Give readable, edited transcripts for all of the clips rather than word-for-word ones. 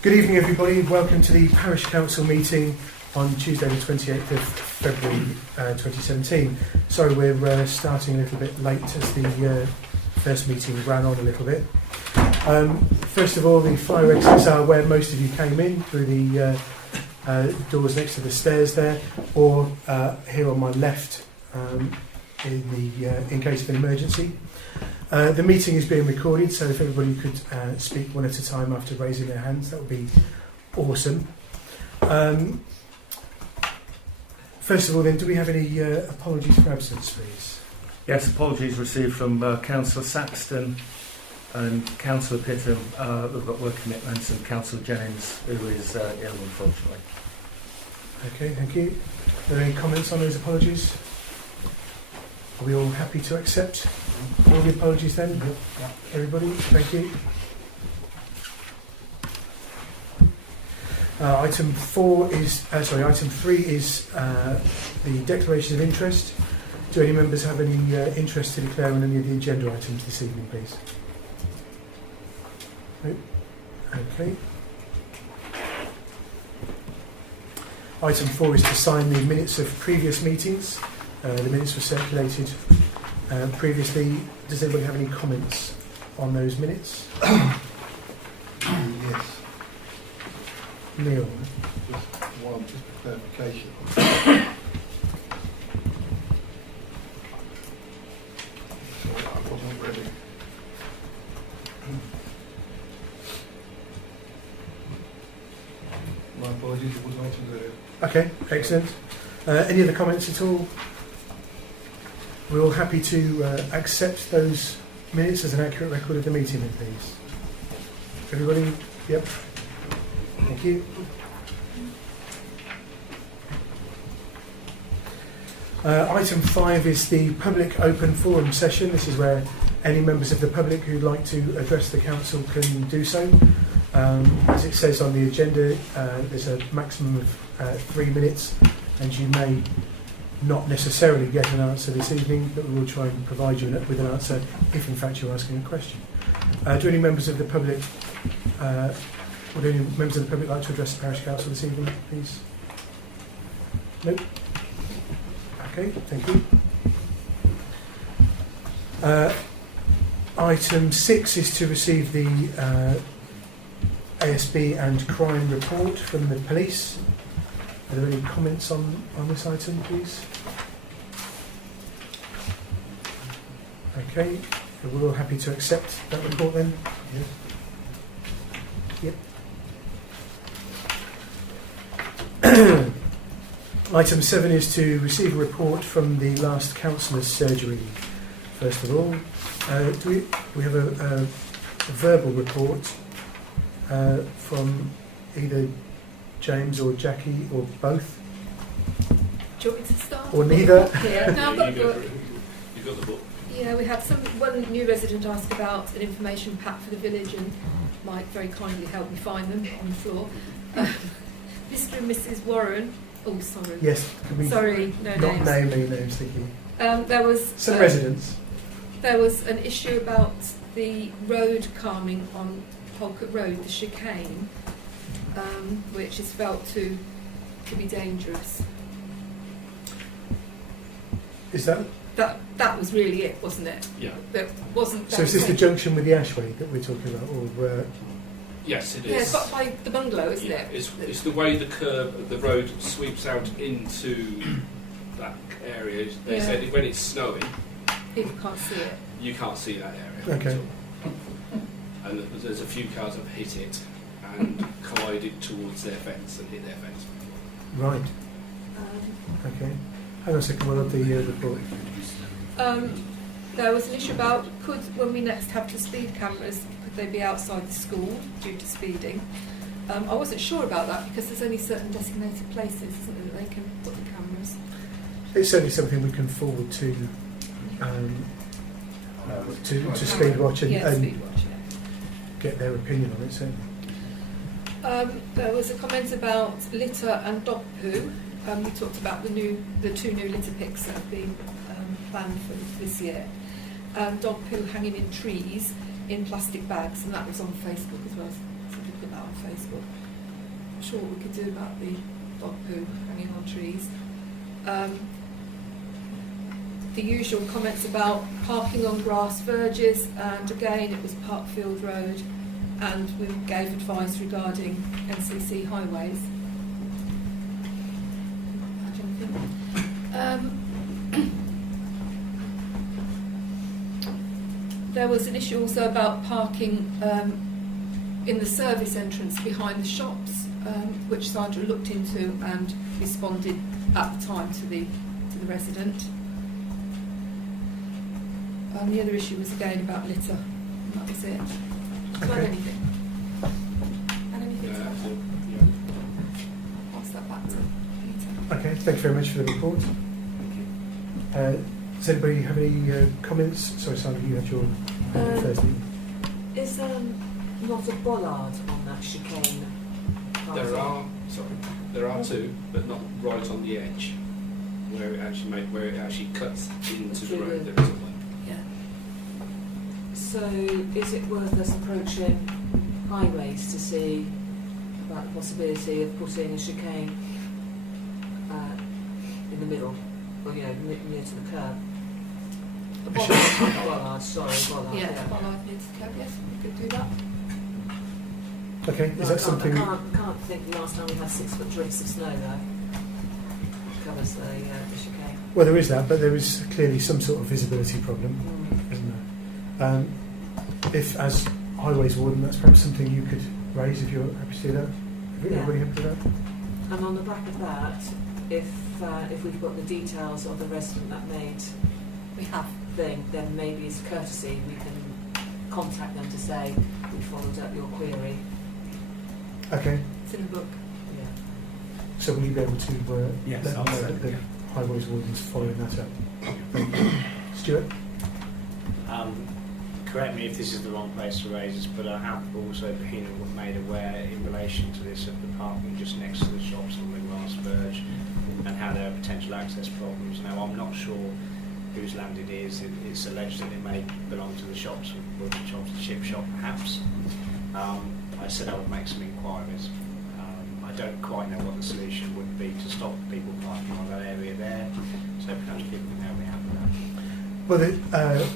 Good evening everybody, welcome to the Parish Council meeting on Tuesday the 28th of February 2017. Sorry we're starting a little bit late as the first meeting ran on a little bit. First of all, the fire exits are where most of you came in, through the doors next to the stairs there, or here on my left in case of an emergency. The meeting is being recorded, so if everybody could speak one at a time after raising their hands, that would be awesome. First of all then, do we have any apologies for absence, please? Yes, apologies received from Councillor Saxton and Councillor Pittham, who've got work commitments, and Councillor Jennings, who is ill, unfortunately. Okay, thank you. Are there any comments on those apologies? Are we all happy to accept all the apologies then? Yeah. Everybody, thank you. Item 3 is the declaration of interest. Do any members have any interest to declare on any of the agenda items this evening, please? No? Okay. Item 4 is to sign the minutes of previous meetings. The minutes were circulated previously. Does anybody have any comments on those minutes? Yes. Neil? Just for clarification. Sorry, I wasn't ready. My apologies, it was not earlier. Okay, excellent. Any other comments at all? We're all happy to accept those minutes as an accurate record of the meeting, then, please. Everybody? Yep. Thank you. Item 5 is the public open forum session. This is where any members of the public who'd like to address the council can do so. As it says on the agenda, there's a maximum of 3 minutes, and you may not necessarily get an answer this evening, but we will try and provide you with an answer if in fact you're asking a question. Do any members of the public would any members of the public like to address the Parish Council this evening, please? No? Okay, thank you. Item 6 is to receive the ASB and crime report from the police. Are there any comments on this item, please? Okay, we're all happy to accept that report then? Yes. Yep. Item 7 is to receive a report from the last councillor's surgery. First of all, do we have a verbal report from either James or Jackie or both? Do you want me to start? Or neither? Yeah, no, I've got the book. You've got the book? Yeah, we had one new resident asked about an information pack for the village, and Mike very kindly helped me find them on the floor. Mr. and Mrs. Warren. Oh, sorry. Yes. Sorry, no not names. Not name any names, thank you. There was some residents. There was an issue about the road calming on Holcourt Road, the chicane, which is felt to be dangerous. Is that was really it, wasn't it? Yeah. That wasn't. So is this the junction with the Ashway that we're talking about, or? Yes, it is. Yeah, it's got by the bungalow, isn't it? It's the way the road sweeps out into that area. They said when it's snowing, people can't see it. You can't see that area. Okay. At all. And there's a few cars have hit it and collided towards their fence and hit their fence. Right. Okay. Hang on a second, we'll have the report. There was an issue about when we next have the speed cameras, could they be outside the school due to speeding? I wasn't sure about that because there's only certain designated places, isn't there, that they can put the cameras. It's certainly something we can forward to Speedwatch and get their opinion on it. Certainly. There was a comment about litter and dog poo. We talked about the 2 new litter picks that have been planned for this year. Dog poo hanging in trees in plastic bags, and that was on Facebook as well. So put that on Facebook. I'm sure what we could do about the dog poo hanging on trees. The usual comments about parking on grass verges, and again it was Parkfield Road, and we gave advice regarding NCC highways. There was an issue also about parking in the service entrance behind the shops, which Sandra looked into and responded at the time to the resident. And the other issue was again about litter, and that was it. Okay. Anything? And anything to That's add? it. I'll pass that back to Peter. Okay, thank you very much for the report. Does anybody have any comments? Sorry, Sandra, you had your first thing. Is there not a bollard on that chicane? There are two, but not right on the edge, where it actually cuts into the road. There isn't one. Yeah. So is it worth us approaching highways to see about the possibility of putting a chicane in the middle, or near to the curb? A bollard, bollard. Yeah, bollard needs to curb, yes, we could do that. Okay, is that something? I can't think the last time we had 6 foot drifts of snow though. Covers the chicane. Well, there is that, but there is clearly some sort of visibility problem, isn't there? If, as highways warden, that's perhaps something you could raise if you're happy to do that. Everybody happy to do that? And on the back of that, if we've got the details of the resident that made We have. thing, then maybe as a courtesy we can contact them to say we followed up your query. Okay, It's in the book. Yeah. so will you be able to Yes, let I'll them know say, that the yeah. highways warden's following that up? Thank you. Stuart? Correct me if this is the wrong place to raise this, but I have also been made aware in relation to this of the parking just next to the shops on the grass verge and how there are potential access problems. Now, I'm not sure whose land it is. It's alleged that it may belong to the shops, or the chip shop perhaps. I said I would make some inquiries. I don't quite know what the solution would be to stop people parking on that area there, so perhaps people can help me out with that. Well,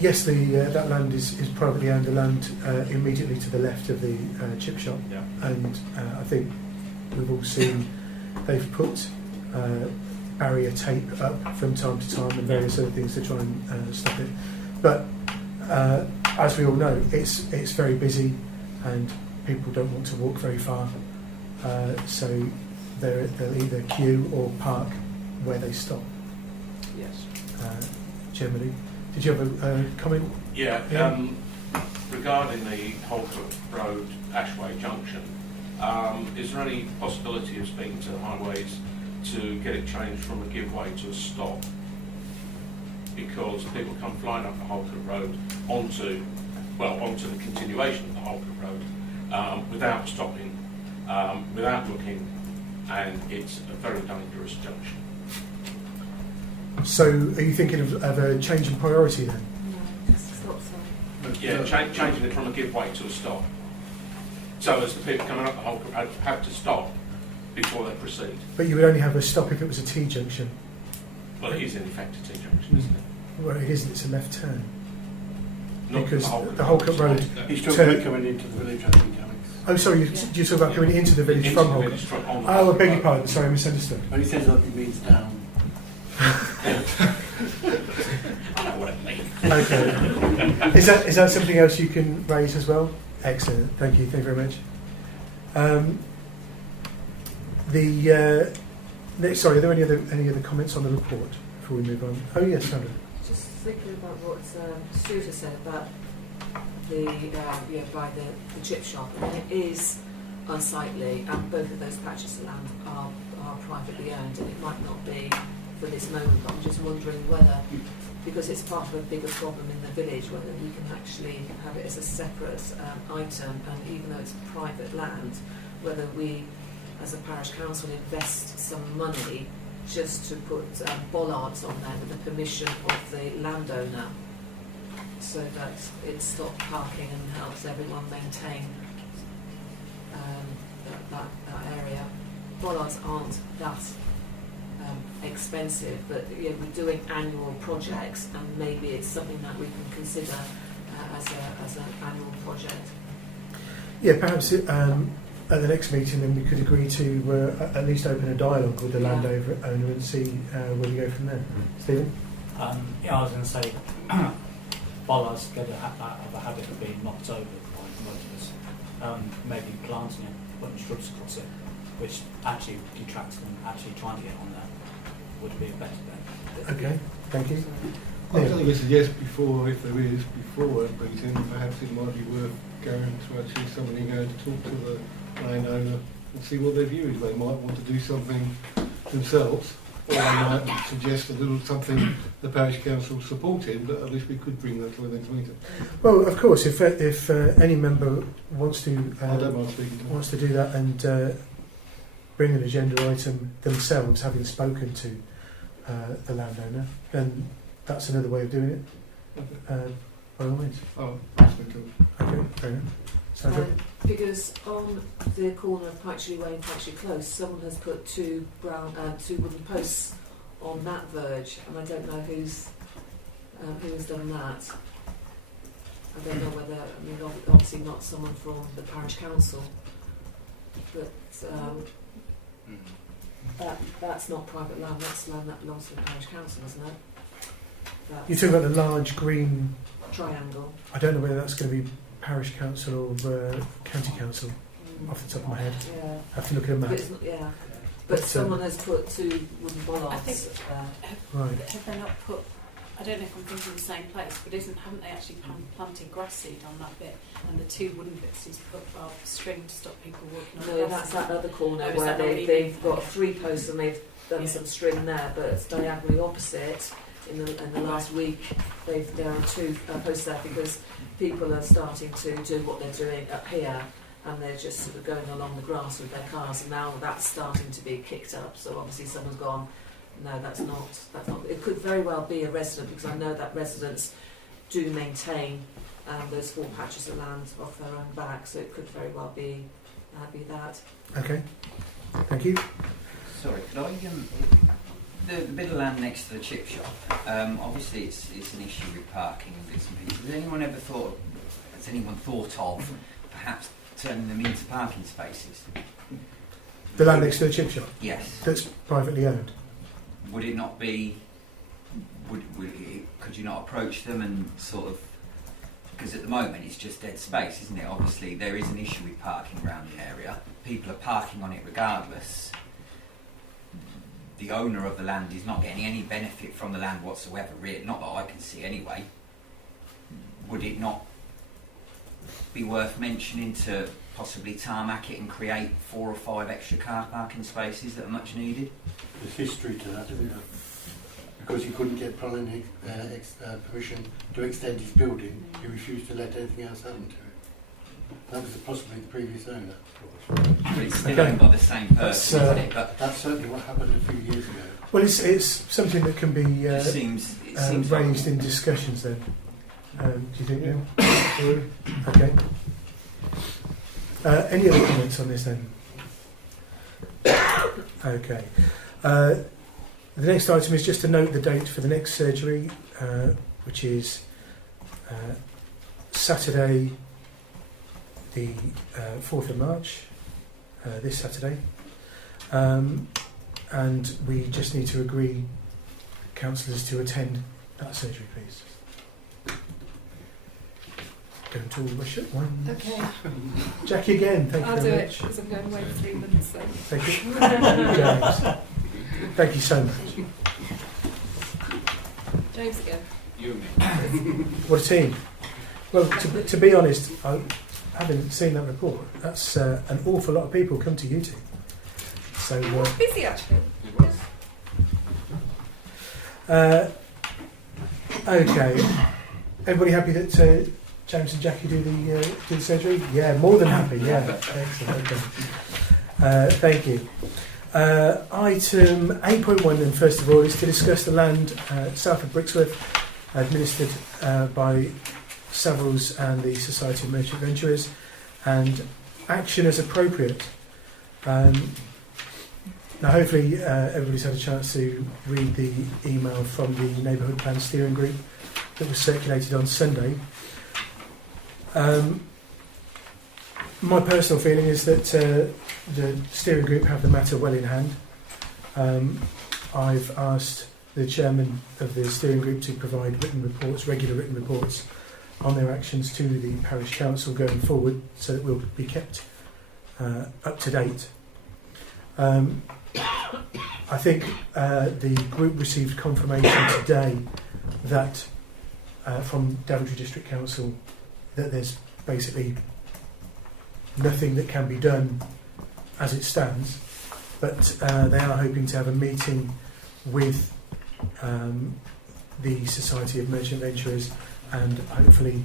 yes, that land is privately owned, the land immediately to the left of the chip shop. Yeah. And I think we've all seen they've put barrier tape up from time to time and various other things to try and stop it. But as we all know, it's very busy and people don't want to walk very far. So they'll either queue or park where they stop, Yes. generally. Did you have a comment? Yeah, Yeah. Regarding the Holcroft Road Ashway Junction, is there any possibility of speaking to the highways to get it changed from a give way to a stop? Because people come flying up the Holcroft Road onto the continuation of the Holcroft Road without stopping, without looking, and it's a very dangerous junction. So are you thinking of a change in priority then? No, just stop sign. Yeah, changing it from a give way to a stop. So as the people coming up the Holcroft Road have to stop before they proceed. But you would only have a stop if it was a T junction. Well, it is in effect a T-junction, isn't it? Well, it isn't, it's a left turn. Not Because Holcroft the Holcroft Road... He's talking Turn- about coming into the village, I think, Alex. Oh, sorry, Yeah. you're talking about coming into the village Into from the Holcroft? village from- on the Oh, I Holcroft beg your Road. pardon, sorry, I misunderstood. When he says up, he means down. I know what it means. Okay. Is that something else you can raise as well? Excellent, thank you very much. Sorry, are there any other comments on the report before we move on? Oh yes, Sandra. Just thinking about what Stuart has said about the by the chip shop. I mean, it is unsightly, and both of those patches of land are privately owned, and it might not be for this moment. But I'm just wondering whether, because it's part of a bigger problem in the village, whether we can actually have it as a separate item, and even though it's private land, whether we, as a parish council, invest some money just to put bollards on there with the permission of the landowner, so that it stops parking and helps everyone maintain that area. Bollards aren't that expensive, but we're doing annual projects, and maybe it's something that we can consider as an annual project. Yeah, perhaps at the next meeting then we could agree to at least open a dialogue with the landowner and see where we go from there. Stephen? I was going to say, bollards get have a habit of being knocked over by motorists. Maybe planting it, putting shrubs across it, which actually detracts them actually trying to get on there, would be a better bet. Okay, thank you. I was going to suggest before, if there is, before a meeting, perhaps it might be worth going to actually somebody going to talk to the landowner and see what their view is. They might want to do something themselves, or they might suggest a little something the parish council supported, but at least we could bring that to the next meeting. Well, of course, if any member wants to I don't mind speaking to them. wants to do that and bring an agenda item themselves, having spoken to the landowner, then that's another way of doing it. By all means. Oh, I'll speak to them. Okay, fair enough. Sandra? Because on the corner of Patchley Way and Patchley Close, someone has put two wooden posts on that verge, and I don't know who has done that. I don't know whether, I mean, obviously not someone from the parish council, but that's not private land, that's land that belongs to the parish council, isn't it? You're talking about the large green... triangle. I don't know whether that's going to be parish council or county council, off the top of my head. Yeah. I have to look at a map. But it's not, yeah. But someone has put two wooden bollards I think there. Right. have they not put, I don't know if I'm thinking the same place, but haven't they actually planted grass seed on that bit, and the two wooden bits is put string to stop people walking on the No, grass? that's that other corner Oh, is where that what you they've mean? got Okay. 3 posts and they've done Yeah. some string there, but it's diagonally opposite. In the last week, there are 2 posts there because people are starting to do what they're doing up here, and they're just sort of going along the grass with their cars, and now that's starting to be kicked up. So obviously someone's gone, no, that's not. It could very well be a resident, because I know that residents do maintain those 4 patches of land off their own back, so it could very well be that. Okay. Thank you. Sorry, could I the bit of land next to the chip shop, obviously it's an issue with parking and bits and pieces. Has anyone thought of perhaps turning them into parking spaces? The land next to the chip shop? Yes. That's privately owned? Would it not be, could you not approach them and sort of, because at the moment it's just dead space, isn't it? Obviously there is an issue with parking around the area. People are parking on it regardless. The owner of the land is not getting any benefit from the land whatsoever, really, not that I can see anyway. Would it not be worth mentioning to possibly tarmac it and create 4 or 5 extra car parking spaces that are much needed? There's history to that, isn't there? Because he couldn't get planning permission to extend his building, he refused to let anything else happen to it. That was possibly the previous owner. But it's still owned by the same person, isn't it? But that's certainly what happened a few years ago. Well, it's something that can be it seems raised in discussions then. Do you think, Neil? Okay. Any other comments on this then? Okay. The next item is just to note the date for the next surgery, which is Saturday the 4th of March, this Saturday. And we just need to agree, councillors, to attend that surgery, please. Going to all rush at once. Okay, Jackie again, thank you I'll do very it much. because I'm going away for 3 months. So. Thank you. James. Thank you so much. James again. You and me. What a team. Well, to be honest, I haven't seen that report. That's an awful lot of people come to you two. So Busy actually. It was. okay. Everybody happy that James and Jackie do the surgery? Yeah, more than happy. Yeah, excellent. Okay. Thank you. Item 8.1 then, first of all, is to discuss the land south of Brixworth, administered by Savills and the Society of Merchant Venturers, and action as appropriate. Now, hopefully, everybody's had a chance to read the email from the Neighbourhood Plan Steering Group that was circulated on Sunday. My personal feeling is that the steering group have the matter well in hand. I've asked the chairman of the steering group to provide written reports, regular written reports, on their actions to the parish council going forward, so that we'll be kept up to date. I think the group received confirmation today that from Daventry District Council that there's basically nothing that can be done as it stands, but they are hoping to have a meeting with the Society of Merchant Venturers and hopefully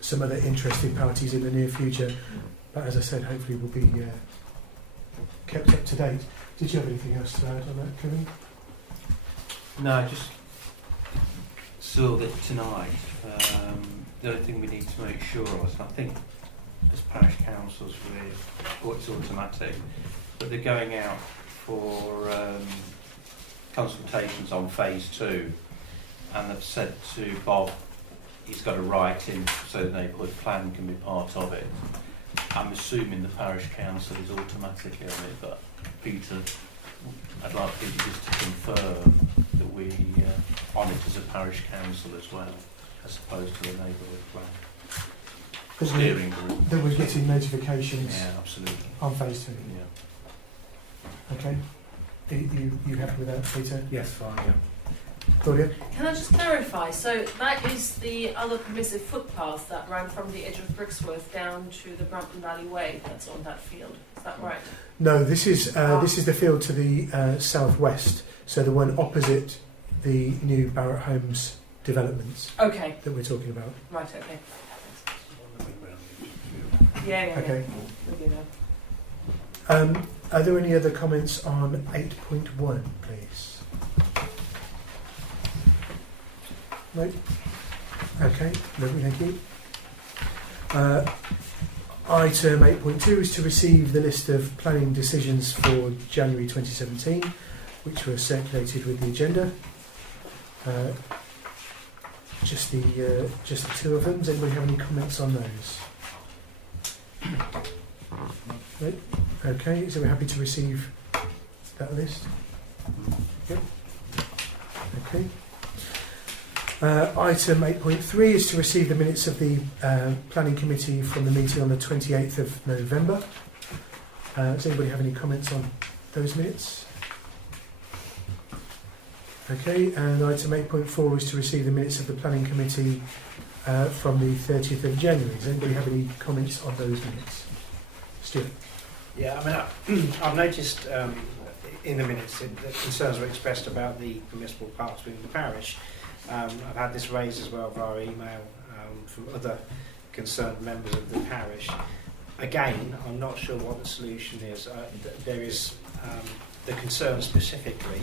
some other interested parties in the near future. But as I said, hopefully we'll be kept up to date. Did you have anything else to add on that, Kevin? No, I just saw that tonight the only thing we need to make sure of, I think as parish councils it's automatic, but they're going out for consultations on phase 2, and they've said to Bob he's got to write in so the neighbourhood plan can be part of it. I'm assuming the parish council is automatically on it, but Peter, I'd like Peter just to confirm that we on it as a parish council as well, as opposed to the neighbourhood plan steering group. That we're getting notifications absolutely. On phase 2. Yeah. Okay. You happy with that, Peter? Yes, fine, yeah. Claudia? Can I just clarify? So that is the other permissive footpath that ran from the edge of Brixworth down to the Brampton Valley Way that's on that field. Is that right? No, this is the field to the southwest, so the one opposite the new Barrett Homes developments. Okay. That we're talking about. Right, okay. Yeah. Okay. Yeah. Are there any other comments on 8.1, please? No? Okay, lovely, thank you. Item 8.2 is to receive the list of planning decisions for January 2017, which were circulated with the agenda. Just the two of them. Does anybody have any comments on those? No? Okay, so we're happy to receive that list? Yep. Okay. Item 8.3 is to receive the minutes of the Planning Committee from the meeting on the 28th of November. Does anybody have any comments on those minutes? Okay, and item 8.4 is to receive the minutes of the Planning Committee from the 30th of January. Does anybody have any comments on those minutes? Stuart? Yeah, I mean, I've noticed in the minutes that concerns were expressed about the permissible parts within the parish. I've had this raised as well via email from other concerned members of the parish. Again, I'm not sure what the solution is. There is the concern specifically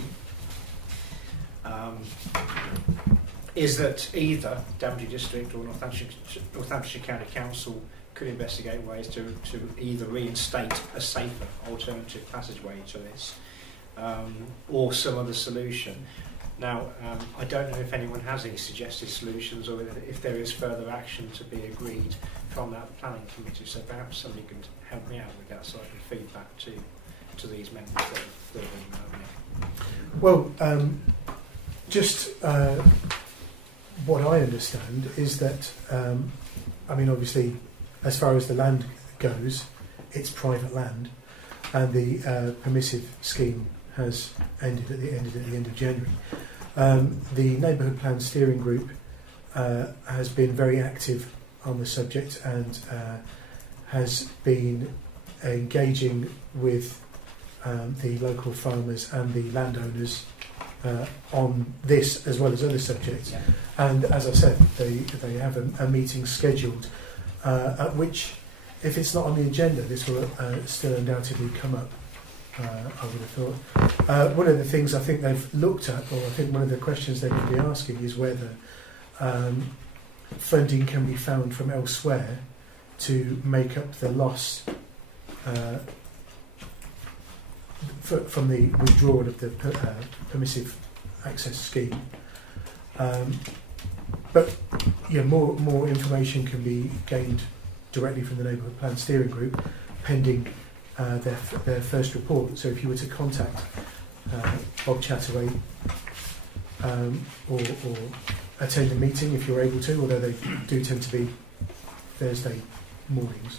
is that either Daventry District or Northamptonshire County Council could investigate ways to either reinstate a safer alternative passageway to this or some other solution. Now, I don't know if anyone has any suggested solutions or if there is further action to be agreed from that planning committee, so perhaps somebody can help me out with that sort of feedback to these members that have emailed me. Well, just what I understand is that, I mean, obviously, as far as the land goes, it's private land, and the permissive scheme has ended at the end of January. The Neighbourhood Plan Steering Group has been very active on the subject and has been engaging with the local farmers and the landowners on this as well as other subjects. Yeah. And as I said, they have a meeting scheduled at which, if it's not on the agenda, this will still undoubtedly come up. I would have thought. One of the things I think they've looked at, or I think one of the questions they could be asking, is whether funding can be found from elsewhere to make up the loss from the withdrawal of the permissive access scheme. But yeah, more information can be gained directly from the Neighbourhood Plan Steering Group, pending their first report. So if you were to contact Bob Chataway or attend a meeting if you're able to, although they do tend to be Thursday mornings.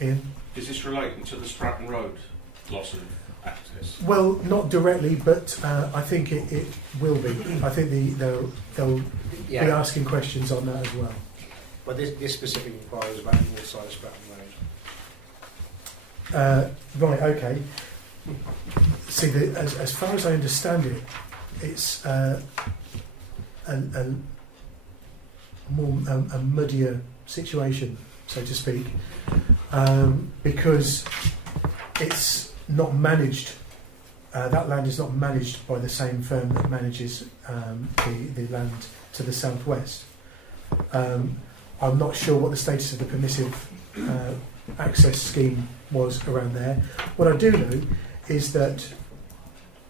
Ian? Is this relating to the Stratton Road loss of access? Well, not directly, but I think it will be. I think they'll be asking questions on that as well. But this specific inquiry is about the north side of Stratton Road. Right, okay. See, as far as I understand it, it's a muddier situation, so to speak, because it's not managed. That land is not managed by the same firm that manages the land to the southwest. I'm not sure what the status of the permissive access scheme was around there. What I do know is that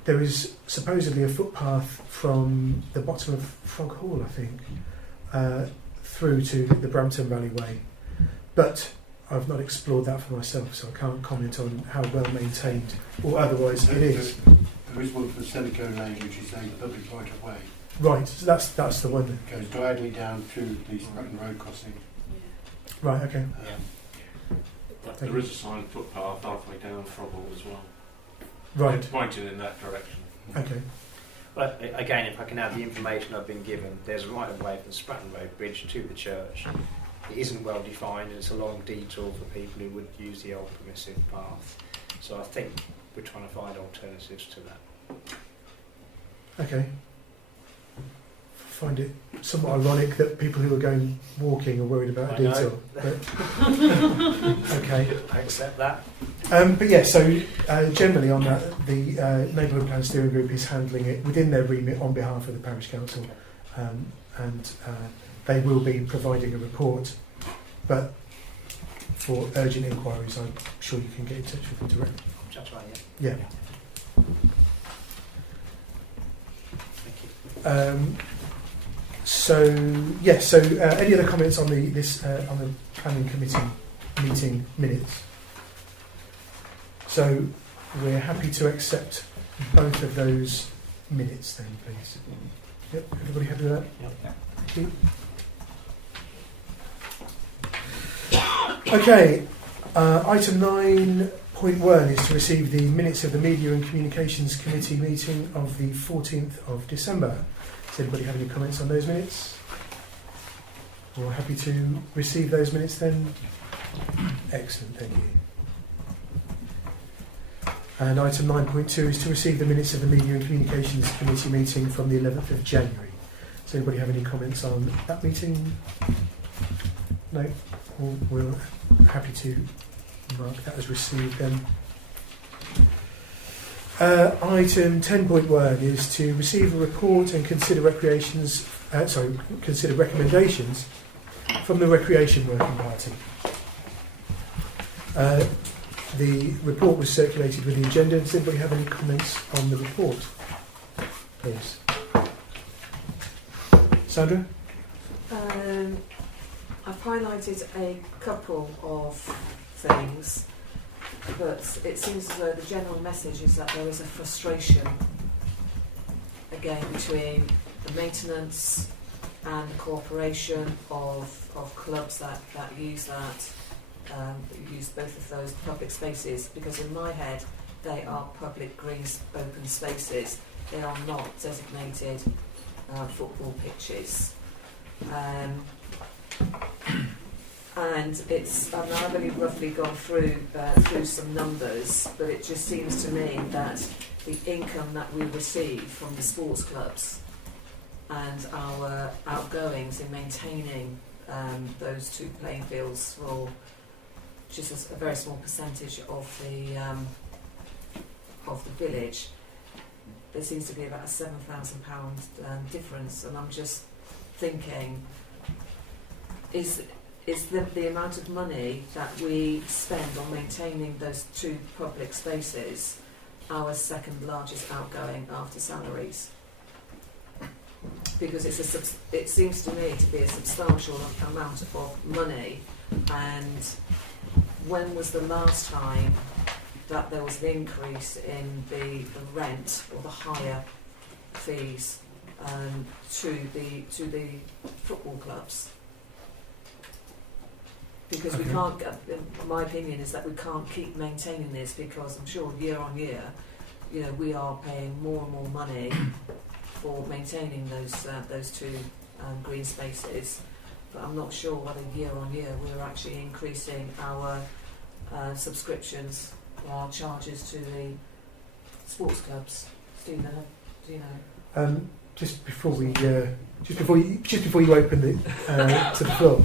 there is supposedly a footpath from the bottom of Frog Hall, I think, through to the Brampton Valley Way. But I've not explored that for myself, so I can't comment on how well maintained or otherwise it is. There is one for Seneco Lane, which is a public right of way. Right, so that's the one then. Goes diagonally down to the Stratton Road crossing. Right, okay. There is a signed footpath halfway down Frog Hall as well. Right. Pointing in that direction. Okay. But again, if I can add the information I've been given, there's a right of way from the Stratton Road Bridge to the church. It isn't well defined, and it's a long detour for people who would use the old permissive path. So I think we're trying to find alternatives to that. Okay. Find it somewhat ironic that people who are going walking are worried about a detour. But okay. I accept that. But yeah, so generally on that, the Neighbourhood Plan Steering Group is handling it within their remit on behalf of the Parish Council, and they will be providing a report. But for urgent inquiries, I'm sure you can get in touch with them directly. That's right, yeah. Thank you. So yes. So any other comments on the planning committee meeting minutes? So we're happy to accept both of those minutes then, please. Yep. Everybody happy with that? Yep. Thank you. Okay. Item 9.1 is to receive the minutes of the Media and Communications Committee meeting of the 14th of December. Does anybody have any comments on those minutes? We're happy to receive those minutes then? Excellent, thank you. And item 9.2 is to receive the minutes of the Media and Communications Committee meeting from the 11th of January. Does anybody have any comments on that meeting? No? We're happy to mark that as received then. Item 10.1 is to receive a report and consider recommendations from the Recreation Working Party. The report was circulated with the agenda. Does anybody have any comments on the report, please? Sandra? I've highlighted a couple of things, but it seems as though the general message is that there is a frustration again between the maintenance and the cooperation of clubs that use that, use both of those public spaces, because in my head they are public green open spaces. They are not designated football pitches. And it's, I've only roughly gone through some numbers, but it just seems to me that the income that we receive from the sports clubs and our outgoings in maintaining those two playing fields for just a very small percentage of the village, there seems to be about a £7,000 difference, and I'm just thinking, is is the amount of money that we spend on maintaining those two public spaces our second largest outgoing after salaries. Because it seems to me to be a substantial amount of money, and when was the last time that there was an increase in the rent or the hire fees to the football clubs? Because we can't, my opinion is that we can't keep maintaining this, because I'm sure year on year, you know, we are paying more and more money for maintaining those two green spaces, but I'm not sure whether year on year we're actually increasing our subscriptions or our charges to the sports clubs. Stephen, do you know? Just before you open it to the floor,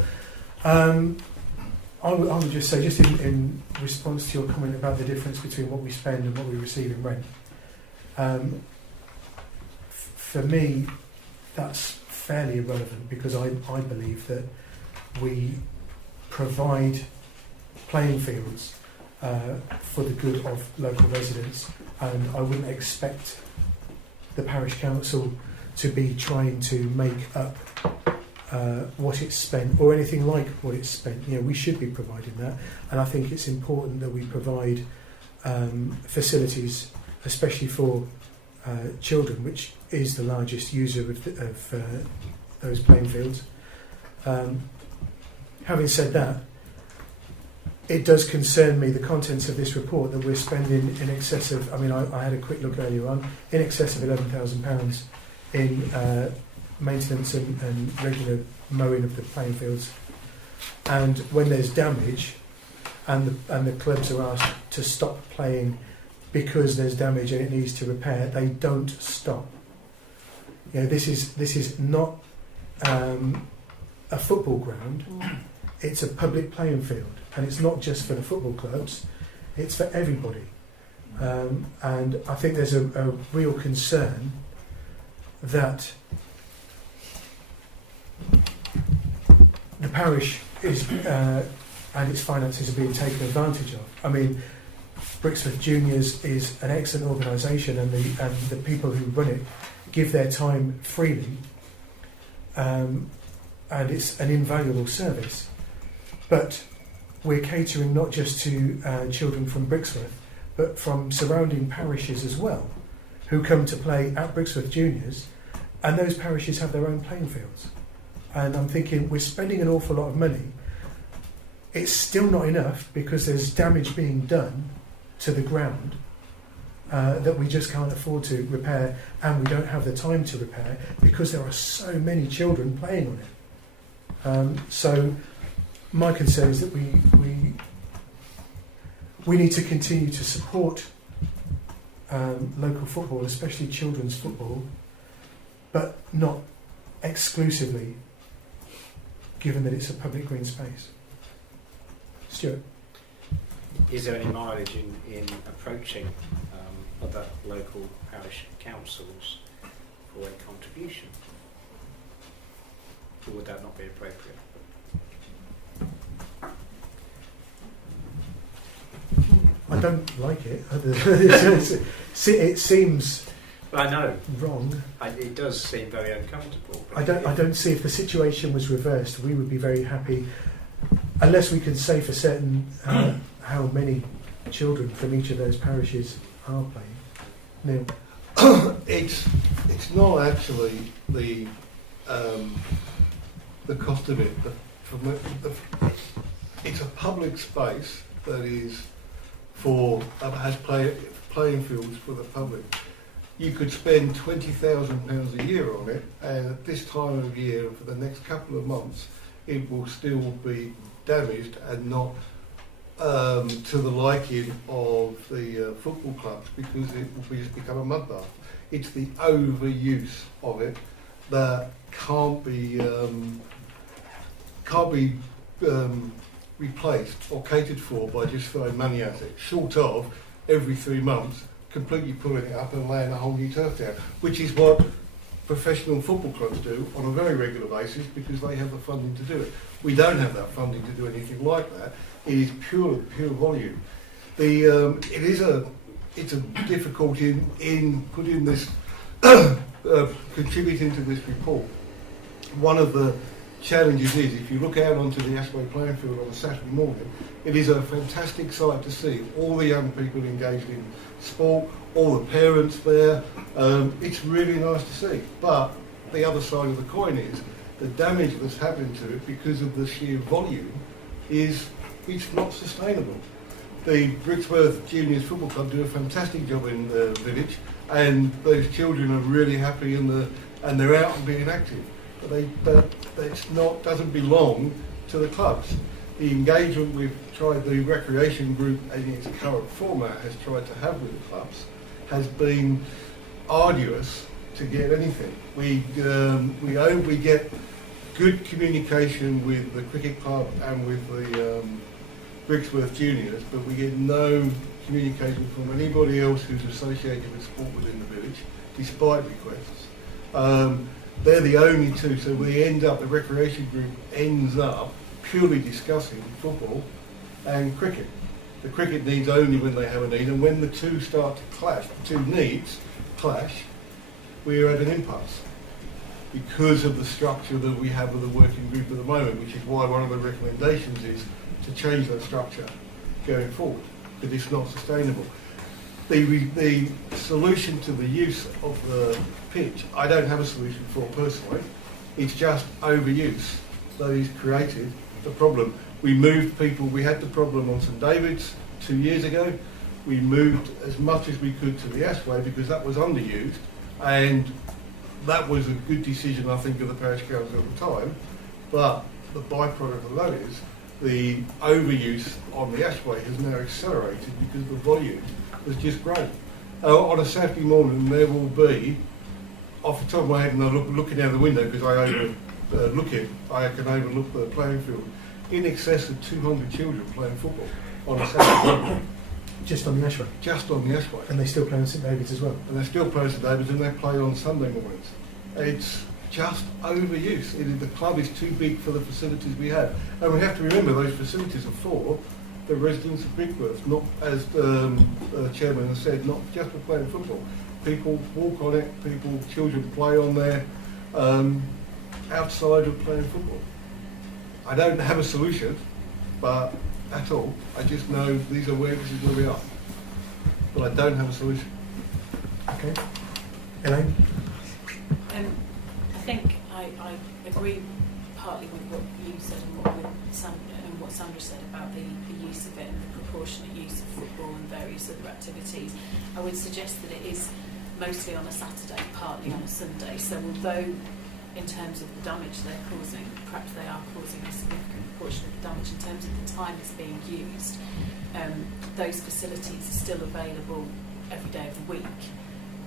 I would just say, just in response to your comment about the difference between what we spend and what we receive in rent. For me, that's fairly irrelevant, because I believe that we provide playing fields for the good of local residents, and I wouldn't expect the parish council to be trying to make up what it's spent or anything like what it's spent. You know, we should be providing that, and I think it's important that we provide facilities, especially for children, which is the largest user of those playing fields. Having said that, it does concern me, the contents of this report, that we're spending in excess of, I mean, I had a quick look earlier on, in excess of £11,000 in maintenance and regular mowing of the playing fields. And when there's damage and the clubs are asked to stop playing because there's damage and it needs to repair, they don't stop. You know, this is not a football ground. It's a public playing field, and it's not just for the football clubs, it's for everybody. And I think there's a real concern that the parish is and its finances are being taken advantage of. I mean, Brixworth Juniors is an excellent organisation, and the people who run it give their time freely, and it's an invaluable service. But we're catering not just to children from Brixworth, but from surrounding parishes as well, who come to play at Brixworth Juniors, and those parishes have their own playing fields. And I'm thinking, we're spending an awful lot of money. It's still not enough, because there's damage being done to the ground that we just can't afford to repair, and we don't have the time to repair, because there are so many children playing on it. So my concern is that we need to continue to support local football, especially children's football, but not exclusively, given that it's a public green space. Stuart? Is there any mileage in approaching other local parish councils for a contribution? Or would that not be appropriate? I don't like it. It seems. Well, I know. Wrong. It does seem very uncomfortable. I don't see, if the situation was reversed, we would be very happy, unless we can say for certain how many children from each of those parishes are playing. Neil? It's not actually the cost of it. It's a public space that is has playing fields for the public. You could spend £20,000 a year on it, and at this time of year, for the next couple of months, it will still be damaged and not to the liking of the football clubs, because it will just become a mud bath. It's the overuse of it that can't be replaced or catered for by just throwing money at it, short of every 3 months completely pulling it up and laying a whole new turf down, which is what professional football clubs do on a very regular basis because they have the funding to do it. We don't have that funding to do anything like that. It is pure volume. It's a difficulty in putting this, contributing to this report. One of the challenges is, if you look out onto the Ashway playing field on a Saturday morning, it is a fantastic sight to see all the young people engaged in sport, all the parents there. It's really nice to see. But the other side of the coin is the damage that's happened to it because of the sheer volume it's not sustainable. The Brixworth Juniors Football Club do a fantastic job in the village, and those children are really happy and they're out and being active. But doesn't belong to the clubs. The engagement the recreation group in its current format has tried to have with the clubs has been arduous to get anything. We get good communication with the cricket club and with the Brixworth Juniors, but we get no communication from anybody else who's associated with sport within the village, despite requests. They're the only two, so the recreation group ends up purely discussing football and cricket. The cricket needs only when they have a need, and when the two start to clash, the two needs clash, we're at an impasse because of the structure that we have with the working group at the moment, which is why one of the recommendations is to change that structure going forward, because it's not sustainable. The solution to the use of the pitch, I don't have a solution for personally. It's just overuse that has created the problem. We moved people, we had the problem on St David's 2 years ago. We moved as much as we could to the Ashway because that was underused, and that was a good decision, I think, of the parish council at the time. But the byproduct of that is the overuse on the Ashway has now accelerated because the volume has just grown. On a Saturday morning, there will be, off the top of my head, and I'm looking out the window because I can overlook the playing field, in excess of 200 children playing football on a Saturday morning. Just on the Ashway? Just on the Ashway. And they still play on St David's as well? And they still play on St David's, and they play on Sunday mornings. It's just overuse. The club is too big for the facilities we have. And we have to remember those facilities are for the residents of Brixworth, not, as the chairman has said, not just for playing football. People walk on it, children play on there outside of playing football. I don't have a solution, but at all. I just know this is where we are. But I don't have a solution. Okay. Elaine? I think I agree partly with what you said and what Sandra said about the use of it and the proportionate use of football and various other activities. I would suggest that it is mostly on a Saturday, partly on a Sunday. So although in terms of the damage they're causing, perhaps they are causing a significant proportion of the damage in terms of the time it's being used, those facilities are still available every day of the week,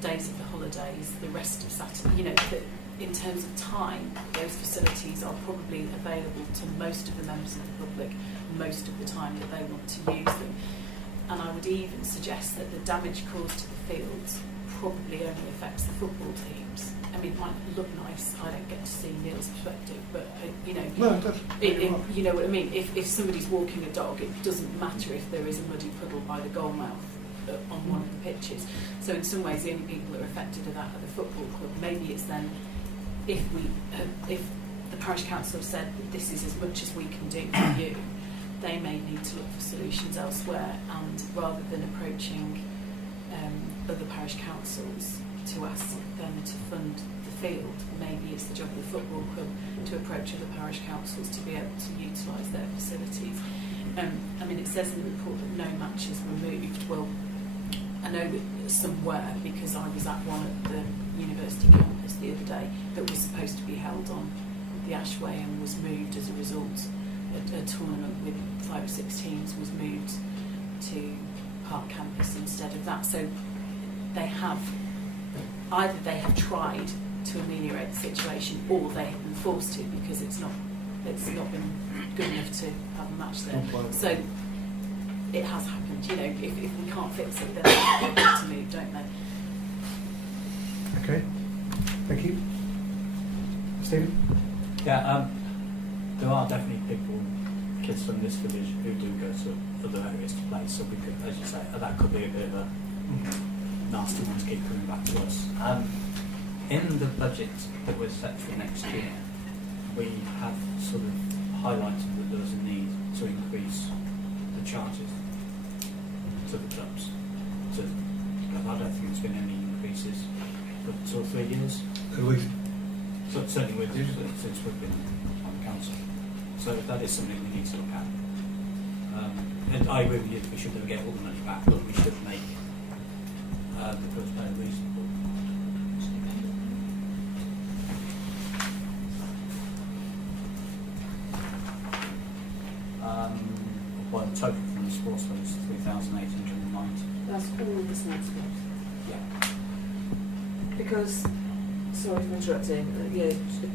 days of the holidays, the rest of Saturday. In terms of time, those facilities are probably available to most of the members of the public most of the time that they want to use them. And I would even suggest that the damage caused to the fields probably only affects the football teams. I mean, it might look nice. I don't get to see Neil's perspective, but no, it doesn't. You know what I mean. If somebody's walking a dog, it doesn't matter if there is a muddy puddle by the goal mouth on one of the pitches. So in some ways, the only people that are affected are the football club. Maybe it's then if the parish council have said that this is as much as we can do for you, they may need to look for solutions elsewhere, and rather than approaching other parish councils to ask them to fund the field, maybe it's the job of the football club to approach other parish councils to be able to utilise their facilities. I mean, it says in the report that no matches were moved. Well, I know that some were, because I was at one at the university campus the other day that was supposed to be held on the Ashway and was moved as a result. A tournament with 5 or 6 teams was moved to Park Campus instead of that. So they have tried to ameliorate the situation, or they have been forced to because it's not been good enough to have a match there. So it has happened. If we can't fix it, then they have to move, don't they? Okay. Thank you. Stephen? Yeah, there are definitely people, kids from this village who do go to other areas to play, so we could, as you say, that could be a bit of a nasty one to keep coming back to us. In the budget that was set for next year, we have sort of highlighted that there was a need to increase the charges to the clubs. I don't think there's been any increases for 2 or 3 years. At least. So, certainly since we've been on the council. So that is something we need to look at. And I agree with you that we should never get all the money back, but we should make the clubs pay reasonable. Well, the total from the sports club is 3,890. That's all the sports clubs. Yeah. Because, sorry for interrupting,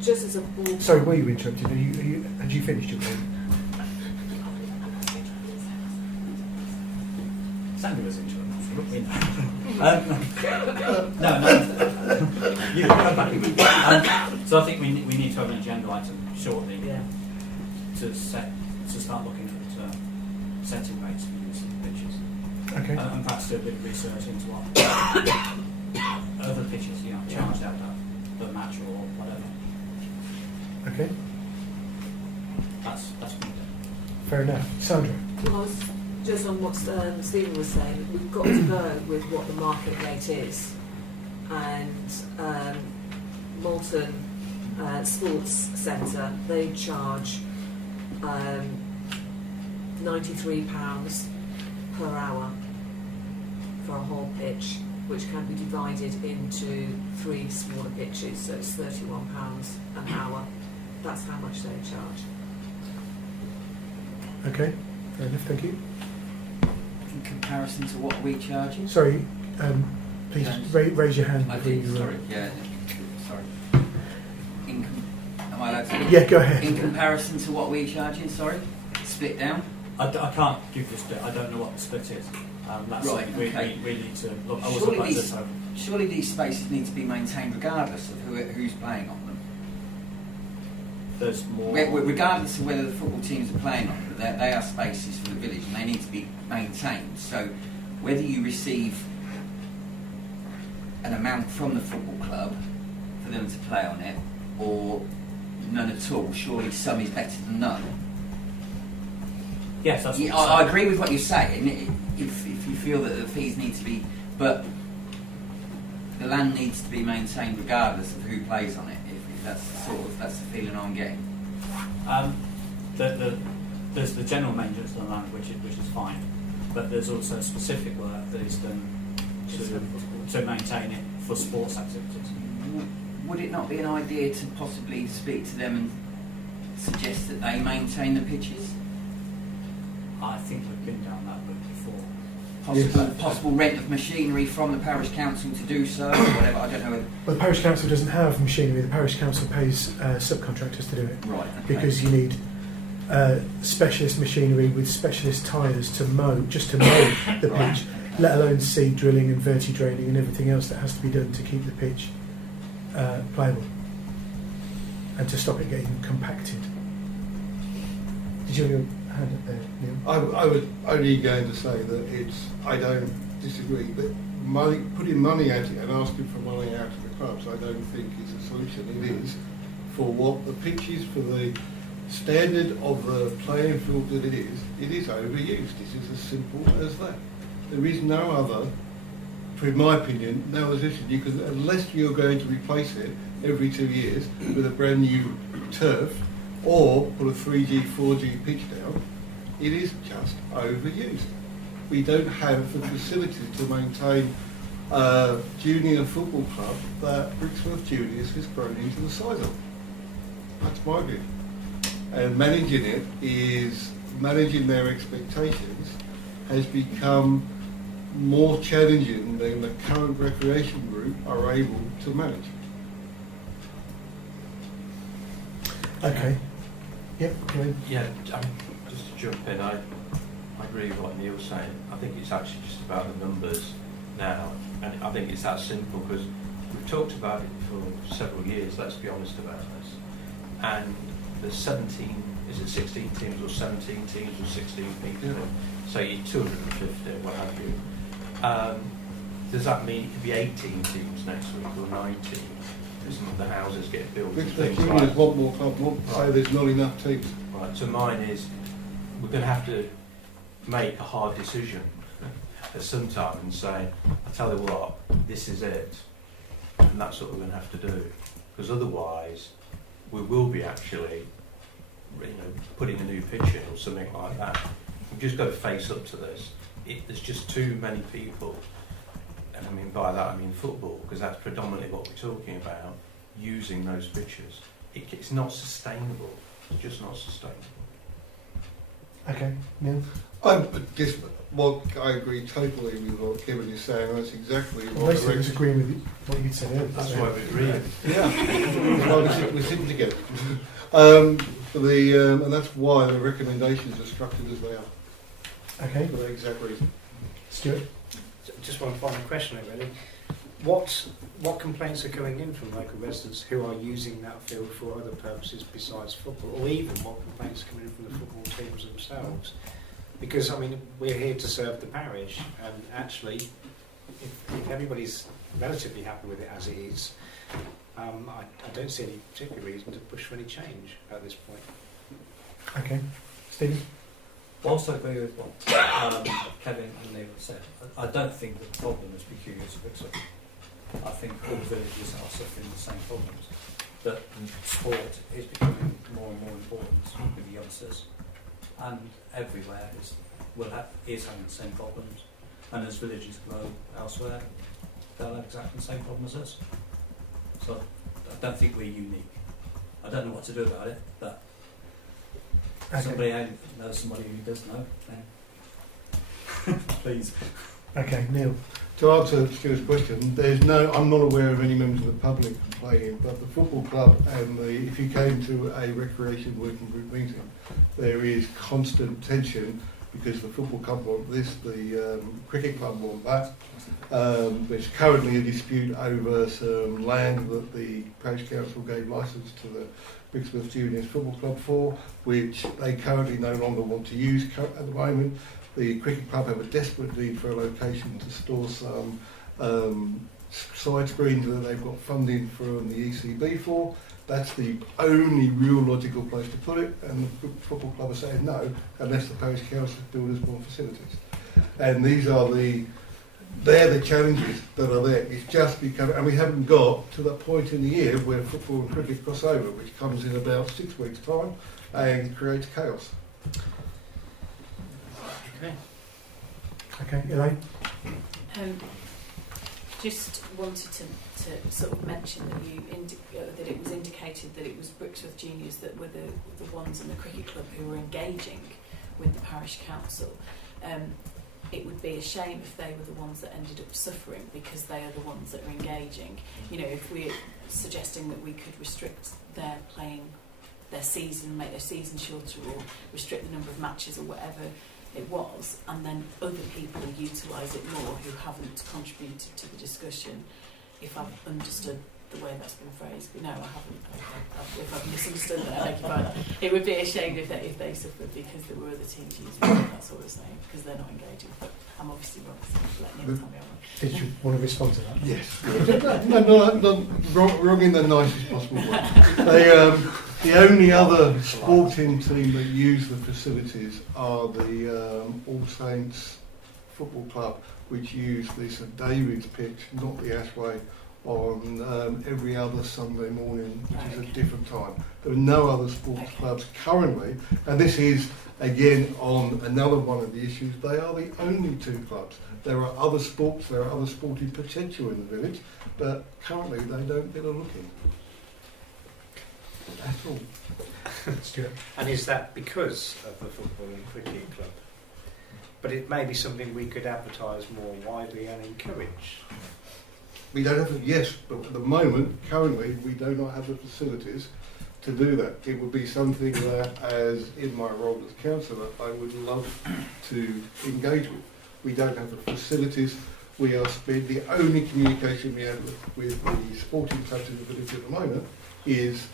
just as a ball. Sorry, were you interrupted? Had you finished your point? Sandy was interrupted. No. You come back. So I think we need to have an agenda item shortly to start looking at setting rates for use of pitches. Okay. And perhaps do a bit of research into what other pitches, charged out the match or whatever. Okay. That's me. Fair enough. Sandra? Well, just on what Stephen was saying, we've got to go with what the market rate is. And Malton Sports Centre, they charge £93 per hour for a whole pitch, which can be divided into 3 smaller pitches, so it's £31 an hour. That's how much they charge. Okay. Fair enough, thank you. In comparison to what we charging? Sorry, please raise your hand. I before did, you, sorry, sorry. Am I allowed to? Yeah, go ahead. In comparison to what we charging, sorry? Split down? I can't give you a split. I don't know what the split is. That's Right, something okay. we need to look. Surely these spaces need to be maintained regardless of who's playing on them. There's more. Regardless of whether the football teams are playing on them, they are spaces for the village and they need to be maintained. So whether you receive an amount from the football club for them to play on it or none at all, surely some is better than none. Yes, that's what I agree with what you're saying. If you feel that the fees need to be, but the land needs to be maintained regardless of who plays on it. If that's the feeling I'm getting. There's the general maintenance of the land, which is fine, but there's also specific work that is done to maintain it for sports activities. Would it not be an idea to possibly speak to them and suggest that they maintain the pitches? I think we've been down that route before. Possible rent of machinery from the parish council to do so, or whatever. I don't know. Well, the parish council doesn't have machinery. The parish council pays subcontractors to do it. Right. Okay. Because you need specialist machinery with specialist tyres to mow the pitch, let alone seed drilling and verti draining and everything else that has to be done to keep the pitch playable and to stop it getting compacted. Did you have your hand up there, Neil? I was only going to say that I don't disagree, but putting money at it and asking for money out of the clubs, I don't think is a solution. It is for what the pitches, for the standard of the playing field that it is overused. It is as simple as that. There is no other, in my opinion, no position. You can, unless you're going to replace it every 2 years with a brand new turf or put a 3G, 4G pitch down, it is just overused. We don't have the facilities to maintain a junior football club that Brixworth Juniors has grown into the size of. That's my view. And managing it is, managing their expectations has become more challenging than the current recreation group are able to manage. Okay. Yep. Okay. Yeah, just to jump in, I agree with what Neil's saying. I think it's actually just about the numbers now, and I think it's that simple because we've talked about it for several years, let's be honest about this. And there's 17, is it 16 teams or 17 teams or 16 people? So you're 250, what have you. Does that mean it could be 18 teams next week or 19? Because the houses get built and things like Juniors want more club, want to say there's not enough teams. Right, so mine is, we're going to have to make a hard decision at some time and say, I tell you what, this is it. And that's what we're going to have to do. Because otherwise, we will be actually, putting a new pitch in or something like that. We've just got to face up to this. There's just too many people, and I mean by that I mean football, because that's predominantly what we're talking about, using those pitches. It's not sustainable. It's just not sustainable. Okay, Neil? I agree totally with what Kevin is saying. That's exactly Well, what basically, I was agreeing with what you'd said earlier. That's why we agree. Yeah, we're sitting together. And that's why the recommendations are structured as they are. Okay. For that exact reason. Stuart? Just one final question, really. What complaints are coming in from local residents who are using that field for other purposes besides football, or even what complaints are coming in from the football teams themselves? Because, I mean, we're here to serve the parish, and actually, if everybody's relatively happy with it as it is, I don't see any particular reason to push for any change at this point. Okay. Stephen? Whilst I agree with what Kevin and Neil said, I don't think the problem is peculiar to Brixworth. I think all villages are suffering the same problems. That sport is becoming more and more important with the youngsters, and everywhere is having the same problems. And as villages grow elsewhere, they'll have exactly the same problem as us. So I don't think we're unique. I don't know what to do about it, but somebody knows somebody who does know, then please. Okay, Neil. To answer Stuart's question, I'm not aware of any members of the public complaining, but the football club and if you came to a recreation working group meeting, there is constant tension because the football club want this, the cricket club want that. There's currently a dispute over some land that the parish council gave licence to the Brixworth Juniors Football Club for, which they currently no longer want to use at the moment. The cricket club have a desperate need for a location to store some side screens that they've got funding from the ECB for. That's the only real logical place to put it, and the football club are saying no, unless the parish council builds more facilities. And they're the challenges that are there. It's just becoming, and we haven't got to that point in the year where football and cricket cross over, which comes in about 6 weeks' time and creates chaos. Okay, Elaine? Just wanted to sort of mention that that it was indicated that it was Brixworth Juniors that were the ones in the cricket club who were engaging with the parish council. It would be a shame if they were the ones that ended up suffering because they are the ones that are engaging. If we're suggesting that we could restrict their playing their season, make their season shorter, or restrict the number of matches or whatever it was, and then other people utilise it more who haven't contributed to the discussion. If I've understood the way that's been phrased, but no, I haven't. If I've misunderstood that, I beg your pardon. It would be a shame if they suffered because there were other teams using it. That's all we're saying, because they're not engaging. But I'm obviously wrong, so let Neil tell me I'm wrong. Did you want to respond to that? Yes. No, wrong in the nicest possible way. The only other sporting team that use the facilities are the All Saints Football Club, which use the St David's pitch, not the Ashway, on every other Sunday morning, which is a different time. There are no other sports clubs currently, and this is again on another one of the issues. They are the only two clubs. There are other sports, there are other sporting potential in the village, but currently they don't get a look in. At all. Stuart? And is that because of the football and cricket club? But it may be something we could advertise more widely and encourage. We don't have yes, but at the moment, currently, we do not have the facilities to do that. It would be something that, as in my role as councillor, I would love to engage with. We don't have the facilities. we are the only communication we have with the sporting clubs in the village at the moment is,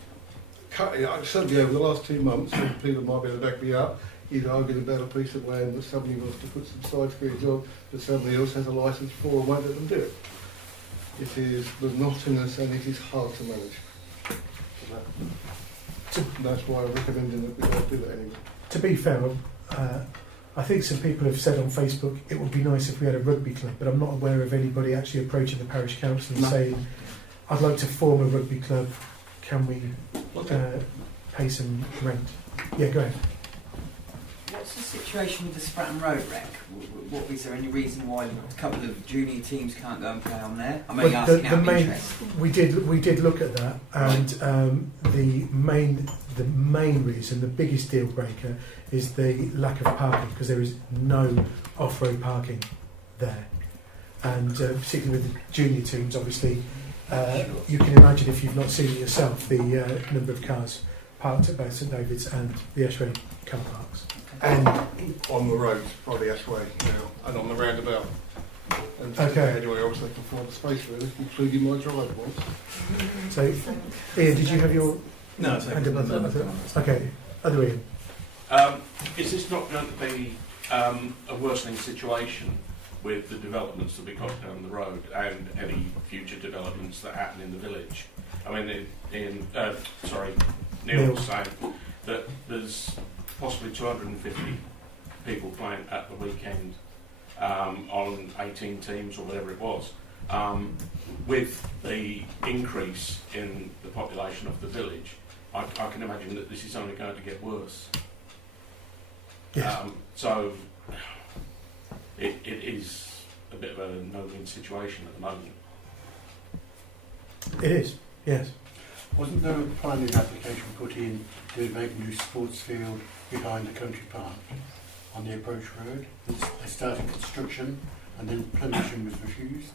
certainly over the last 2 months, and people might be able to back me up, is arguing about a piece of land that somebody wants to put some side screens on that somebody else has a licence for and won't let them do it. It is monotonous and it is hard to manage. That's why I'm recommending that we don't do that anymore. To be fair, I think some people have said on Facebook it would be nice if we had a rugby club, but I'm not aware of anybody actually approaching the parish council and saying, I'd like to form a rugby club, can we pay some rent? Yeah, go ahead. What's the situation with the Spratton Road wreck? What is there any reason why a couple of junior teams can't go and play on there? I mean, asking out of interest. We did look at that, and the main reason, the biggest deal breaker, is the lack of parking, because there is no off-road parking there, and particularly with the junior teams, obviously, you can imagine if you've not seen it yourself, the number of cars parked at both St David's and the Ashway car parks. And on the roads by the Ashway now, and on the roundabout. And anyway, else they can find the space really, including my drive once. So, Ian, did you have your... No, it's okay. Other Ian. Is this not going to be a worsening situation with the developments that we got down the road and any future developments that happen in the village? I mean, Neil was saying that there's possibly 250 people playing at the weekend on 18 teams or whatever it was. With the increase in the population of the village, I can imagine that this is only going to get worse. Yes. So it is a bit of a no-win situation at the moment. It is, yes. Wasn't there a planning application put in to make a new sports field behind the country park on the approach road? They started construction and then permission was refused,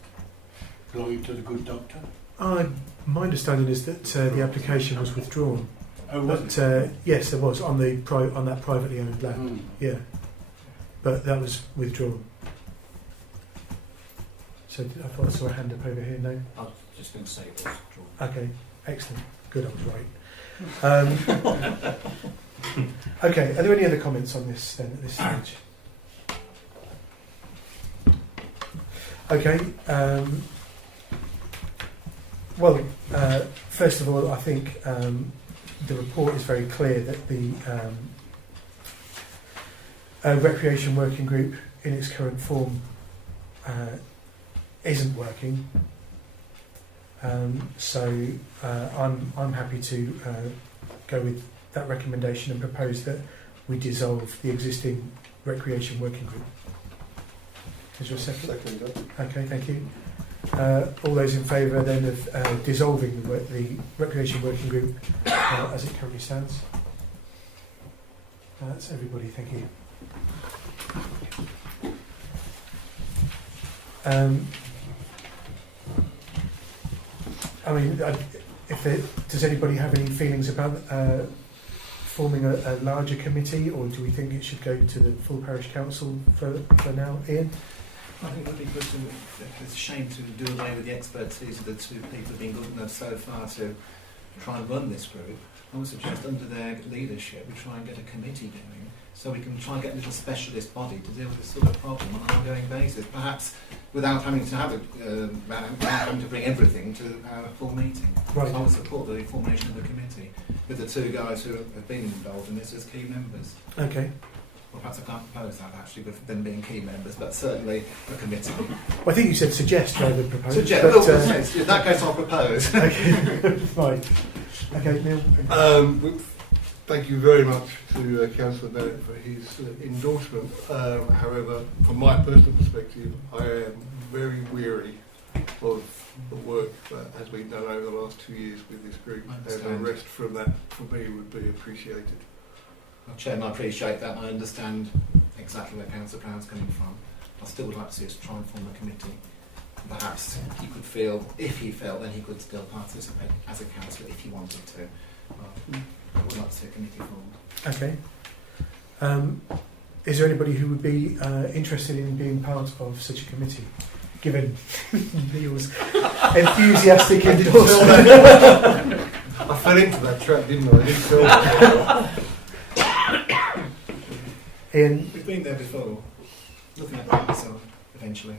belonging to the good doctor. My understanding is that the application was withdrawn. Oh, was it? Yes, there was on that privately owned land. Yeah, but that was withdrawn. So I thought I saw a hand up over here. No, I was just going to say it was withdrawn. Okay, excellent. Good, I was right. Okay, are there any other comments on this then at this stage? Okay. Well, first of all, I think the report is very clear that the recreation working group in its current form isn't working. So I'm happy to go with that recommendation and propose that we dissolve the existing recreation working group. Is there a second? Second. Okay, thank you. All those in favour then of dissolving the recreation working group as it currently stands? That's everybody, thank you. I mean, does anybody have any feelings about forming a larger committee, or do we think it should go to the full parish council for now? Ian? I think it would be good to, it's a shame to do away with the expertise of the two people who have been good enough so far to try and run this group. I would suggest under their leadership we try and get a committee going so we can try and get a little specialist body to deal with this sort of problem on an ongoing basis, perhaps without having to have without having to bring everything to our full meeting. Right. So I would support the formation of a committee with the two guys who have been involved in this as key members. Okay. Well, perhaps I can't propose that actually with them being key members, but certainly a committee. Well, I think you said suggest rather than propose. Suggest, but, yes, in that case I'll propose. Okay, fine. Okay, Neil. Thank you very much to Councillor Bennett for his endorsement. However, from my personal perspective, I am very weary of the work that has been done over the last 2 years with this group, and a rest from that for me would be appreciated. Well, Chairman, I appreciate that. I understand exactly where Councillor Brown's coming from. I still would like to see us try and form a committee. Perhaps he could feel, if he felt, then he could still participate as a councillor if he wanted to. I would like to see a committee formed. Okay. Is there anybody who would be interested in being part of such a committee? given Neil's enthusiastic endorsement. I fell into that trap, didn't I? I didn't feel that. Ian, We've been there before. Nothing about myself, eventually.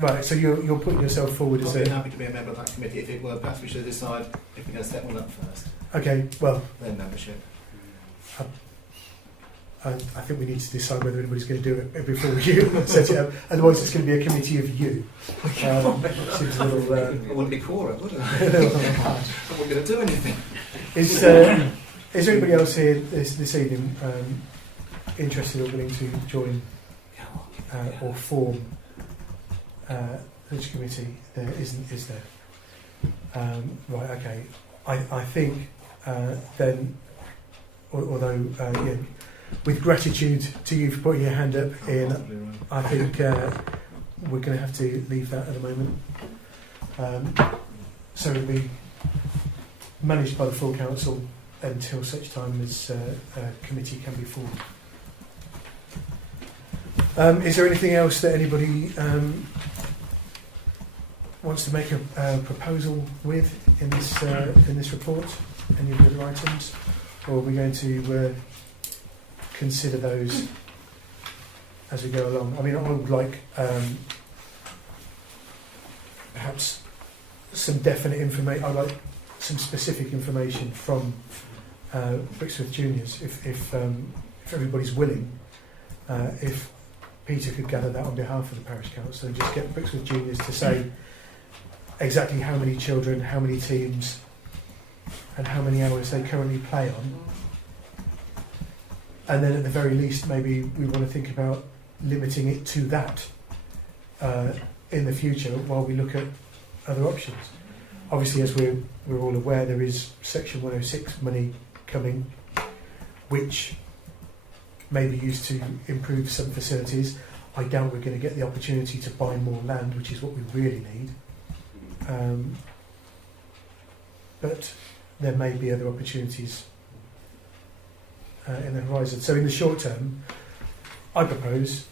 right, so you're putting yourself forward as I'd be a... happy to be a member of that committee if it were. Perhaps we should decide if we're going to set one up first, Okay, well, then membership. I think we need to decide whether anybody's going to do it before you set it up. Otherwise, it's going to be a committee of you. Seems a little... I wouldn't be quora, would I? I wasn't going to do anything. Is there anybody else here this evening interested or willing to join or form which committee? There isn't, is there? Right, okay. I think then, although yeah, with gratitude to you for putting your hand up, Ian, I think we're going to have to leave that at the moment. So it'll be managed by the full council until such time as a committee can be formed. Is there anything else that anybody wants to make a proposal with in this report? Any of the other items, or are we going to consider those as we go along? I mean, I would like perhaps some definite information. I'd like some specific information from Brixworth Juniors, if everybody's willing. If Peter could gather that on behalf of the parish council and just get Brixworth Juniors to say exactly how many children, how many teams, and how many hours they currently play on. And then at the very least, maybe we want to think about limiting it to that in the future while we look at other options. Obviously, as we're all aware, there is Section 106 money coming, which may be used to improve some facilities. I doubt we're going to get the opportunity to buy more land, which is what we really need. But there may be other opportunities in the horizon. So in the short term, I propose...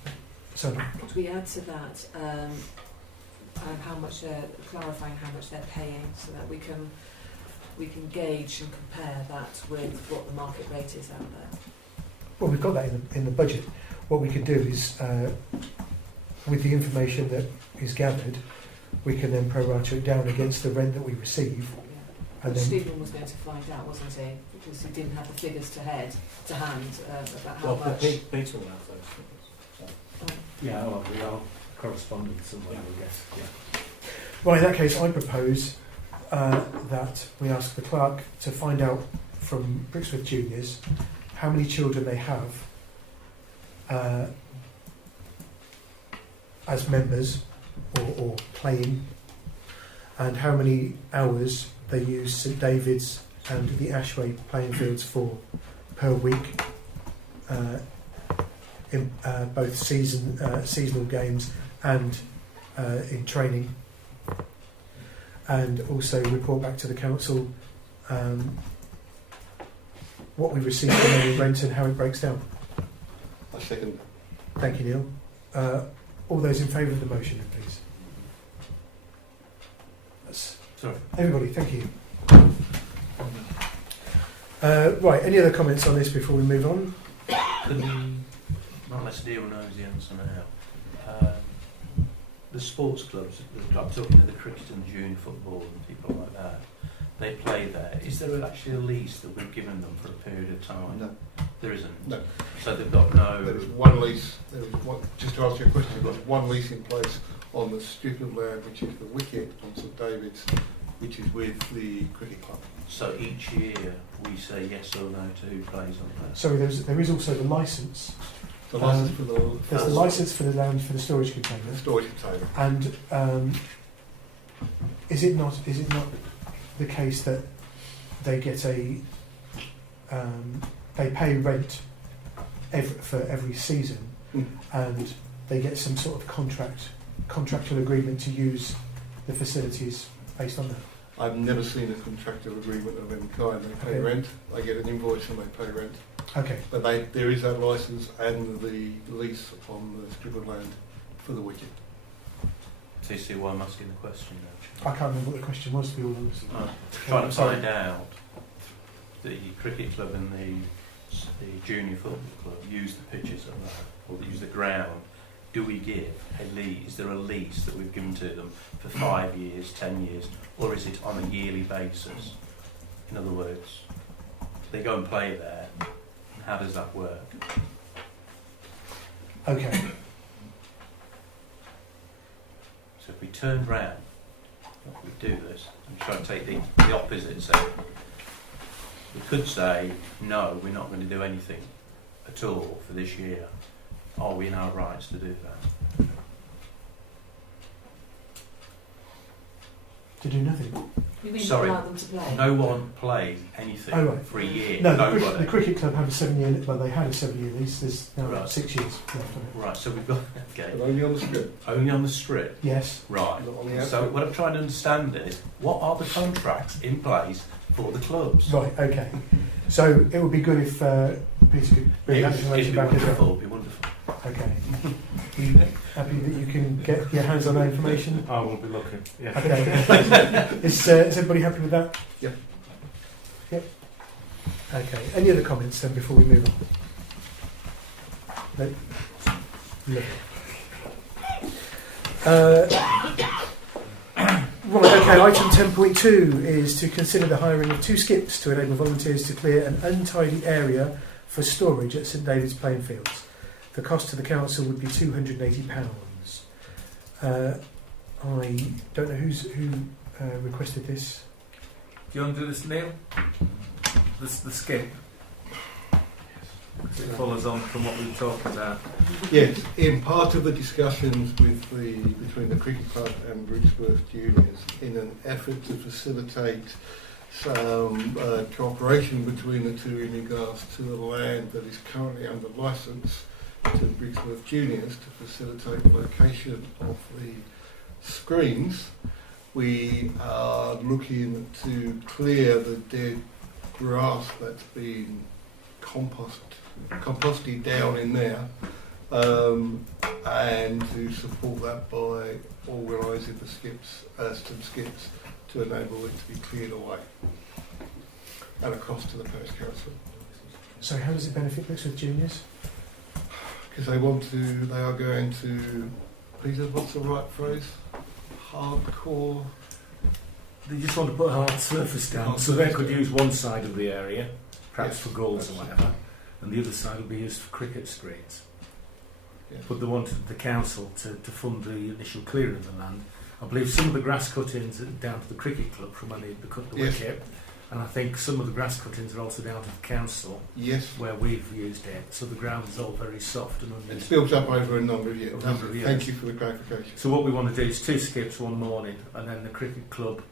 Sorry. Could we add to that how much clarifying how much they're paying, so that we can gauge and compare that with what the market rate is out there? Well, we've got that in the budget. What we can do is, with the information that is gathered, we can then pro-rata it down against the rent that we receive. And Which then, Stephen was going to find out, wasn't he? Because he didn't have the figures to hand about how Well, much. Peter will have those figures. So. Yeah, well, we are corresponding somewhere, I guess. Yeah. well, in that case, I propose that we ask the clerk to find out from Brixworth Juniors how many children they have as members or playing, and how many hours they use St David's and the Ashway playing fields for per week in both seasonal games and in training, and also report back to the council what we receive from any rent and how it breaks down. I second. Thank you, Neil. All those in favour of the motion, please. That's Sorry. everybody, thank you. Right, any other comments on this before we move on? Not unless Neil knows the answer now. The sports clubs, I'm talking to the cricket and junior football and people like that, they play there. Is there actually a lease that we've given them for a period of time? No. There isn't? No. So they've got no... There is one lease, just to answer your question, there's one lease in place on the strip of land which is the wicket on St David's, which is with the cricket club. So each year we say yes or no to who plays on that? Sorry, there is also the licence. The licence for the... There's the licence for the land for the storage container. The storage container. And is it not the case that they get they pay rent for every season, and they get some sort of contractual agreement to use the facilities based on that? I've never seen a contractual agreement of any kind. They pay Okay. rent, they get an invoice and they pay rent. Okay. But there is that licence and the lease on the strip of land for the wicket. Do you see why I'm asking the question now? I can't remember what the question was, to be all honest. Trying to find out the cricket club and the junior football club use the pitches at that, or use the ground. Do we give a lease? Is there a lease that we've given to them for 5 years, 10 years, or is it on a yearly basis? In other words, they go and play there, and how does that work? Okay. So if we turned round, we do this, and try to take the opposite side, we could say, no, we're not going to do anything at all for this year. Are we in our rights to do that? To do nothing. You mean Sorry, allow them to play? no one plays anything Oh, right. for a year. No, Nobody. the cricket club have a 7-year. Well, they had a 7-year lease. There's now Right. 6 years left on it. Right, so we've got okay. But only on the strip. Only on the strip. Yes. Right. Not on the So outside. what I'm trying to understand is, what are the contracts in place for the clubs? Right. Okay. So it would be good if Peter could bring that information back as well. It'd be wonderful. Okay. Are you happy that you can get your hands on that information? I will be looking. Yeah. Okay. Is everybody happy with that? Yep. Yep. Okay. Any other comments then before we move on? No. No. Right, okay, item 10.2 is to consider the hiring of 2 skips to enable volunteers to clear an untidy area for storage at St David's playing fields. The cost to the council would be £280. I don't know who requested this. Do you want to do this, Neil? The skip. It follows on from what we talked about. Yes, in part of the discussions between the cricket club and Brixworth Juniors, in an effort to facilitate some cooperation between the two in regards to the land that is currently under licence to Brixworth Juniors to facilitate the location of the screens, we are looking to clear the dead grass that's been composted down in there, and to support that by organising the skips, some skips, to enable it to be cleared away at a cost to the parish council. So how does it benefit Brixworth Juniors? Because they are going to, Peter, what's the right phrase? Hardcore. They just want to put a hard surface down, so they could use one side of the area, perhaps Yes, for goals or that's whatever, and the other side will be used for cricket screens. Yes. But they wanted the council to fund the initial clearing of the land. I believe some of the grass cuttings are down to the cricket club from when they cut the Yes. wicket, and I think some of the grass cuttings are also down to the council, Yes, where we've used it. So the ground is all very soft and it's unused. built up over a number of years. A number of years. Thank you for the clarification. So what we want to do is 2 skips one morning, and then the cricket club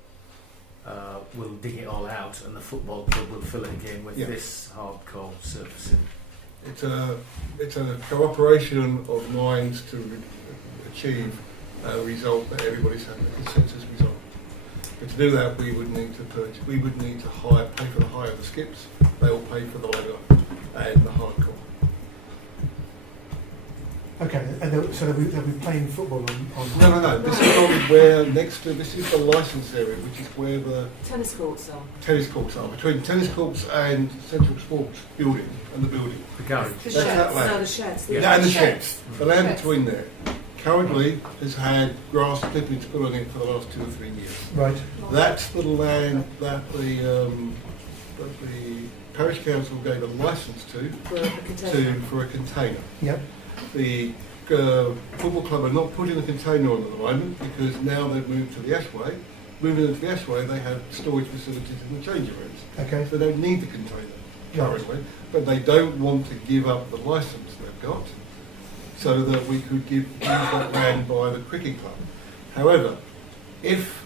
will dig it all out, and the football club will fill it again with Yeah. this hardcore surfacing. It's a cooperation of minds to achieve a result that everybody's had, a consensus result. But to do that, we would need to pay for the hire of the skips. They will pay for the labour and the hardcore. Okay, and so they'll be playing football on No. This is on where this is the licence area, which is where the Tennis courts are. tennis courts are, between tennis courts and Central Sports building and the building. The garage. The That's sheds. that land. No, the sheds. Yeah. And the sheds. The land Sheds. between there currently has had grass clippings put on it for the last 2 or 3 years. right. That's the land that the parish council gave a licence to For a container. for a container. Yep. The football club are not putting the container on at the moment because now they've moved to the Ashway. Moving into the Ashway, they have storage facilities in the changing rooms. Okay. So they don't need the container Right. currently, but they don't want to give up the licence they've got so that we could use that land by the cricket club. However, if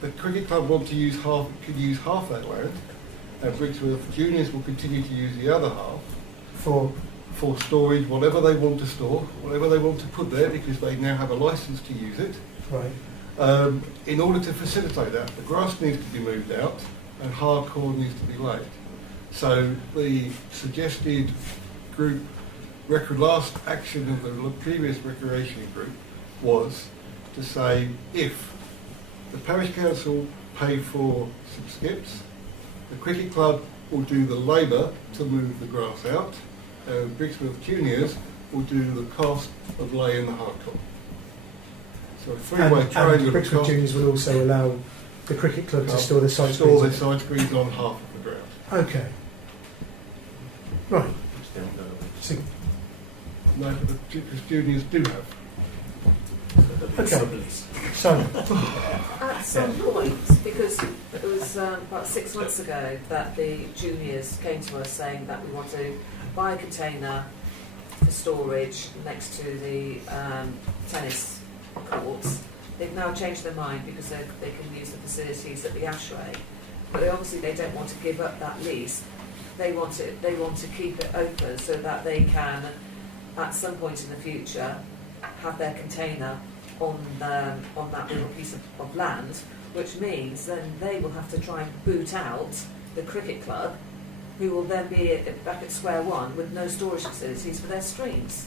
the cricket club want to could use half that land, and Brixworth Juniors will continue to use the other half for storage, whatever they want to store, whatever they want to put there, because they now have a licence to use it. Right. In order to facilitate that, the grass needs to be moved out and hardcore needs to be laid. So the suggested last action of the previous recreation group was to say if the parish council pay for some skips, the cricket club will do the labour to move the grass out, Brixworth Juniors will do the cost of laying the hardtop. So a three-way and trade the of Brixworth cost. Juniors will also allow the cricket club to store the side Store screens. their side screens on half of the ground. Okay. Right. So, No, but the Brixworth Juniors do have. okay. So, At some point, because it was about 6 months ago that the juniors came to us saying that we want to buy a container for storage next to the tennis courts. They've now changed their mind because they can use the facilities at the Ashway, but they don't want to give up that lease. They want to keep it open so that they can, at some point in the future, have their container on that little piece of land, which means then they will have to try and boot out the cricket club, who will then be back at square one with no storage facilities for their screens.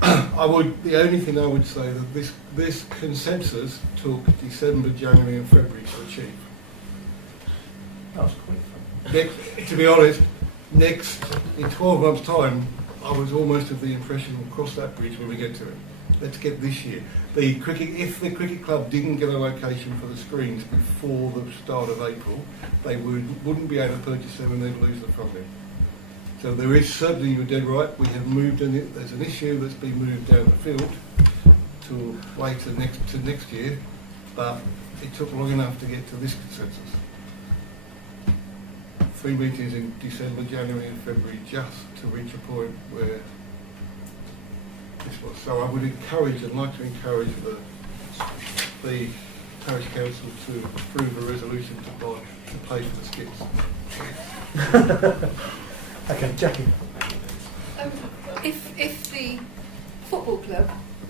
The only thing I would say that this consensus took December, January and February to achieve. That was quick. To be honest, in 12 months' time, I was almost of the impression we'll cross that bridge when we get to it. Let's get this year. If the cricket club didn't get a location for the screens before the start of April, they wouldn't be able to purchase them and they'd lose the funding. So there is certainly, you're dead right, we have moved, and there's an issue that's been moved down the field to later next year, but it took long enough to get to this consensus. 3 meetings in December, January and February just to reach a point where this was. So I would encourage and like to encourage the parish council to approve a resolution to pay for the skips. okay, Jackie. If the football club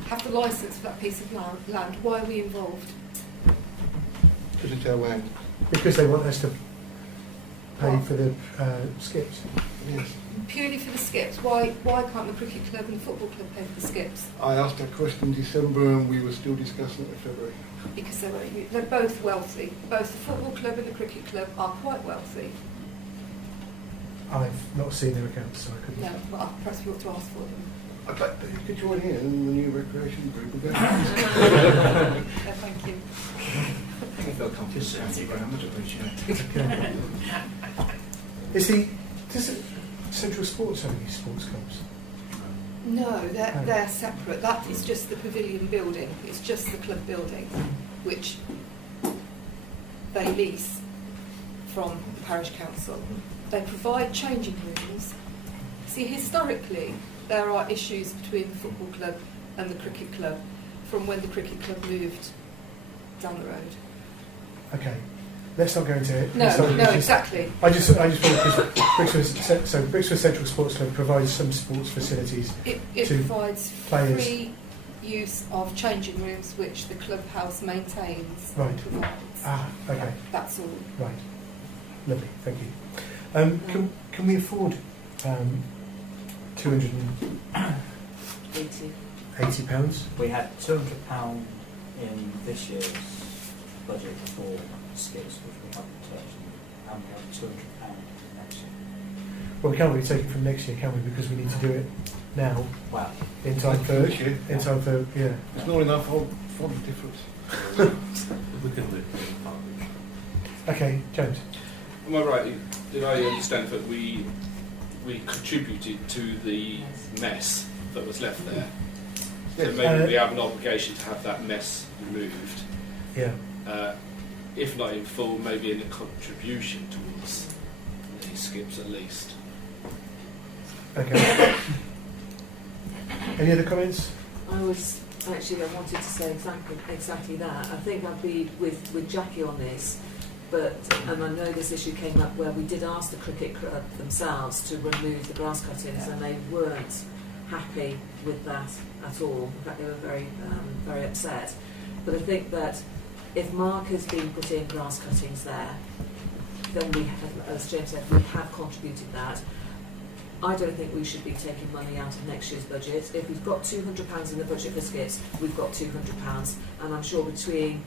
have the licence for that piece of land, why are we involved? Because it's our land. Because they want us to pay for the skips. Yes. Purely for the skips. Why can't the cricket club and the football club pay for the skips? I asked that question in December and we were still discussing it in February. Because they're both wealthy. Both the football club and the cricket club are quite wealthy. I've not seen their accounts, so I couldn't. No, well, perhaps we ought to ask for them. I'd like that you could join in and the new recreation group will go. Yeah, thank you. I feel comfortable standing ground, I'd appreciate it. Does Central Sports have any sports clubs? No, they're separate. That is just the pavilion building. It's just the club building, which they lease from the parish council. They provide changing rooms. See, historically, there are issues between the football club and the cricket club from when the cricket club moved down the road. Okay, let's not go into it. No, exactly. I just want to Brixworth Central Sports Club provides some sports facilities. It to provides players. free use of changing rooms, which the clubhouse maintains Right. and provides. Okay. That's all. Right. Lovely. Thank you. Can we afford £280? We had £200 in this year's budget for skips, which we haven't touched, and we have £200 next year. Well, we can't really take it from next year, can we? Because we need to do it now. Wow. In time for this year. In time for yeah. It's not enough for the difference. We can do it. Okay, James. Am I right? Did I understand that we contributed to the mess that was left there? So Yes. maybe we have an obligation to have that mess removed. Yeah. If not in full, maybe in a contribution towards the skips at least. Okay. Any other comments? I wanted to say exactly that. I think I'd be with Jackie on this, but and I know this issue came up where we did ask the cricket club themselves to remove the grass cuttings, and they weren't happy with that at all. In fact, they were very very upset. But I think that if Mark has been put in grass cuttings there, then we have, as James said, we have contributed that. I don't think we should be taking money out of next year's budget. If we've got £200 in the budget for skips, we've got £200, and I'm sure between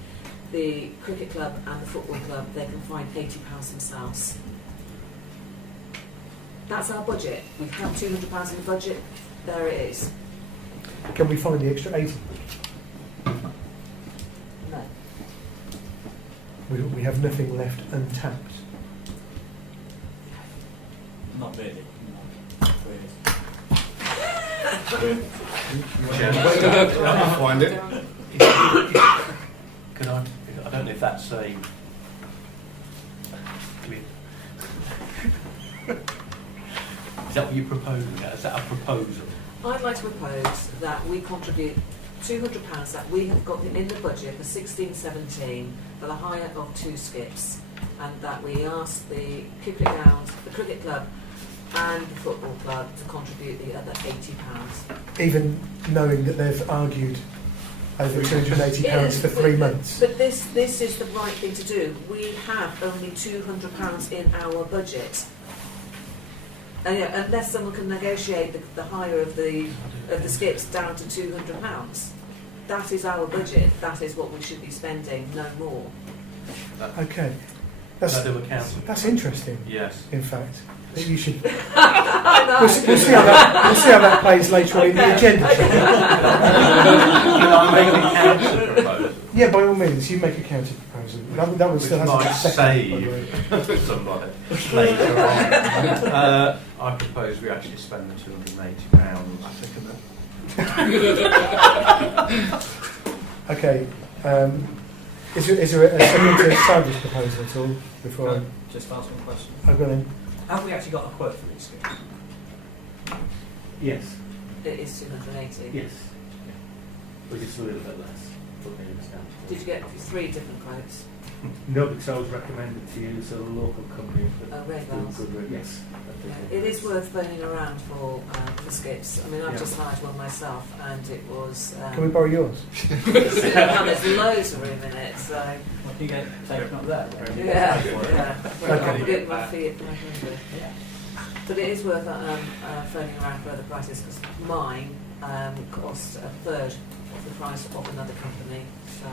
the cricket club and the football club, they can find £80 themselves. That's our budget. We have £200 in the budget. There it is. Can we find the extra 80? No. We have nothing left untapped. Not really. No, really. I'll find it. Can I don't know if that's a... Is that what you're proposing? Is that a proposal? I'd like to propose that we contribute £200 that we have got in the budget for 16-17 for the hire of 2 skips, and that we ask the cricket ground, the cricket club and the football club to contribute the other £80. Even knowing that they've argued over £280 Yes, for 3 months. But this is the right thing to do. We have only £200 in our budget. And unless someone can negotiate the hire of the skips down to £200, that is our budget. That is what we should be spending, no more. Okay. That's interesting. Yes. In fact, that you should. I know. We'll see how that plays later on in the agenda. Can I make a counter proposal? Yeah, by all means, you make a counter proposal. That one still has might a second. By the way. save somebody later on. I propose we actually spend the £280. I second that. Okay. Is there a second to Sandra's proposal at all before I just ask one question. go then? Have we actually got a quote for these skips? Yes. It is 280. Yes. But it's a little bit less. Did you get 3 different quotes? No, because I was recommended to use a local company for Oh, Red Bells. yes. Yeah, it is worth phoning around for skips. I mean, I've Yeah. just hired one myself, and it was. Can we borrow yours? There's loads of room in it, so. What do you get taken up there? Yeah. Okay. We're getting my fee at 500. Yeah. But it is worth phoning around for other prices, because mine cost a third of the price of another company, so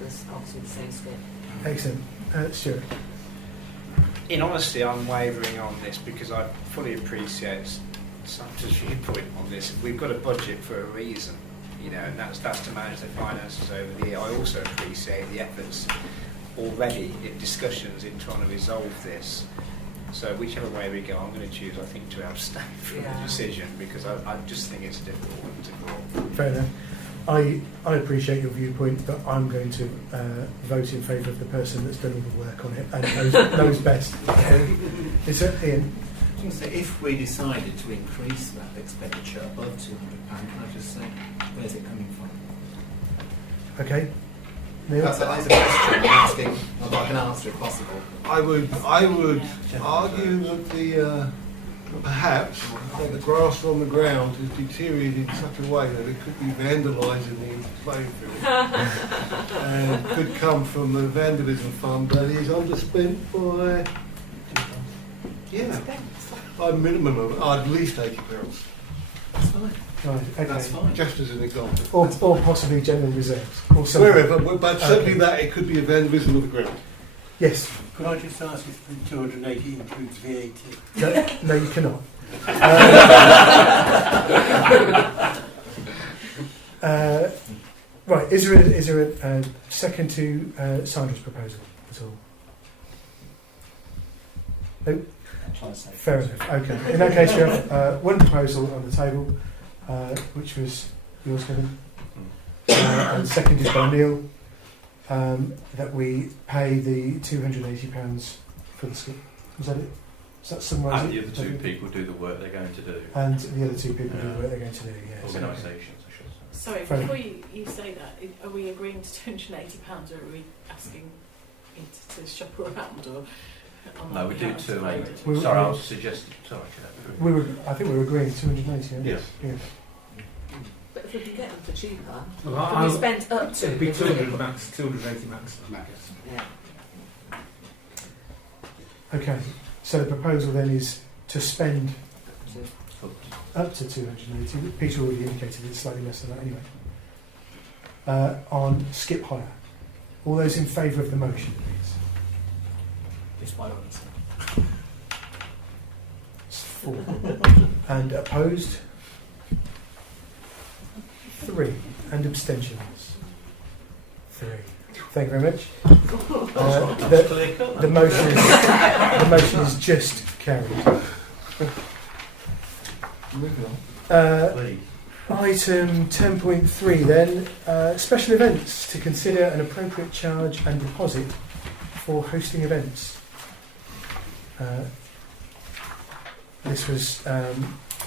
there's obviously the same skip. Excellent. Stuart. In honesty, I'm wavering on this because I fully appreciate Sandra's viewpoint on this. We've got a budget for a reason, and that's to manage the finances over the year. I also appreciate the efforts already in discussions in trying to resolve this. So whichever way we go, I'm going to choose, I think, to abstain from the decision, because I just think it's a difficult one to call. Fair enough. I appreciate your viewpoint, but I'm going to vote in favour of the person that's done all the work on it and knows best. Is it Ian? I was going to say, if we decided to increase that expenditure above £200, can I just say, where's it coming from? Okay. Neil? That's a question I'm asking. I'd like an answer if possible. I would argue that perhaps the grass on the ground has deteriorated in such a way that it could be vandalising the playing field and could come from the vandalism fund that is underspent by by a minimum of at least £80. That's fine. Right, okay. That's fine. Just as an example. Or possibly general reserves. Or something. Wherever, but certainly that it could be a vandalism of the ground. Yes. Could I just ask if the 280 includes VAT? No, you cannot. Right, is there a second to Sandra's proposal at all? No? Fair enough, okay. In that case, we have one proposal on the table, which was yours, Kevin, and seconded by Neil, that we pay the £280 for the skip. Was that it? Does that summarise And it? the other 2 people do the work they're going to do. And the other 2 people do the work they're going to do, yes. Organisations, I should say. Sorry, Fair before you say that, are we agreeing to £280 or are we asking to shop around? Or No, we do 280. We- Sorry, I was suggesting. Sorry, I think we were agreeing 280. Yeah? Yes. Yeah. But if we can get them for cheaper, Well, can we spend up to? It'd be 200 max, 280 max. Yeah. Okay, so the proposal then is to spend Up to 280. Peter already indicated it's slightly less than that anyway. On skip hire. All those in favour of the motion, please. It's my honest. It's 4. And opposed? 3. And abstentions? 3. Thank you very much. The motion is just carried. Moving on. Item 10.3 then, special events, to consider an appropriate charge and deposit for hosting events. This was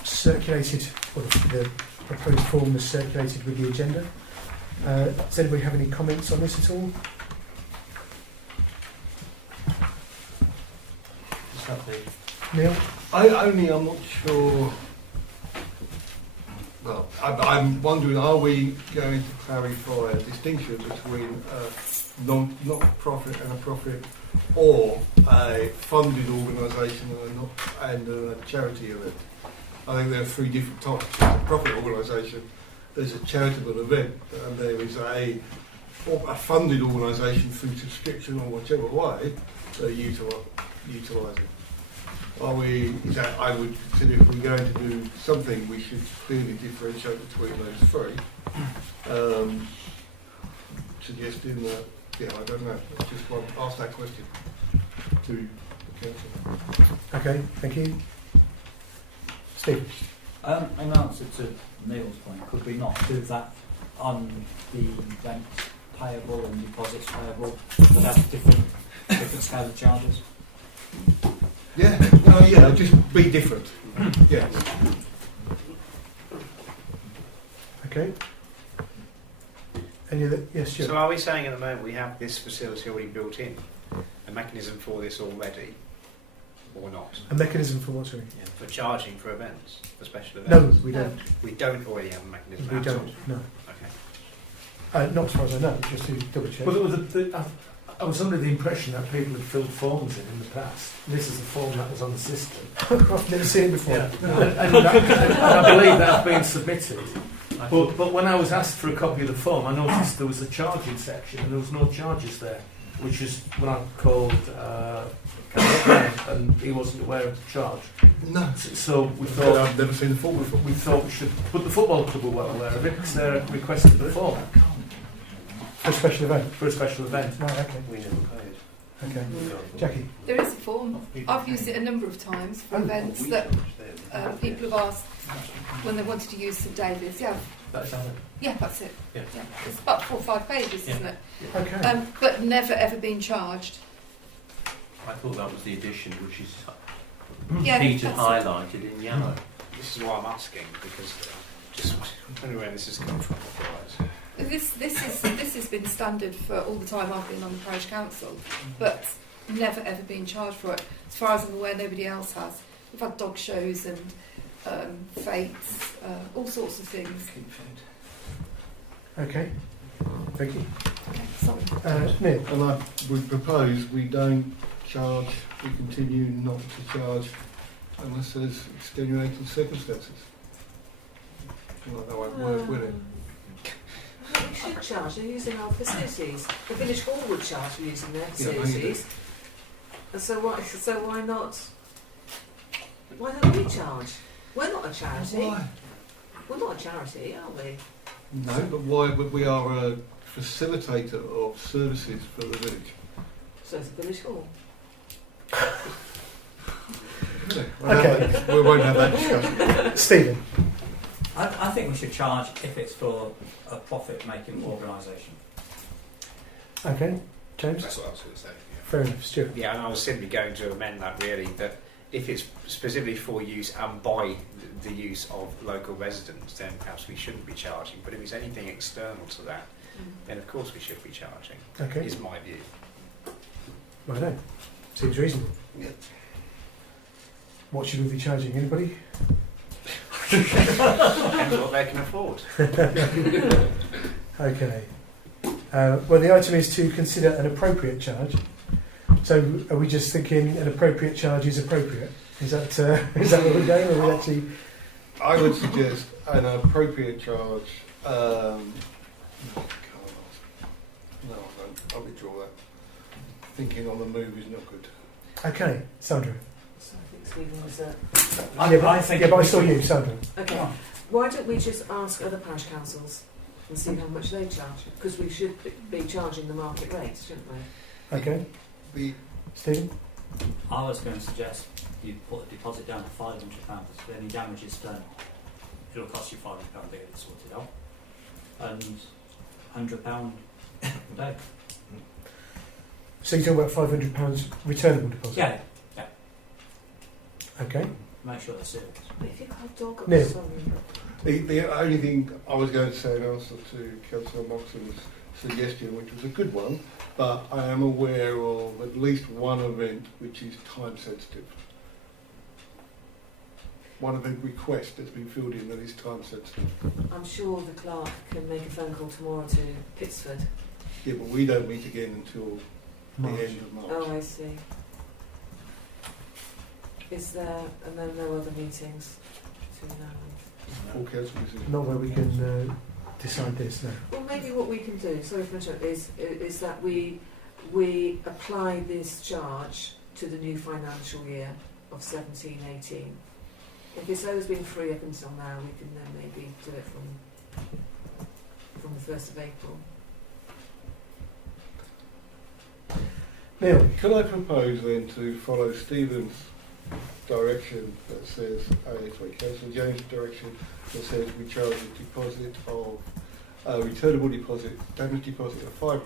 circulated, or the proposed form was circulated with the agenda. Does anybody have any comments on this at all? Neil? I'm not sure. Well, I'm wondering, are we going to clarify a distinction between a not-for-profit and a profit, or a funded organisation and a charity event? I think there are 3 different types. There's a profit organisation, there's a charitable event, and there is a funded organisation through subscription or whichever way they're utilising. I would consider if we're going to do something, we should clearly differentiate between those 3. Suggesting that, I don't know. I just want to ask that question to the council. Okay, thank you. Steve? In answer to Neil's point, could we not do that on the rent payable and deposits payable, but have different scale of charges? Yeah, just be different. Yeah. Okay. Any other? Yes, sure. So are we saying at the moment we have this facility already built in, a mechanism for this already, or not? A mechanism for what, sorry? Yeah, for charging for events, for special No, events? we don't. We don't already have a mechanism We at don't, all? no. Okay. Not as far as I know, just to double check. Well, I was under the impression that people had filled forms in the past. This is the form that was on the system. I've never seen it before. Yeah. and I believe that's been submitted. But when I was asked for a copy of the form, I noticed there was a charging section and there was no charges there, which is when I called and he wasn't aware of the charge. No. So we thought... I've never seen the form before. We thought we should... But the football club were well aware of it because they requested the form. For a special event? For a special event. Right, okay. We never paid. Okay. Jackie? There is a form. I've used it a number of times for events that people have asked when they wanted to use St David's. Yeah. That's it. Yeah, that's it. Yeah. It's about 4 or 5 pages, isn't it? Okay. But never ever been charged. I thought that was the addition, which is Yeah, Peter that's highlighted in yellow. This is why I'm asking, because just wondering where this has come from. This has been standard for all the time I've been on the parish council, but never ever been charged for it. As far as I'm aware, nobody else has. We've had dog shows and fates, all sorts of things. Okay. Thank you. Okay, sorry. Neil? And I would propose we don't charge, we continue not to charge unless there's extenuating circumstances. Well, that won't work, will it? We should charge. They're using our facilities. The village hall would charge for using their Yeah, facilities. And so why not? Why don't we charge? We're not a charity. Why? We're not a charity, are we? No, but why? But we are a facilitator of services for the village. So it's the village hall. Okay. We won't have that discussion. Stephen? I think we should charge if it's for a profit-making organisation. Okay. James? That's what I was going to say. Yeah. Fair enough. Stuart? Yeah, and I was simply going to amend that really, that if it's specifically for use and by the use of local residents, then perhaps we shouldn't be charging. But if it's anything external to that, then of course we should be charging, Okay. is my view. Righto. Seems reasonable. Yeah. What should we be charging? Anybody? Depends what they can afford. Okay. Well, the item is to consider an appropriate charge. So are we just thinking an appropriate charge is appropriate? Is that where we're going, or we actually? I would suggest an appropriate charge. No, I won't. I'll withdraw that. Thinking on the move is not good. Okay, Sandra. So I think Stephen was But I saw you, Sandra. Okay. Why don't we just ask other parish councils and see how much they charge? Because we should be charging the market rate, shouldn't we? Okay. Stephen? I was going to suggest you put a deposit down to £500 for any damages done. It'll cost you £500 to get it sorted out. And £100 a day. So you're talking about £500 returnable deposit? Yeah. Okay. Make sure that's it. But if you can't dog Neil. The only thing I was going to say in answer to Councillor Moxon's suggestion, which was a good one, but I am aware of at least one event which is time sensitive. One event request that's been filled in that is time sensitive. I'm sure the clerk can make a phone call tomorrow to Pittsford. Yeah, but we don't meet again until March. the end of March. Oh, I see. Is there, and then no other meetings between now and... Full council decision. Not where we can decide this, no. Well, maybe what we can do, sorry for interrupting, is that we apply this charge to the new financial year of 17-18. If it's always been free up until now, we can then maybe do it from the 1st of April. Neil? Could I propose then to follow Stephen's direction that says, Councillor James' direction that says we charge a deposit of, returnable deposit, damage deposit of £500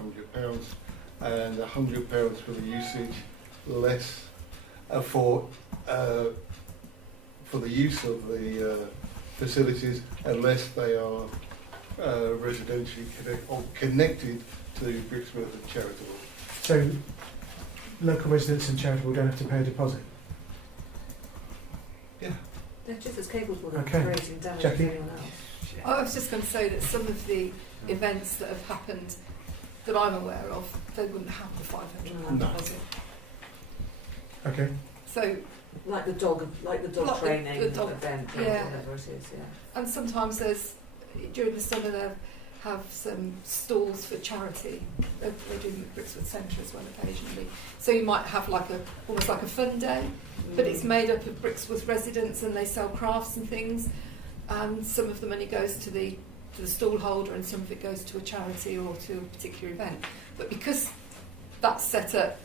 and £100 for the usage, less for the use of the facilities unless they are residentially connected to Brixworth and charitable. So local residents and charitable don't have to pay a deposit? Yeah. They're just as capable of Okay. creating damage Jackie? as anyone else. I was just going to say that some of the events that have happened that I'm aware of, they wouldn't have the £500 No. deposit. Okay. So, Like the dog training the dog, event, or yeah. whatever it is, yeah. And sometimes during the summer they have some stalls for charity. They do them at Brixworth Centre as well occasionally. So you might have almost like a fun day, but it's made up of Brixworth residents and they sell crafts and things. And some of the money goes to the stall holder and some of it goes to a charity or to a particular event. But because that's set up,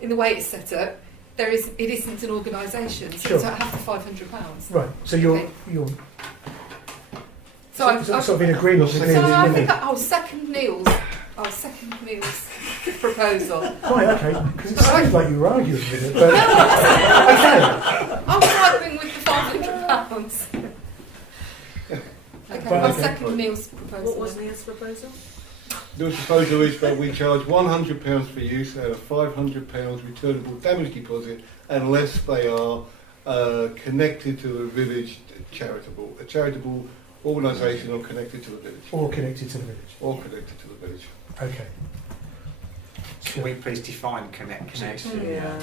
in the way it's set up, it isn't an organisation, so Sure. you don't have the £500. Right, so you're So sort of in agreement with So Neil's. I think I'll second Neil's proposal. Right, okay, because it sounds like you were arguing with it, but okay. I'm arguing with the £500. Okay, I'll second Neil's proposal. What was Neil's proposal? The proposal is that we charge £100 for use and a £500 returnable damage deposit unless they are connected to the village charitable, a charitable organisation or connected to the village. Or connected to the village. Or connected to the village. Okay. Can we please define connection? Yeah,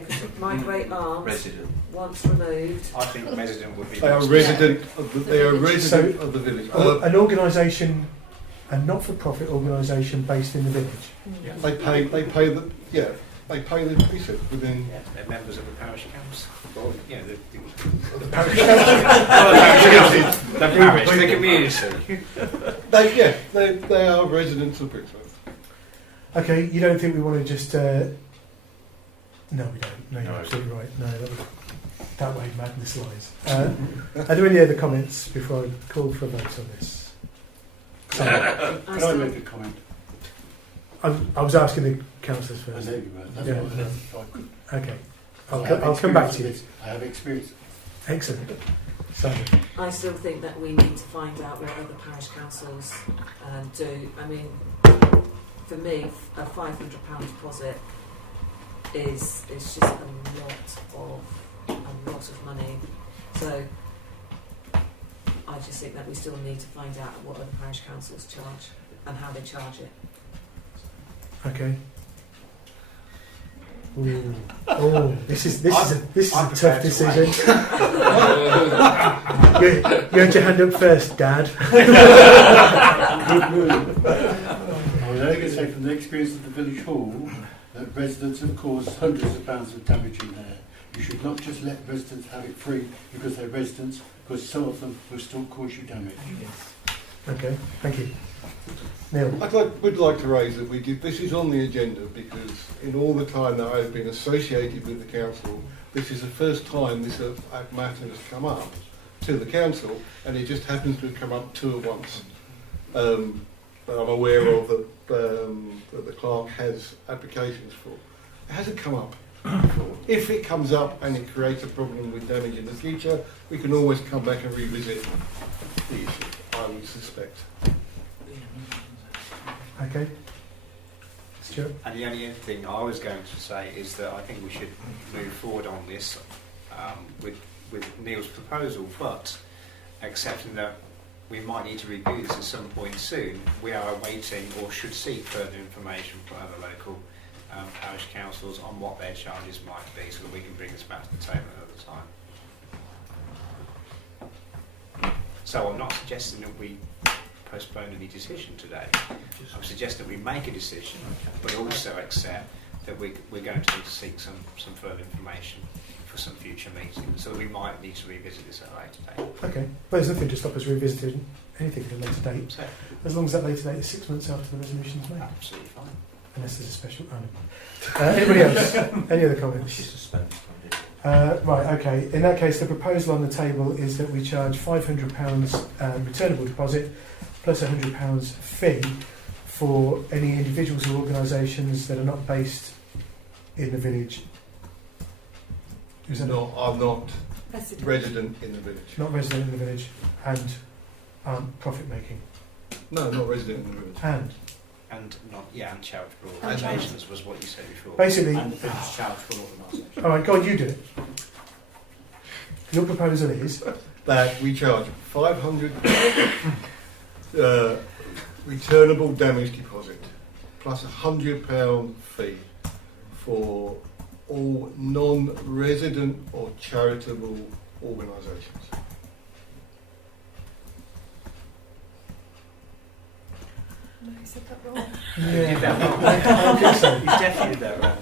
because migrate arms, Resident. once removed. I think resident would be They are best. resident of the, they are village. resident of the village. An organisation, a not-for-profit organisation based in the village. Yeah. They pay the precinct within. Yeah, they're members of the parish council. Well, Yeah, The parish the parish, the community. They are residents of Brixworth. Okay, you don't think we want to just... No, we don't. No, you're No. absolutely right. No, that way madness lies. Are there any other comments before I call for a vote on this? Can I make a comment? I was asking the councillors I first. know you were. That's Yeah. why I could. Okay, I have I'll come back to you. experience of this. I have experience. Excellent. So, I still think that we need to find out what other parish councils do. I mean, for me, a £500 deposit is just a lot of money. So I just think that we still need to find out what other parish councils charge and how they charge it. okay. Ooh. Oh, this is a tough decision. You had your hand up first, Dad. I would only say from the experience of the village hall that residents have caused hundreds of pounds of damage in there. You should not just let residents have it free because they're residents, because some of them will still cause you damage. Okay, thank you. Neil. Would like to raise that this is on the agenda because in all the time that I've been associated with the council, this is the first time this matter has come up to the council, and it just happens to have come up 2 at once. That I'm aware of that the clerk has applications for. It hasn't come up before. If it comes up and it creates a problem with damage in the future, we can always come back and revisit the issue, I would suspect. Okay. Stuart? And the only thing I was going to say is that I think we should move forward on this with Neil's proposal, but accepting that we might need to review this at some point soon. We are awaiting or should seek further information from other local parish councils on what their charges might be so that we can bring this back to the table another time. So I'm not suggesting that we postpone any decision today. I'm suggesting that we make a decision, but also accept that we're going to need to seek some further information for some future meetings, so we might need to revisit this at a later date. Okay, but there's nothing to stop us revisiting anything at a later date, as long as that later date is 6 months after the resolution is made. Absolutely fine. Unless there's a special... anybody else? Any other comments? Right, okay. In that case, the proposal on the table is that we charge £500 returnable deposit plus £100 fee for any individuals or organisations that are not based in the village. I'm not Resident. resident in the village. Not resident in the village and profit making. No, not resident in the village. And charitable And organisations was what you said before. Basically, And the village charitable organisation. all right, go on, you do it. Your proposal is That we charge £500 returnable damage deposit plus £100 fee for all non-resident or charitable organisations. No, you said that wrong. You did that wrong. I think so. You definitely did that wrong.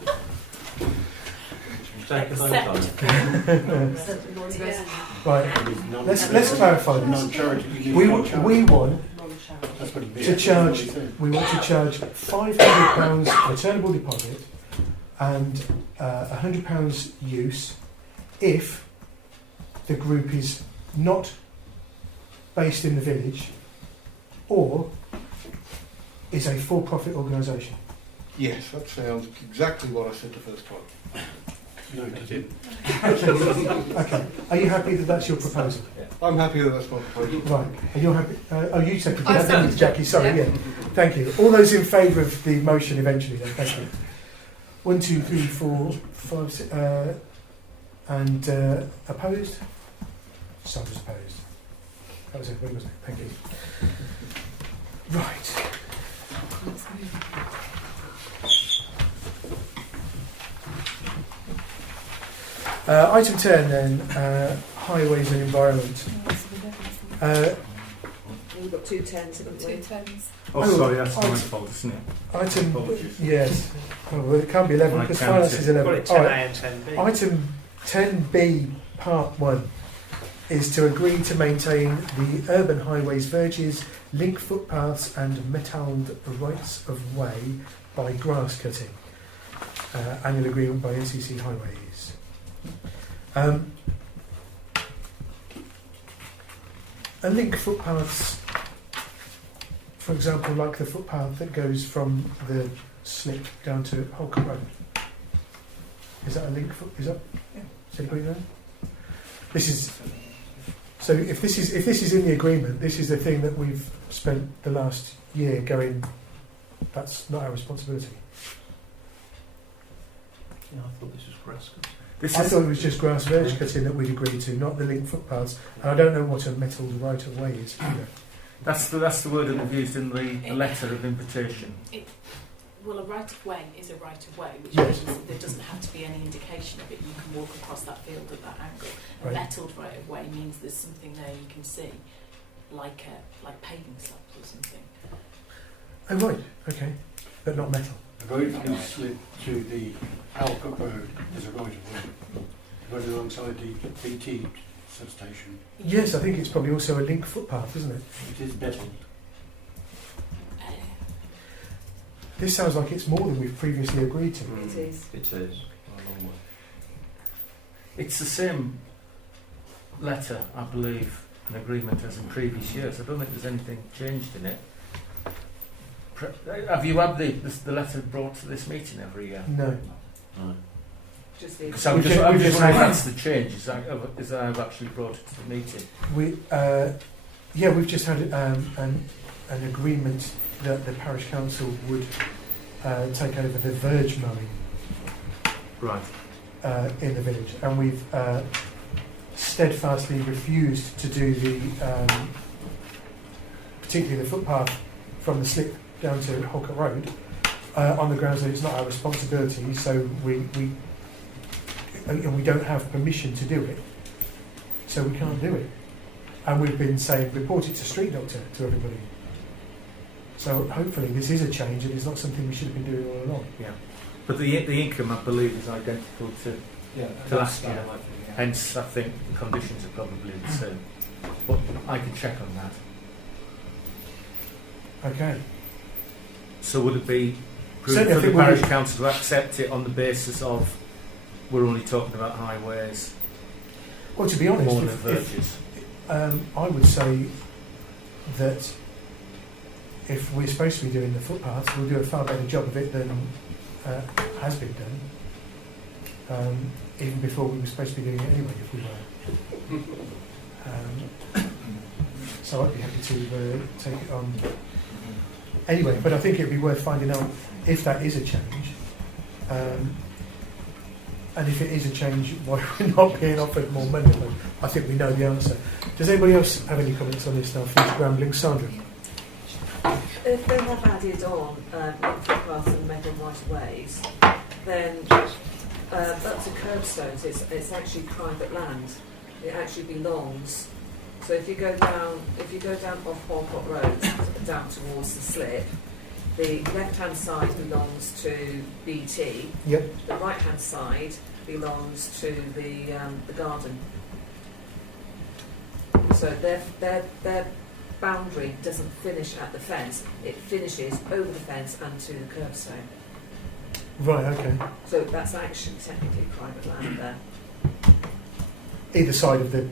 Take a vote on it. Right, let's clarify this. Non-charity. We want That's what it to charge. We want to charge £500 returnable deposit and £100 use if the group is not based in the village or is a for-profit organisation. Yes, that sounds exactly what I said the first time. No, it didn't. Okay. Are you happy that that's your proposal? I'm happy that that's my proposal. Right. And you're happy? You seconded I that, didn't you, seconded Jackie? it, Sorry. yeah. Yeah. Thank you. All those in favour of the motion eventually, then. Thank you. 1, 2, 3, 4, 5, 6, and opposed? Some was opposed. That was everybody, wasn't it? Thank you. Right. Let's move. Item 10 then, highways and environment. We've got 2 10s, haven't we? 2 tens. Oh, sorry, that's my fault, isn't it? Item, Apologies. yes. Well, it can't be 11 I because counted finance it. is 11. Got it 10A All right. and 10B. Item 10B, Part 1, is to agree to maintain the urban highways verges, link footpaths and metalled rights of way by grass cutting. Annual agreement by NCC Highways. A link footpaths, for example, like the footpath that goes from the slip down to Holcombe Road. Is that a link foot? Is that? Yeah. Is anybody know? This is. So if this is in the agreement, this is the thing that we've spent the last year going. That's not our responsibility. Yeah, I thought this was grass cut. I thought it was just grass verge cutting that we'd agreed to, not the link footpaths. And I don't know what a metal right of way is either. That's the word that we've used in the letter of invitation. Well, a right of way is a right of way, which Yes. means there doesn't have to be any indication of it. You can walk across that field at that angle. A Right. metalled right of way means there's something there you can see, like paving slabs or something. Oh right, okay, but not metal. The road from Slip to the Alcott Road is a right of way. Running alongside the BT substation. Yes, I think it's probably also a link footpath, isn't it? It is metal. This sounds like it's more than we've previously agreed to. It is. It is. A long way. It's the same letter, I believe, an agreement as in previous years. I don't think there's anything changed in it. Have you had the letter brought to this meeting every year? No. No. Just the Because I'm We've just just wondering if had- that's the change, is that I've actually brought it to the meeting. We've just had an agreement that the parish council would take over the verge mowing Right. in the village, and we've steadfastly refused to do particularly the footpath from the slip down to Holcott Road on the grounds that it's not our responsibility. So we don't have permission to do it, so we can't do it. And we've been saying report it to street doctor to everybody. So hopefully this is a change and it's not something we should have been doing all along. Yeah. But the income, I believe, is identical to last year. Hence, I think the conditions are probably the same. But I can check on that. Okay. So would it be Certainly, I prudent for the think we parish would- council to accept it on the basis of we're only talking about highways, Well, to be more honest, than if, verges? I would say that if we're supposed to be doing the footpaths, we'll do a far better job of it than has been done. Even before we were supposed to be doing it anyway, if we were. So I'd be happy to take it on anyway. But I think it'd be worth finding out if that is a change, and if it is a change, why we're not being offered more money. But I think we know the answer. Does anybody else have any comments on this now? Finish rambling, Sandra. If they have added on footpaths and metal right of ways, then up to curbstones, it's actually private land. It actually belongs. So if you go down off Holcott Road down towards the slip, the left-hand side belongs to BT. Yep. The right-hand side belongs to the garden. So their boundary doesn't finish at the fence; it finishes over the fence and to the curbstone. Right. Okay. So that's actually technically private land there. Either side of the.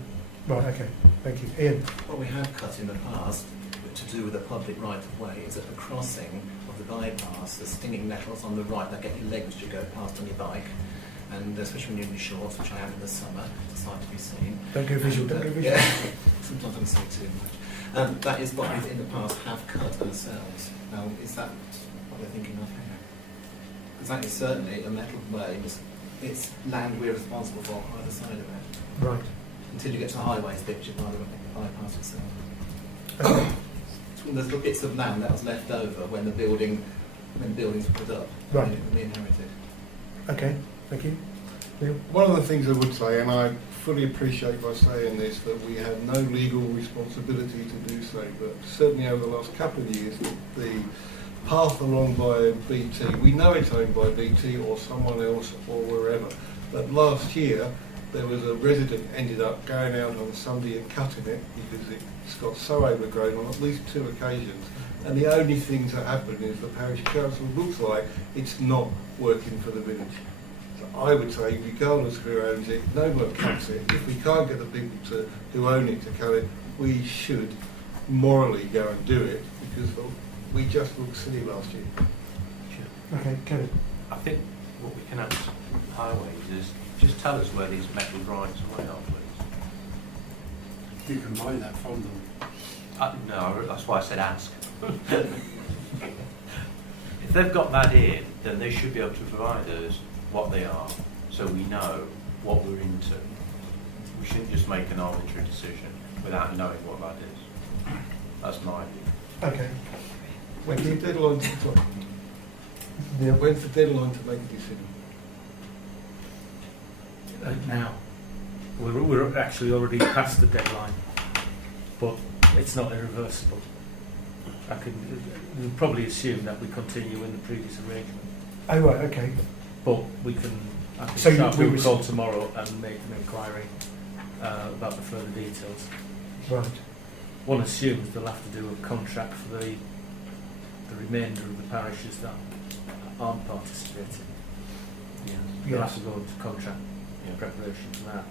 Right. Okay. Thank you, Ian. What we have cut in the past, to do with a public right of way, is at the crossing of the bypass, the stinging nettles on the right that get your legs as you go past on your bike, and especially when you're in your shorts, which I am in the summer, it's a sight to be seen. Don't go visual. Don't go visual. Yeah, sometimes I don't say too much. That is what we in the past have cut ourselves. Now, is that what they're thinking of here? Because that is certainly a metal way. It's land we're responsible for either side of it. Right. Until you get to the highways bit, which is by the bypass itself. Okay. It's one of those bits of land that was left over when the buildings were put up. Right. When they inherited. Okay. Thank you. Neil? One of the things I would say, and I fully appreciate by saying this, that we have no legal responsibility to do so, but certainly over the last couple of years, the path along by BT, we know it's owned by BT or someone else or wherever, but last year there was a resident ended up going out on Sunday and cutting it because it's got so overgrown on at least 2 occasions. And the only things that happen is the parish council looks like it's not working for the village. So I would say, regardless of who owns it, no one cuts it. If we can't get the people who own it to cut it, we should morally go and do it because we just looked silly last year. Okay. Kevin. I think what we can ask highways is just tell us where these metal rights away are, please. You can buy that from them. No, that's why I said ask. If they've got that in, then they should be able to provide us what they are, so we know what we're into. We shouldn't just make an arbitrary decision without knowing what that is. That's my view. Okay. When's the deadline? Neil? When's the deadline to make a decision? Now, we're actually already past the deadline, but it's not irreversible. We'll probably assume that we continue in the previous arrangement, Oh, right, okay. but we can. I can So sharp we a was- call tomorrow and make an inquiry about the further details. Right. One assumes they'll have to do a contract for the remainder of the parishes that aren't participating. Yeah, they'll Yes. have to go into contract preparation for that.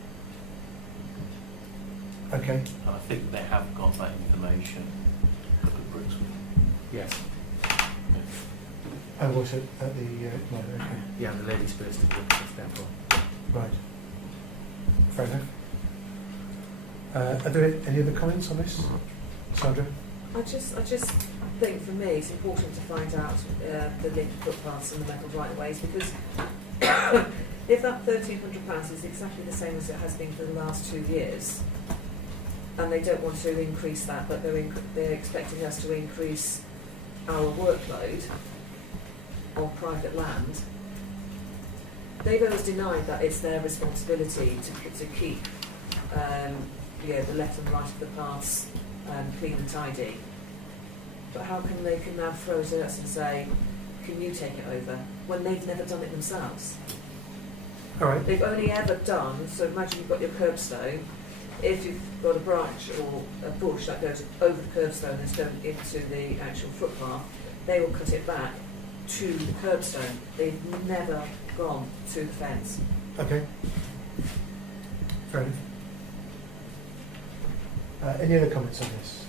Okay. And I think they have got that information at the Brixworth. Yes. Oh, was it at the... no, okay. Yeah, the ladies' based at Brixworth Temple. Right. Fair enough. Are there any other comments on this? Sandra? I just think for me it's important to find out the linked footpaths and the metal right-of-ways, because if that £1,300 is exactly the same as it has been for the last 2 years, and they don't want to increase that, but they're expecting us to increase our workload on private land, they've always denied that it's their responsibility to keep the left and right of the paths clean and tidy. But how come they can now throw it at us and say, can you take it over, when they've never done it themselves? All right. They've only ever done, so imagine you've got your curbstone, if you've got a branch or a bush that goes over the curbstone and is going into the actual footpath, they will cut it back to the curbstone. They've never gone to the fence. Okay. Fair enough. Any other comments on this?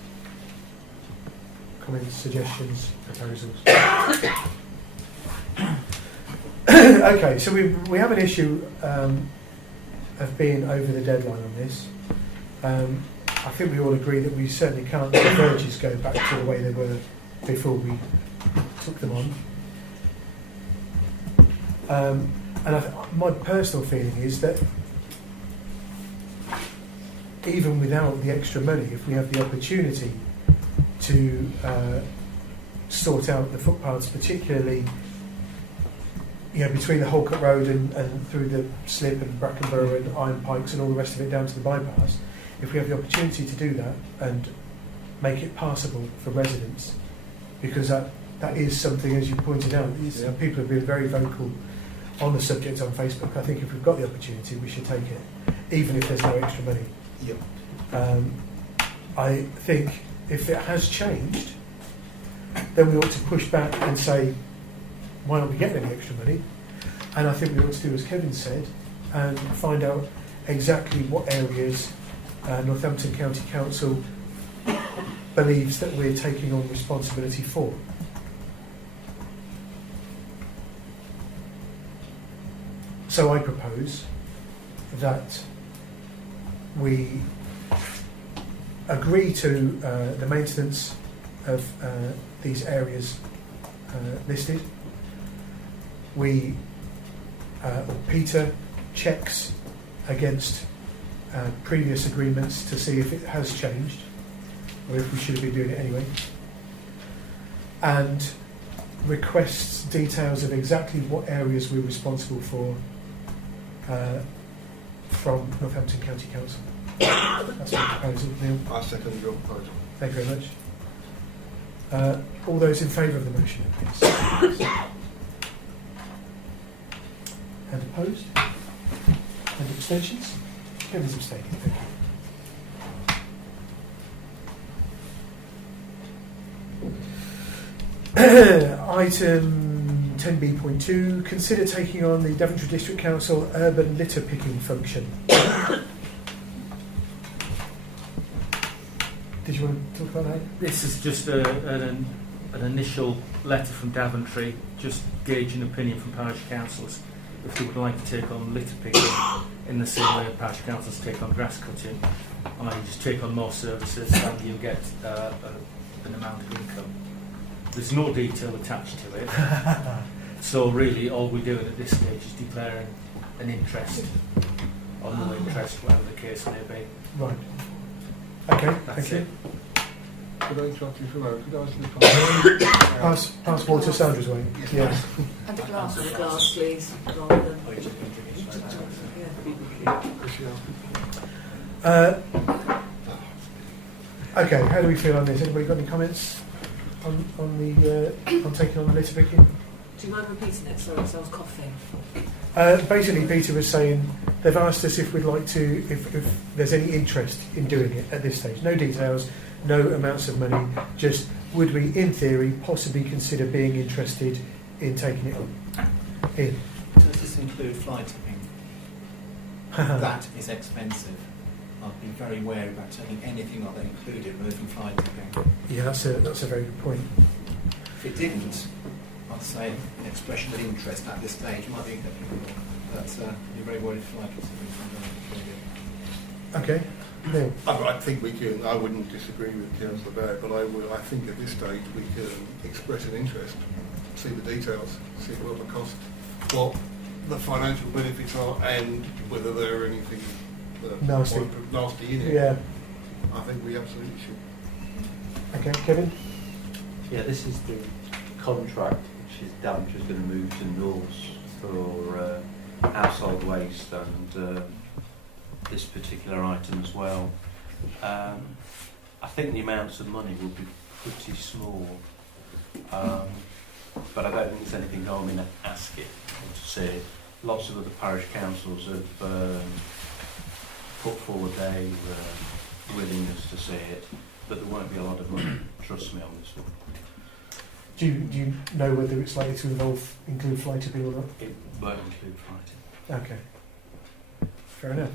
Comments, suggestions, proposals? Okay, so we have an issue of being over the deadline on this. I think we all agree that we certainly can't let the verges go back to the way they were before we took them on. And my personal feeling is that even without the extra money, if we have the opportunity to sort out the footpaths, particularly between the Holcott Road and through the Slip and Brackenborough and Iron Pikes and all the rest of it down to the bypass, if we have the opportunity to do that and make it passable for residents, because that is something, as you pointed out, people have been very vocal on the subject on Facebook. I think if we've got the opportunity, we should take it, even if there's no extra money. Yep. I think if it has changed, then we ought to push back and say, why aren't we getting any extra money? And I think we ought to do as Kevin said, and find out exactly what areas Northampton County Council believes that we're taking on responsibility for. So I propose that we agree to the maintenance of these areas listed. Peter checks against previous agreements to see if it has changed, or if we should be doing it anyway, and requests details of exactly what areas we're responsible for from Northampton County Council. That's my proposal, Neil. I second your proposal. Thank you very much. All those in favour of the motion, please. And opposed? And abstentions? Kevin's abstaining, thank you. Item 10B.2, consider taking on the Daventry District Council urban litter picking function. Did you want to talk about that? This is just an initial letter from Daventry, just gauging opinion from parish councils if they would like to take on litter picking in the same way parish councils take on grass cutting. And you just take on more services and you get an amount of income. There's no detail attached to it. So really all we're doing at this stage is declaring an interest or no interest, whatever the case may be. Right. Okay, That's thank it. you. could I interrupt you for a moment? Could I ask the Pass water Sandra's way. Yes. And a glass. And a glass, please, rather than... Yeah. Okay, how do we feel on this? Anybody got any comments on taking on the litter picking? Do you mind repeating it? Sorry, because I was coughing. Basically, Peter was saying they've asked us if we'd like to, if there's any interest in doing it at this stage. No details, no amounts of money. Just would we, in theory, possibly consider being interested in taking it on? Ian. Does this include fly tipping? That is expensive. I'd be very wary about taking anything like that included, removing fly tipping. Yeah, that's a very good point. If it didn't, I'd say an expression of interest at this stage might be acceptable, but you're very worried fly tipping. Okay. Neil. I think we can. I wouldn't disagree with Councillor Barrett, but I think at this stage we can express an interest, see the details, see what the cost, what the financial benefits are, and whether there are anything Nasty in it. Yeah. I think we absolutely should. Okay, Kevin. Yeah, this is the contract which is Daventry is going to move to Norse for household waste and this particular item as well. I think the amounts of money will be pretty small, but I don't think there's anything harm in asking or to see it. Lots of other parish councils have put forward their willingness to see it, but there won't be a lot of money, trust me on this one. Do you know whether it's likely to include fly tipping or not? It won't include fighting. Okay. Fair enough.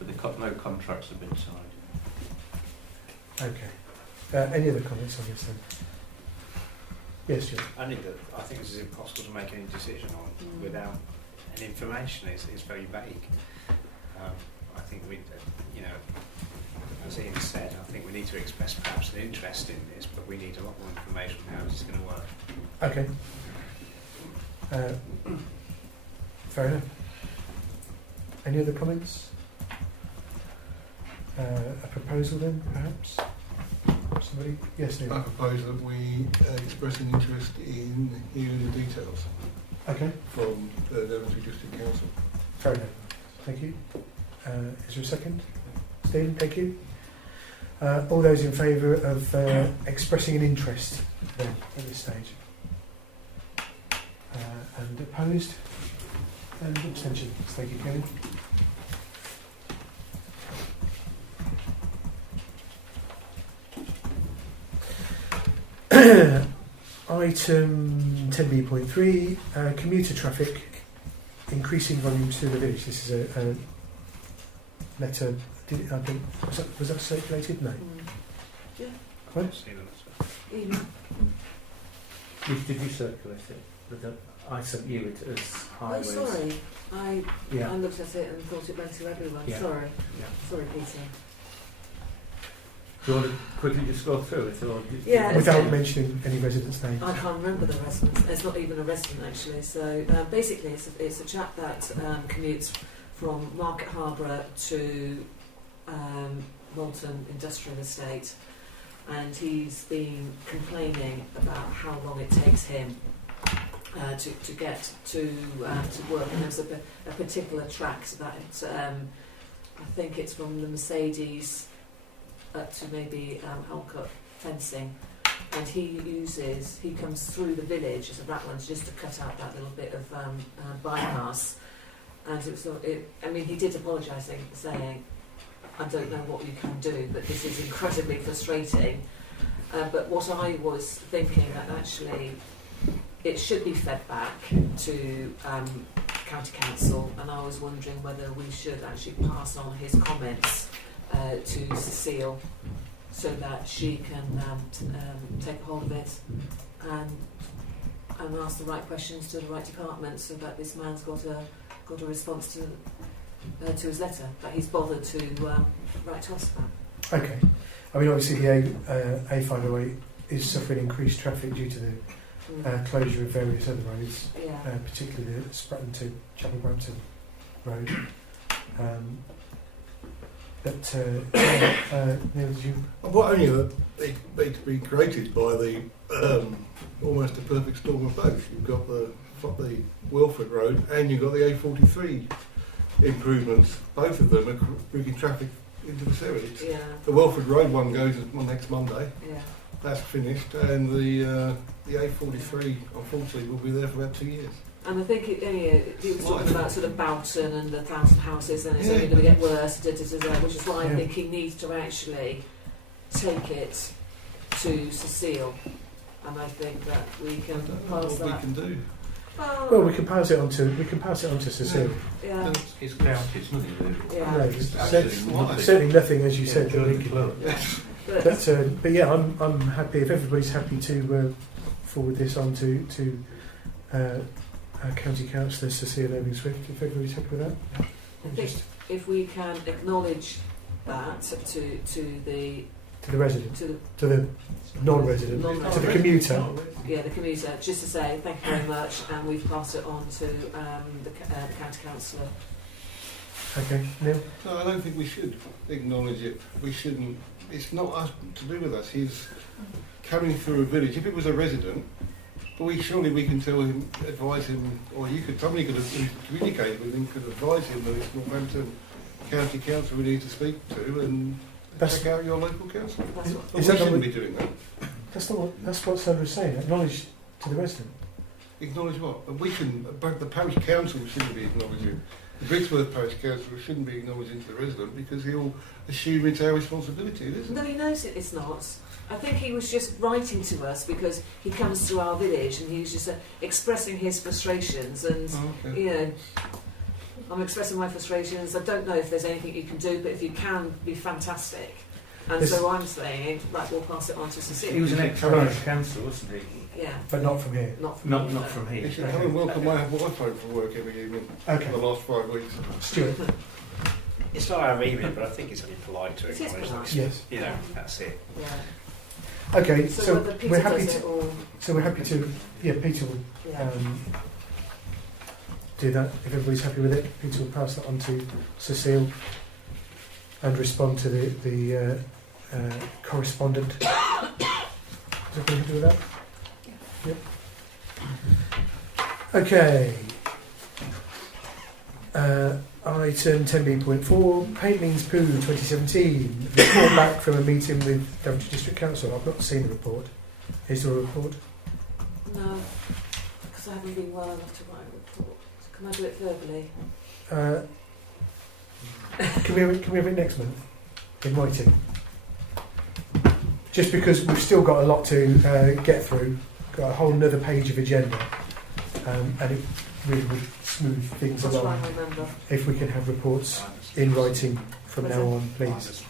But no contracts have been signed. Okay. Any other comments on this then? Yes, Jim. I think this is impossible to make any decision on without any information. It's very vague. I think as Ian said, I think we need to express perhaps an interest in this, but we need a lot more information on how this is going to work. Okay. Fair enough. Any other comments? A proposal then, perhaps? Somebody? Yes, Neil. I propose that we express an interest in hearing the details. Okay. From the Daventry District Council. Fair enough. Thank you. Is there a second? Stephen, thank you. All those in favour of expressing an interest then at this stage? And opposed? And abstentions. Thank you, Kevin. Item 10b.3, commuter traffic, increasing volumes through the village. This is a letter. Was that circulated? No. Yeah. What? Did you circulate it? I sent you it as highways. Oh, sorry. I looked at it and thought it went to everyone. Yeah. Sorry. Yeah. Sorry, Peter. Do you want to quickly just go through it? Or without mentioning any residents' names? I can't remember the residents. It's not even a resident, actually. So basically, it's a chap that commutes from Market Harborough to Walton Industrial Estate, and he's been complaining about how long it takes him to get to work. And there's a particular tract that I think it's from the Mercedes up to maybe Halcutt fencing, and he comes through the village as a Ratlands just to cut out that little bit of bypass. And he did apologise, saying, I don't know what you can do, but this is incredibly frustrating. But what I was thinking that actually it should be fed back to County Council, and I was wondering whether we should actually pass on his comments to Cecile so that she can take hold of it and ask the right questions to the right department, so that this man's got a response to his letter that he's bothered to write to us about. Okay. I mean, obviously the A508 is suffering increased traffic due to the closure of various other roads, particularly the Spratton to Chapel Brampton road. But Neil, did you? Well, only that it's been created by the almost a perfect storm of both. You've got the Welford Road and you've got the A43 improvements. Both of them are bringing traffic into this area. Yeah. The Welford Road one goes next Monday. Yeah. That's finished, and the A43 unfortunately will be there for about 2 years. And I think he was talking about sort of Boughton and the 1,000 houses, and it's Yeah. only going to get worse, which is why I Yeah. think he needs to actually take it to Cecile, and I think that we can pass What that. we can do. Well, we can pass it on to Cecile. Yeah. It's county, it's nothing to do. Yeah. No, It's certainly nothing, as you said, that we Joint can. club. But, But yeah, I'm happy if everybody's happy to forward this on to our county councillor Cecile Irving Swift. If everybody's happy with that, I think if we can acknowledge that to the to the resident, to the to the non-resident, to the commuter. yeah, the commuter, just to say thank you very much, and we've passed it on to the county councillor. Okay, Neil. No, I don't think we should acknowledge it. We shouldn't. It's not us to do with us. He's coming through a village. If it was a resident, but surely we can tell him, advise him, or somebody could have communicated with him, could advise him that it's Northampton County Council we need to speak to, and check out your local council. That's what, But Is we that shouldn't what- be doing that. That's what Sandra was saying. Acknowledge to the resident. Acknowledge what? But we shouldn't. But the parish council shouldn't be acknowledging. The Brixworth Parish Council shouldn't be acknowledging to the resident because he'll assume it's our responsibility, isn't no, it? he knows it's not. I think he was just writing to us because he comes to our village and he was just expressing his frustrations and. Oh, okay. You know, I'm expressing my frustrations. I don't know if there's anything you can do, but if you can, be fantastic. And This- so I'm saying, like, we'll pass it on to He Cecile. was an ex-parish councillor, wasn't he? Yeah, But not from here. not from Not me, from He here. should come and welcome my wife home from work every evening Okay, for the last 5 weeks. Stuart. It's not our remit, but I think it's only polite to It is acknowledge polite. that. Yes. You know, that's it. Yeah. Okay, So, so whether Peter we're happy does to. it or So we're happy to. Yeah, Peter will yeah. do that. If everybody's happy with it, Peter will pass that on to Cecile and respond to the correspondent. Is everybody happy with that? Yep. Okay. Item 10b.4, Paint Means Poo 2017. Report back from a meeting with Daventry District Council. I've not seen the report. Is there a report? No, because I haven't been well enough to write a report. Can I do it verbally? Can we have it next month in writing? Just because we've still got a lot to get through, got a whole another page of agenda, and it really would smooth things I'll try along and remember. if we can have reports in writing from now on, please.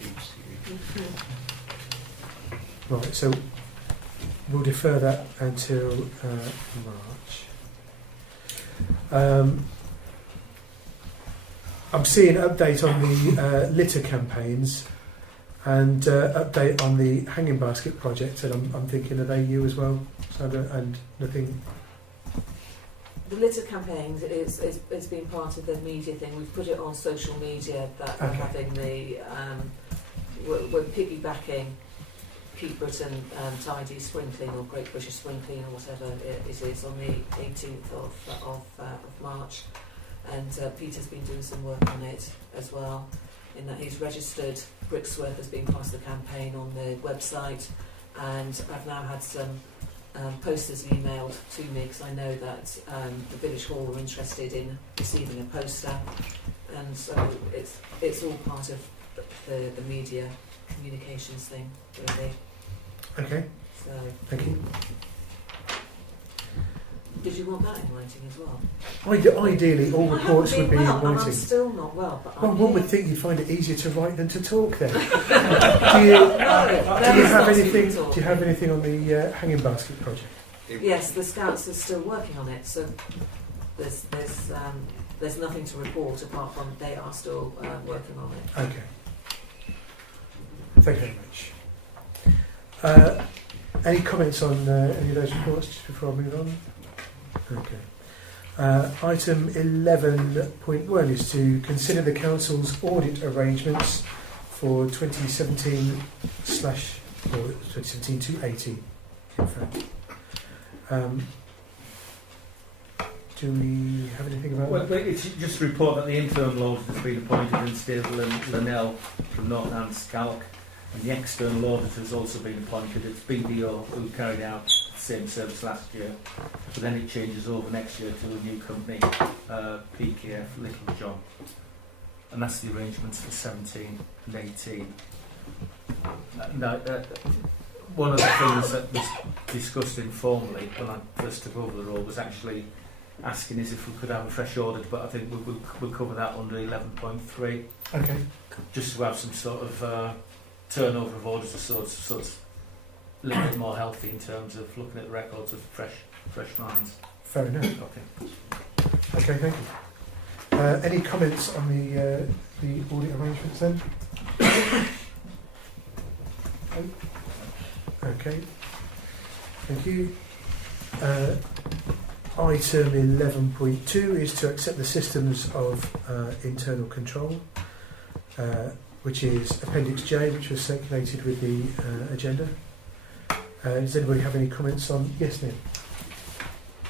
Right, so we'll defer that until March. I'm seeing an update on the litter campaigns and update on the hanging basket project, and I'm thinking, are they you as well, Sandra? And nothing. The litter campaigns it's been part of the media thing. We've put it on social media that we're Okay. having the we're piggybacking Keep Britain Tidy Sprinkling or Great British Sprinkling or whatever it is on the 18th of March, and Peter's been doing some work on it as well. In that he's registered Brixworth as being part of the campaign on the website, and I've now had some posters emailed to me because I know that the village hall were interested in receiving a poster, and so it's all part of the media communications thing, really. Okay, So, thank you. did you want that in writing as well? Ideally, all reports would be in well, and I'm writing. still not well, but Well, I'm one here. would think you'd find it easier to write than to talk. Then, do you No, have not anything? talking. Do you have anything on the hanging basket project? Yes, the Scouts are still working on it, so there's nothing to report apart from they are still working on it. Okay. Thank you very much. Any comments on any of those reports just before I move on? Okay. Item 11.1 is to consider the council's audit arrangements for 2017 or 2017 to 18, in fact. Do we have anything about Well, that? it's just a report that the internal auditor has been appointed in Stable and Linnell from Northern Scalc, and the external auditor has also been appointed. It's BDO who carried out the same service last year, but then it changes over next year to a new company, PKF Littlejohn, and that's the arrangements for 17 and 18. Now, one of the things that was discussed informally when I first took over the role was actually asking is if we could have a fresh audit, but I think we'll cover that under 11.3. Okay, Just to have some sort of turnover of auditors, so it's a little bit more healthy in terms of looking at the records of fresh minds. fair enough. Okay. Okay, thank you. Any comments on the audit arrangements then? Okay, thank you. Item 11.2 is to accept the systems of internal control, which is Appendix J, which was circulated with the agenda. Does anybody have any comments on? Yes, Neil.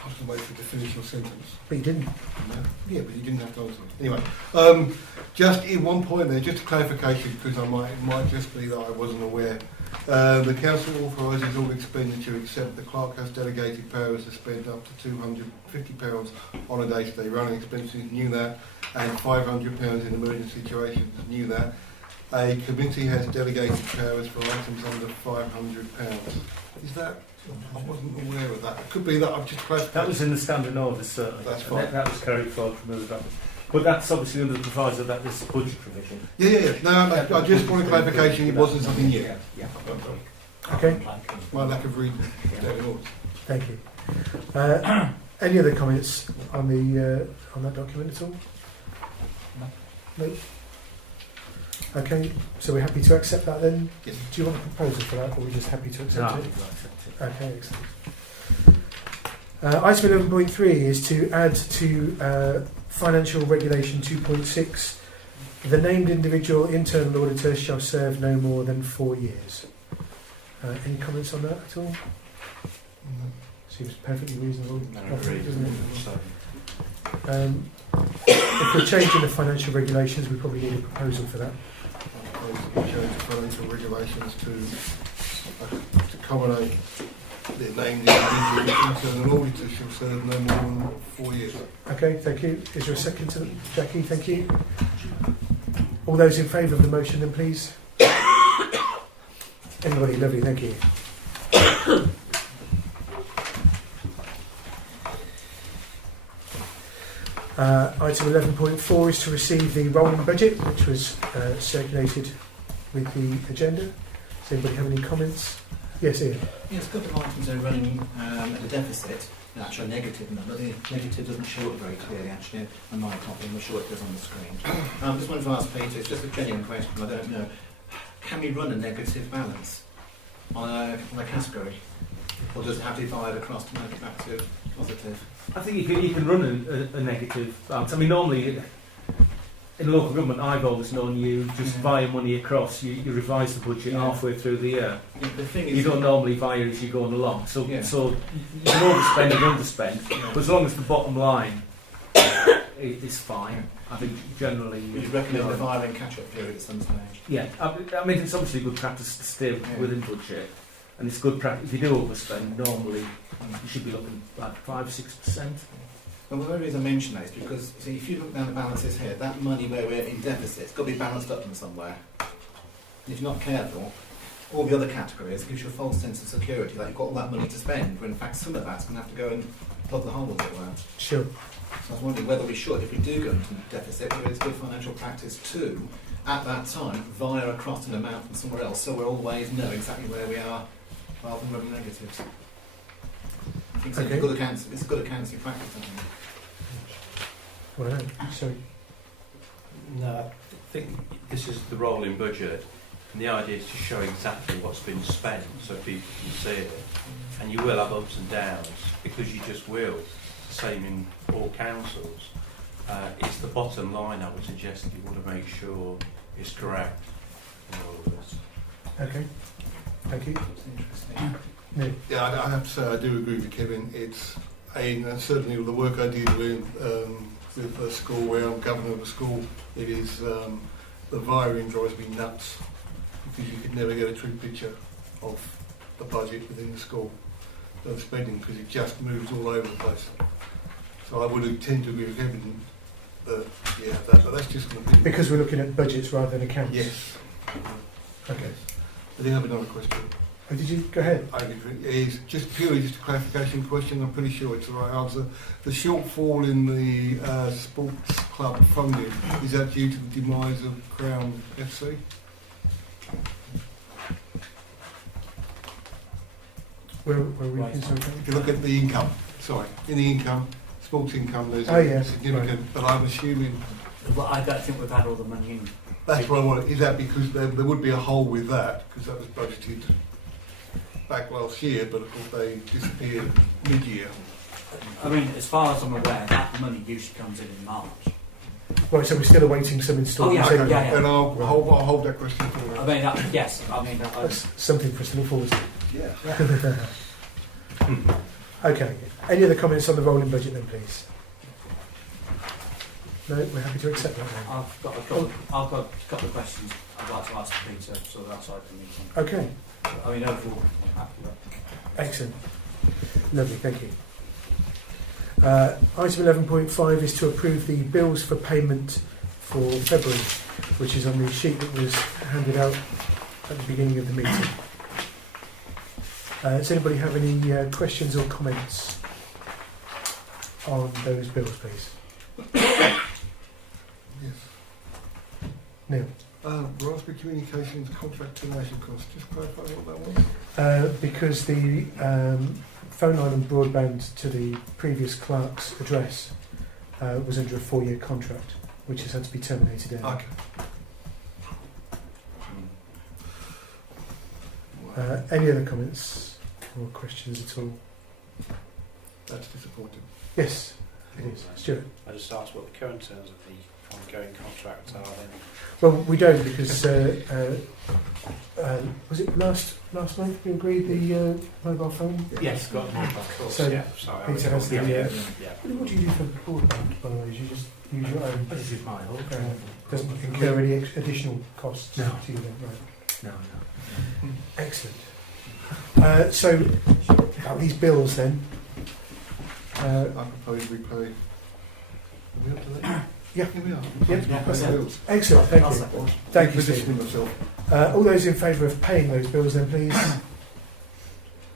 I was going to wait for you to finish your sentence. But you didn't. No? Yeah, but you didn't have to answer it. Anyway, just in one point there, just a clarification, because it might just be that I wasn't aware. The council authorises all expenditure except the clerk has delegated powers to spend up to £250 on a day-to-day running expenses, knew that, and £500 in emergency situations, knew that. A committee has delegated powers for items under £500. Is that? I wasn't aware of that. It could be that I've just clarified. That was in the standing orders, certainly. That's And fine. that was carried forward from other. But that's obviously under the proviso that there's a budget provision. Yeah. No, I just wanted clarification. It wasn't something new. Yeah. Okay, My lack of reading. thank you. Any other comments on that document at all? No. Okay, so we're happy to accept that then? Yes. Do you want a proposal for that, or are we just happy to accept No, it? I'll accept it. Okay, excellent. Item 11.3 is to add to Financial Regulation 2.6, the named individual internal auditor shall serve no more than 4 years. Any comments on that at all? Seems perfectly reasonable, doesn't it? If we're changing the financial regulations, we probably need a proposal for that. I propose that we change the financial regulations to accommodate the named individual internal auditor shall serve no more than 4 years. Okay, thank you. Is there a second to Jackie? Thank you. All those in favour of the motion then, please. Anybody? Lovely, thank you. Item 11.4 is to receive the rolling budget, which was circulated with the agenda. Does anybody have any comments? Yes, Ian. Yes, a couple of items are running at a deficit, an actual negative number. The negative doesn't show it very clearly, actually, on my copy. I'm sure it does on the screen. Just wanted to ask Peter, it's just a genuine question, I don't know. Can we run a negative balance on a category? Or does it have to be fired across to make it back to positive? I think you can run a negative balance. I mean, normally in local government, I've always known you just via money across. You revise the budget halfway through the year. Yeah, the thing is, you don't normally via as you're going along. So you can overspend and underspend, but as long as the bottom line is fine, I think generally. Would you recommend a firing catch-up period at some stage? Yeah, I mean it's obviously good practice to stay within budget, and it's good practice. If you do overspend, normally you should be looking at 5-6%. Well, the only reason I mention that is because, see, if you look down the balances here, that money where we're in deficit, it's got to be balanced up from somewhere. And if you're not careful, all the other categories gives you a false sense of security, like you've got all that money to spend, when in fact some of that's going to have to go and plug the hole, as it were. Sure. So I was wondering whether we should, if we do go into deficit, whether it's good financial practice to, at that time, via across an amount from somewhere else, so we always know exactly where we are, rather than running negatives. I think so. Okay. It's a good accountancy practice, I think. Well, sorry. No, I think this is the rolling budget, and the idea is to show exactly what's been spent so people can see it. And you will have ups and downs, because you just will. Same in all councils. It's the bottom line I would suggest you want to make sure is correct. in all of this. Okay, thank you. It's interesting. Neil? Yeah, I have to say I do agree with Kevin. It's and certainly with the work I did with a school where I'm governor of a school, it is the wiring drives me nuts because you could never get a true picture of the budget within the school of spending because it just moves all over the place. So I would tend to agree with Kevin that but that's just going to be Because we're looking at budgets rather than accounts. yes. Okay. I do have another question. Oh, did you go ahead? Is just purely just a clarification question. I'm pretty sure it's the right answer. The shortfall in the sports club funding, is that due to the demise of Crown FC? Where we Right. If you look at the income, in the income, sports income, there's Oh, yeah. significant, but I'm assuming Well, I don't think we've had all the money in. that's what I want. Is that because there would be a hole with that, because that was budgeted back last year, but of course they disappeared mid-year. I mean, as far as I'm aware, that money usually comes in March. Right, so we're still awaiting some instalments. Oh, yeah, anyway. yeah. And I'll hold that question for you. I mean, yes, I mean, That's something for us to look forward to. Yeah. Okay. Any other comments on the rolling budget then, please? No, we're happy to accept that then. I've got a couple of questions I'd like to ask Peter, sort of outside the meeting. Okay, I mean, overall, I'm happy with that. excellent. Lovely, thank you. Item 11.5 is to approve the bills for payment for February, which is on the sheet that was handed out at the beginning of the meeting. Does anybody have any questions or comments on those bills, please? Yes. Neil? Raspberry Communications contract termination cost. Just clarify what that was. Because the phone line and broadband to the previous clerk's address was under a 4-year contract, which has had to be terminated early. Okay. Any other comments or questions at all? That's disappointing. Yes, it is. Stuart? I just asked what the current terms of the ongoing contract are then. Well, we don't because was it last month we agreed the mobile phone? Yes, got it. Of course, So yeah. Sorry, Peter has the. yeah. What do you do for broadband, by the way? Do you just use your own? This is my old. Doesn't incur any additional costs No. to you then, right? No. Excellent. So, about these bills then. I propose we pay. Are we up to that? Yeah. Here we are. Yeah, Pay the bills. Excellent, thank you. Thank you, Steve. Positioning myself. All those in favour of paying those bills then, please?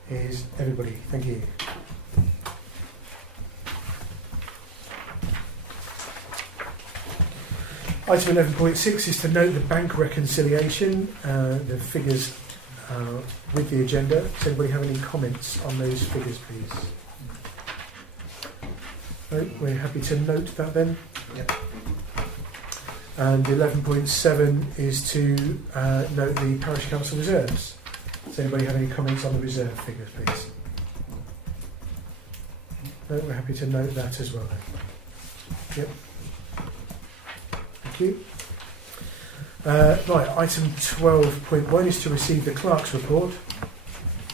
Is everybody. Thank you. Item 11.6 is to note the bank reconciliation, the figures with the agenda. Does anybody have any comments on those figures, please? No, we're happy to note that then. Yep. And 11.7 is to note the parish council reserves. Does anybody have any comments on the reserve figures, please? No, we're happy to note that as well then. Yep. Thank you. Right, item 12.1 is to receive the clerk's report.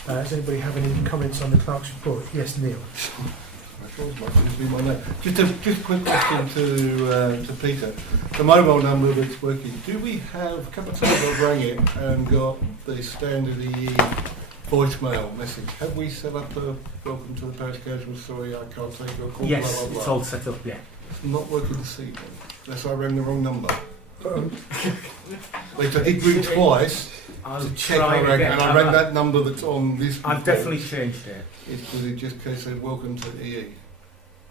Does anybody have any comments on the clerk's report? Yes, Neil. Just a quick question to Peter. The mobile number that's working, do we have, a couple of times I rang it and got the standard EE voicemail message. Have we set up a welcome to the parish casual, sorry I can't take your call, Yes, blah, blah, blah. it's all set up, yeah. It's not working this evening, unless I rang the wrong number. Like I did ring twice I'll to check try I rang, again. and I rang that number that's on this I've report. definitely changed it. It's because it just said welcome to EE.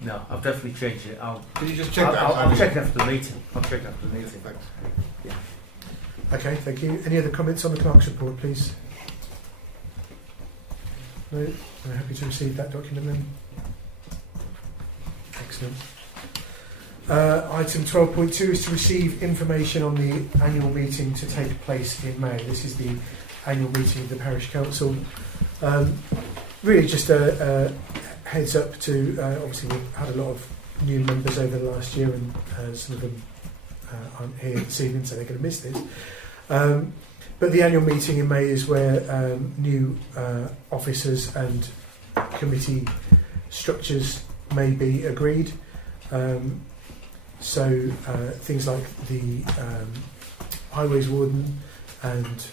No, I've definitely changed it. Could you just check that? I'll check after the meeting. I'll check after the meeting. Thanks. Okay, thank you. Any other comments on the clerk's report, please? No? We're happy to receive that document then. Excellent. Item 12.2 is to receive information on the annual meeting to take place in May. This is the annual meeting of the Parish Council. Really just a heads up to, obviously we've had a lot of new members over the last year and some of them aren't here this evening, so they're going to miss this. But the annual meeting in May is where new officers and committee structures may be agreed. So things like the highways warden and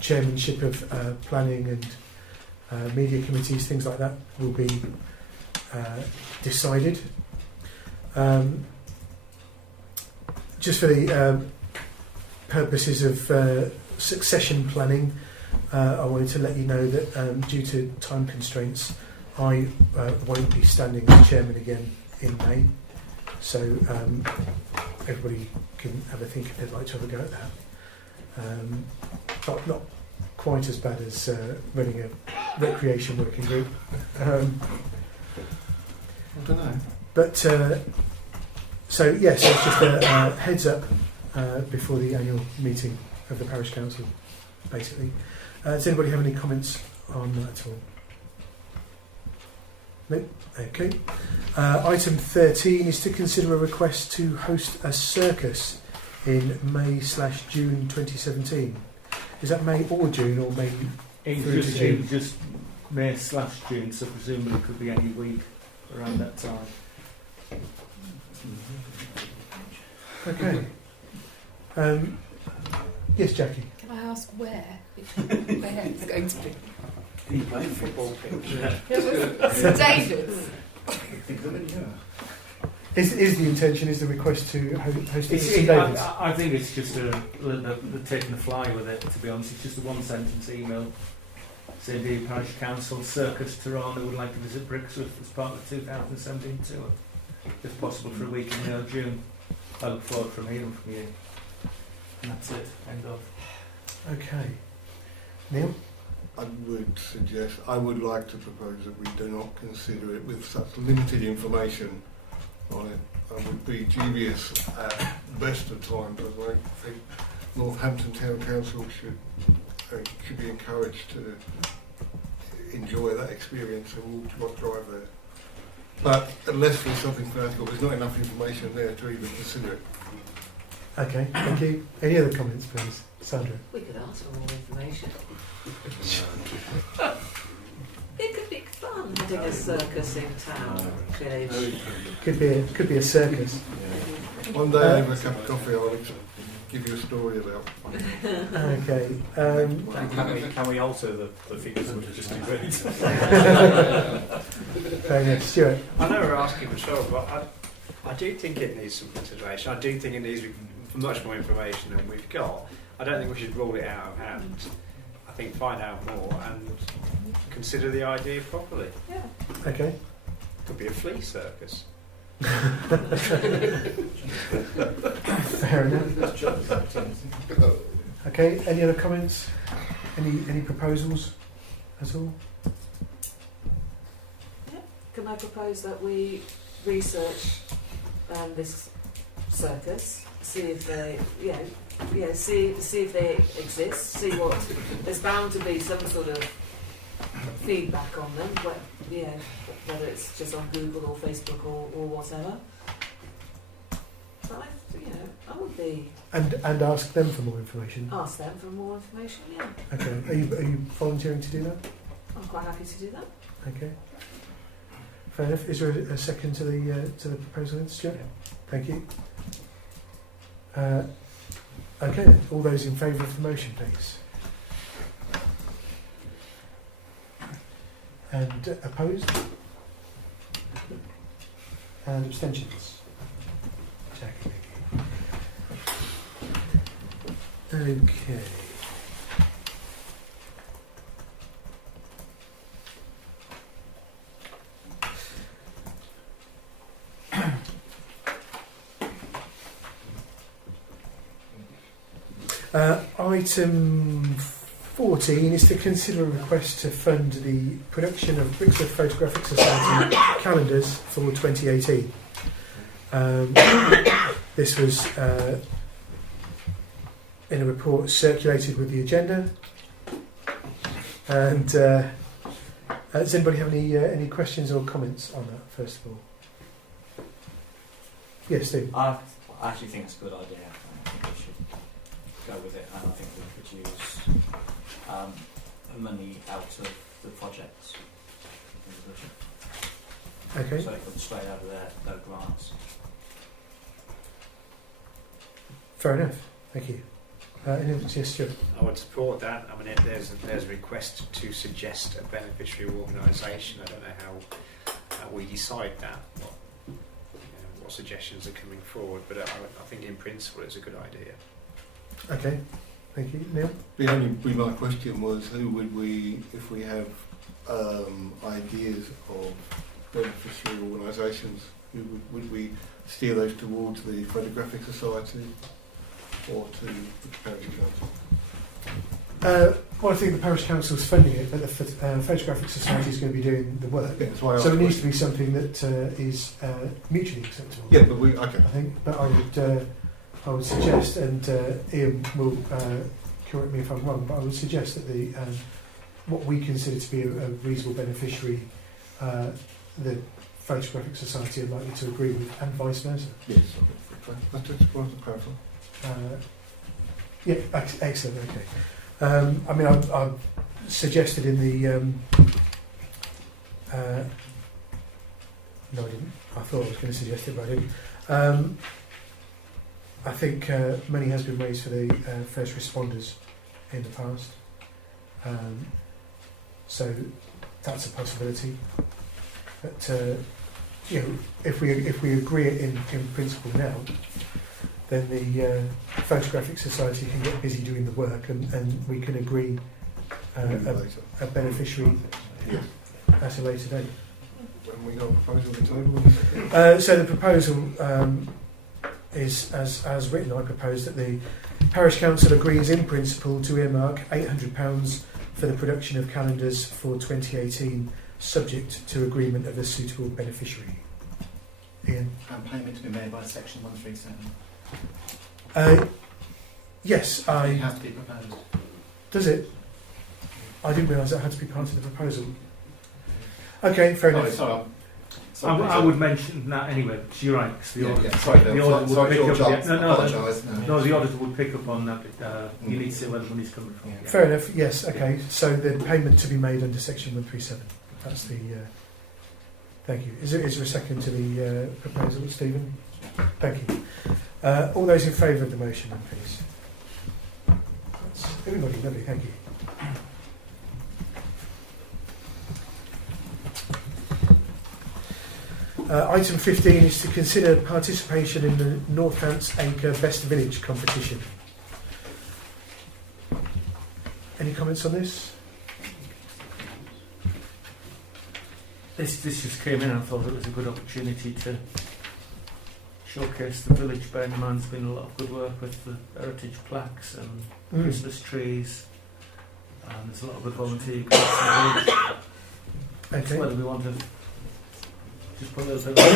chairmanship of planning and media committees, things like that, will be decided. Just for the purposes of succession planning, I wanted to let you know that due to time constraints, I won't be standing as chairman again in May. So everybody can have a think if they'd like to have a go at that. Not quite as bad as running a recreation working group. I don't know. But so yes, it's just a heads up before the annual meeting of the parish council, basically. Does anybody have any comments on that at all? No? Okay. Item 13 is to consider a request to host a circus in May/June 2017. Is that May or June, or May through to June? Just May/June, so presumably it could be any week around that time. Okay. Yes, Jackie. Can I ask where it's going to be? Can you play football pitch? David's. Is the intention, is the request to host it? I think it's just they're taking the fly with it, to be honest. It's just a one-sentence email saying, "Dear Parish Council, Circus Tirana would like to visit Brixworth as part of the 2017 tour, if possible for a week in May or June. I look forward from hearing from you." And that's it. End of. Okay. Neil? I would like to propose that we do not consider it with such limited information on it. I would be dubious at best of times. I think Northampton Town Council should be encouraged to enjoy that experience and we'll drive there. But unless there's something fanatical, there's not enough information there to even consider it. Okay, thank you. Any other comments, please? Sandra? We could ask for more information. It could be fun having a circus in town, village. Could be a circus. One day over a cup of coffee I'll give you a story about. Okay. Can we alter the figures that were just agreed? Fair enough. Stuart? I know we're asking for trouble, but I do think it needs some consideration. I do think it needs much more information than we've got. I don't think we should rule it out of hand. I think find out more and consider the idea properly. Yeah. Okay. Could be a flea circus. Fair enough. Okay, any other comments? Any proposals at all? Yeah. Can I propose that we research this circus, see if they, see if they exist, see what. There's bound to be some sort of feedback on them, whether it's just on Google or Facebook or whatever. But I would be And ask them for more information. ask them for more information. Yeah, Okay. Are you volunteering to do that? I'm quite happy to do that. Okay. Fair enough. Is there a second to the proposal, then, Stuart? Thank you. Okay. All those in favour of the motion, please. And opposed? And abstentions? Jack, thank you. Okay. Item 14 is to consider a request to fund the production of Brixworth Photographic Society calendars for 2018. This was in a report circulated with the agenda. And does anybody have any questions or comments on that, first of all? Yes, Steve. I actually think it's a good idea. I think we should go with money out of the projects. Okay. So it comes straight out of their grants. Fair enough. Thank you. Yes, Stuart. I would support that. I mean, if there's a request to suggest a beneficiary organisation. I don't know how we decide that. What suggestions are coming forward, but I think in principle it's a good idea. Okay. Thank you, Neil. The only my question was, who would we, if we have ideas of beneficiary organisations, who would we steer those towards the Photographic Society or to the Parish Council? Well, I think the Parish Council's funding it, but the Photographic Society is going to be doing the work. Yeah, that's why I so it asked needs to be something that is mutually acceptable. Yeah, but okay. I think, but I would suggest, and Ian will correct me if I'm wrong, but I would suggest that the what we consider to be a reasonable beneficiary, the Photographic Society are likely to agree with, and vice versa. Yes, that's just one to clarify. Yeah, excellent. Okay. I mean, I've suggested in the. No, I didn't. I thought I was going to suggest it, but I didn't. I think money has been raised for the first responders in the past, so that's a possibility. But you know, if we agree it in principle now, then the Photographic Society can get busy doing the work, and we can agree a beneficiary at a later date. When we got a proposal on the table? So the proposal is, as written, I propose that the Parish Council agrees in principle to earmark £800 for the production of calendars for 2018, subject to agreement of a suitable beneficiary. Ian? And payment to be made by section 137. Yes, It has to be proposed. Does it? I didn't realise that had to be part of the proposal. Okay, fair enough. I would mention that anyway, because you're right, because the auditor, the auditor would pick up on that. You need to see where the money's coming from. Fair enough, yes, okay. So the payment to be made under section 137. That's the... thank you. Is there a second to the proposal, Stephen? Thank you. All those in favour of the motion, then, please. That's everybody, lovely, thank you. Item 15 is to consider participation in the Northants Acre Best Village competition. Any comments on this? This just came in and I thought it was a good opportunity to showcase the village. Bearing in mind there's been a lot of good work with the heritage plaques and Christmas trees, and there's a lot of good volunteer groups in the village. Okay. Whether we want to just put a little bit of,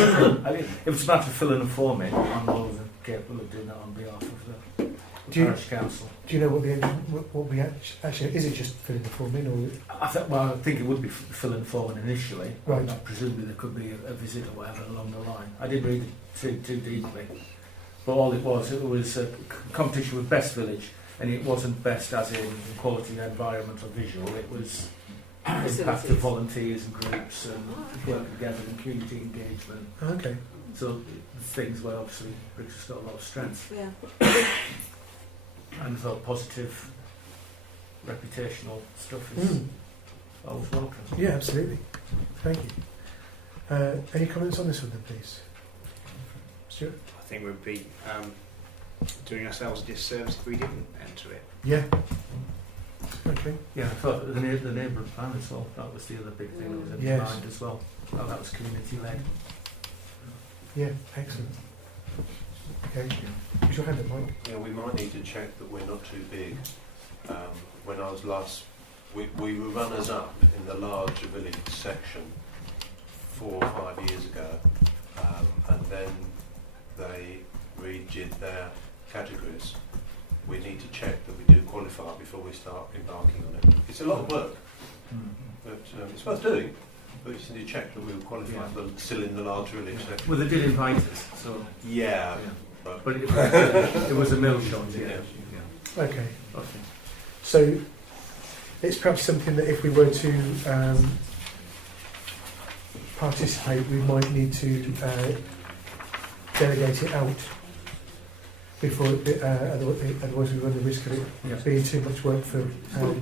I mean, if it's a matter of filling a form in, I'm always capable of doing that on behalf of the Parish Council. Do you know what we actually, is it just filling the form in, or? I think it would be filling the form in initially. Right. Presumably there could be a visit or whatever along the line. I didn't read it too deeply, but all it was a competition with Best Village, and it wasn't best as in quality, environment or visual. It was impact of volunteers and groups and work together and community engagement. Okay. So things where obviously Brixworth's got a lot of strength. Yeah. And thought positive reputational stuff is always welcome. Yeah, absolutely. Thank you. Any comments on this one then, please? Stuart? I think we'd be doing ourselves a disservice if we didn't enter it. Yeah. Okay. Yeah, I thought the neighbourhood plan as well, that was the other big thing that was in Yes. mind as well. Oh, that was community led. Yeah, excellent. Okay. Use your hand up, Mike. Yeah, we might need to check that we're not too big. When I was last, we were runners-up in the larger village section 4 or 5 years ago, and then they rejigged their categories. We need to check that we do qualify before we start embarking on it. It's a lot of work, but it's worth doing. But you just need to check that we will qualify still in the larger village section. Well, they did invite us, so... Yeah. But it was a mill shot, yeah. Okay. So, it's perhaps something that if we were to participate, we might need to delegate it out before, otherwise we run the risk of it being too much work for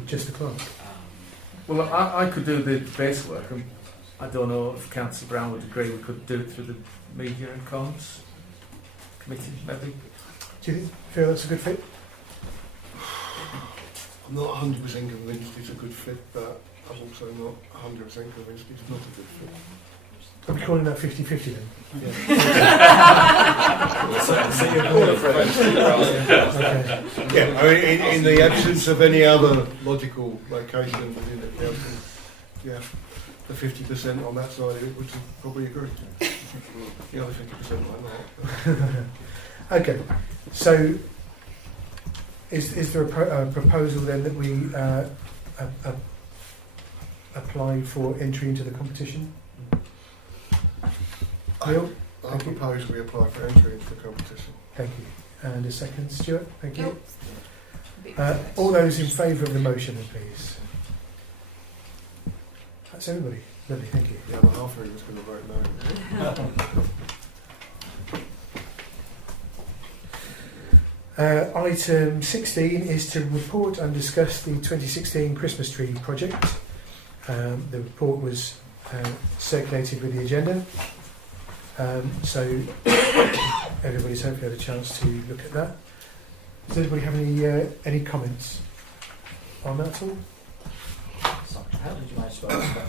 just the clerk. Well, I could do the base work, and I don't know if Councillor Brown would agree we could do it through the media and comms committee, maybe. Do you feel that's a good fit? I'm not 100% convinced it's a good fit, but I'm also not 100% convinced it's not a good fit. Are we calling that 50-50 then? Yeah. Yeah, I mean, in the absence of any other logical location within the council, yeah, the 50% on that side of it would probably agree. The other 50% might not. Okay, so is there a proposal then that we apply for entry into the competition? Neil? I propose we apply for entry into the competition. Thank you. And a second, Stuart? Thank you. Yep. All those in favour of the motion, then, please. That's everybody. Lovely, thank you. The other half of it was going to vote no. Item 16 is to report and discuss the 2016 Christmas tree project. The report was circulated with the agenda. So everybody's hopefully had a chance to look at that. Does anybody have any comments on that at all? How did you manage to ask that?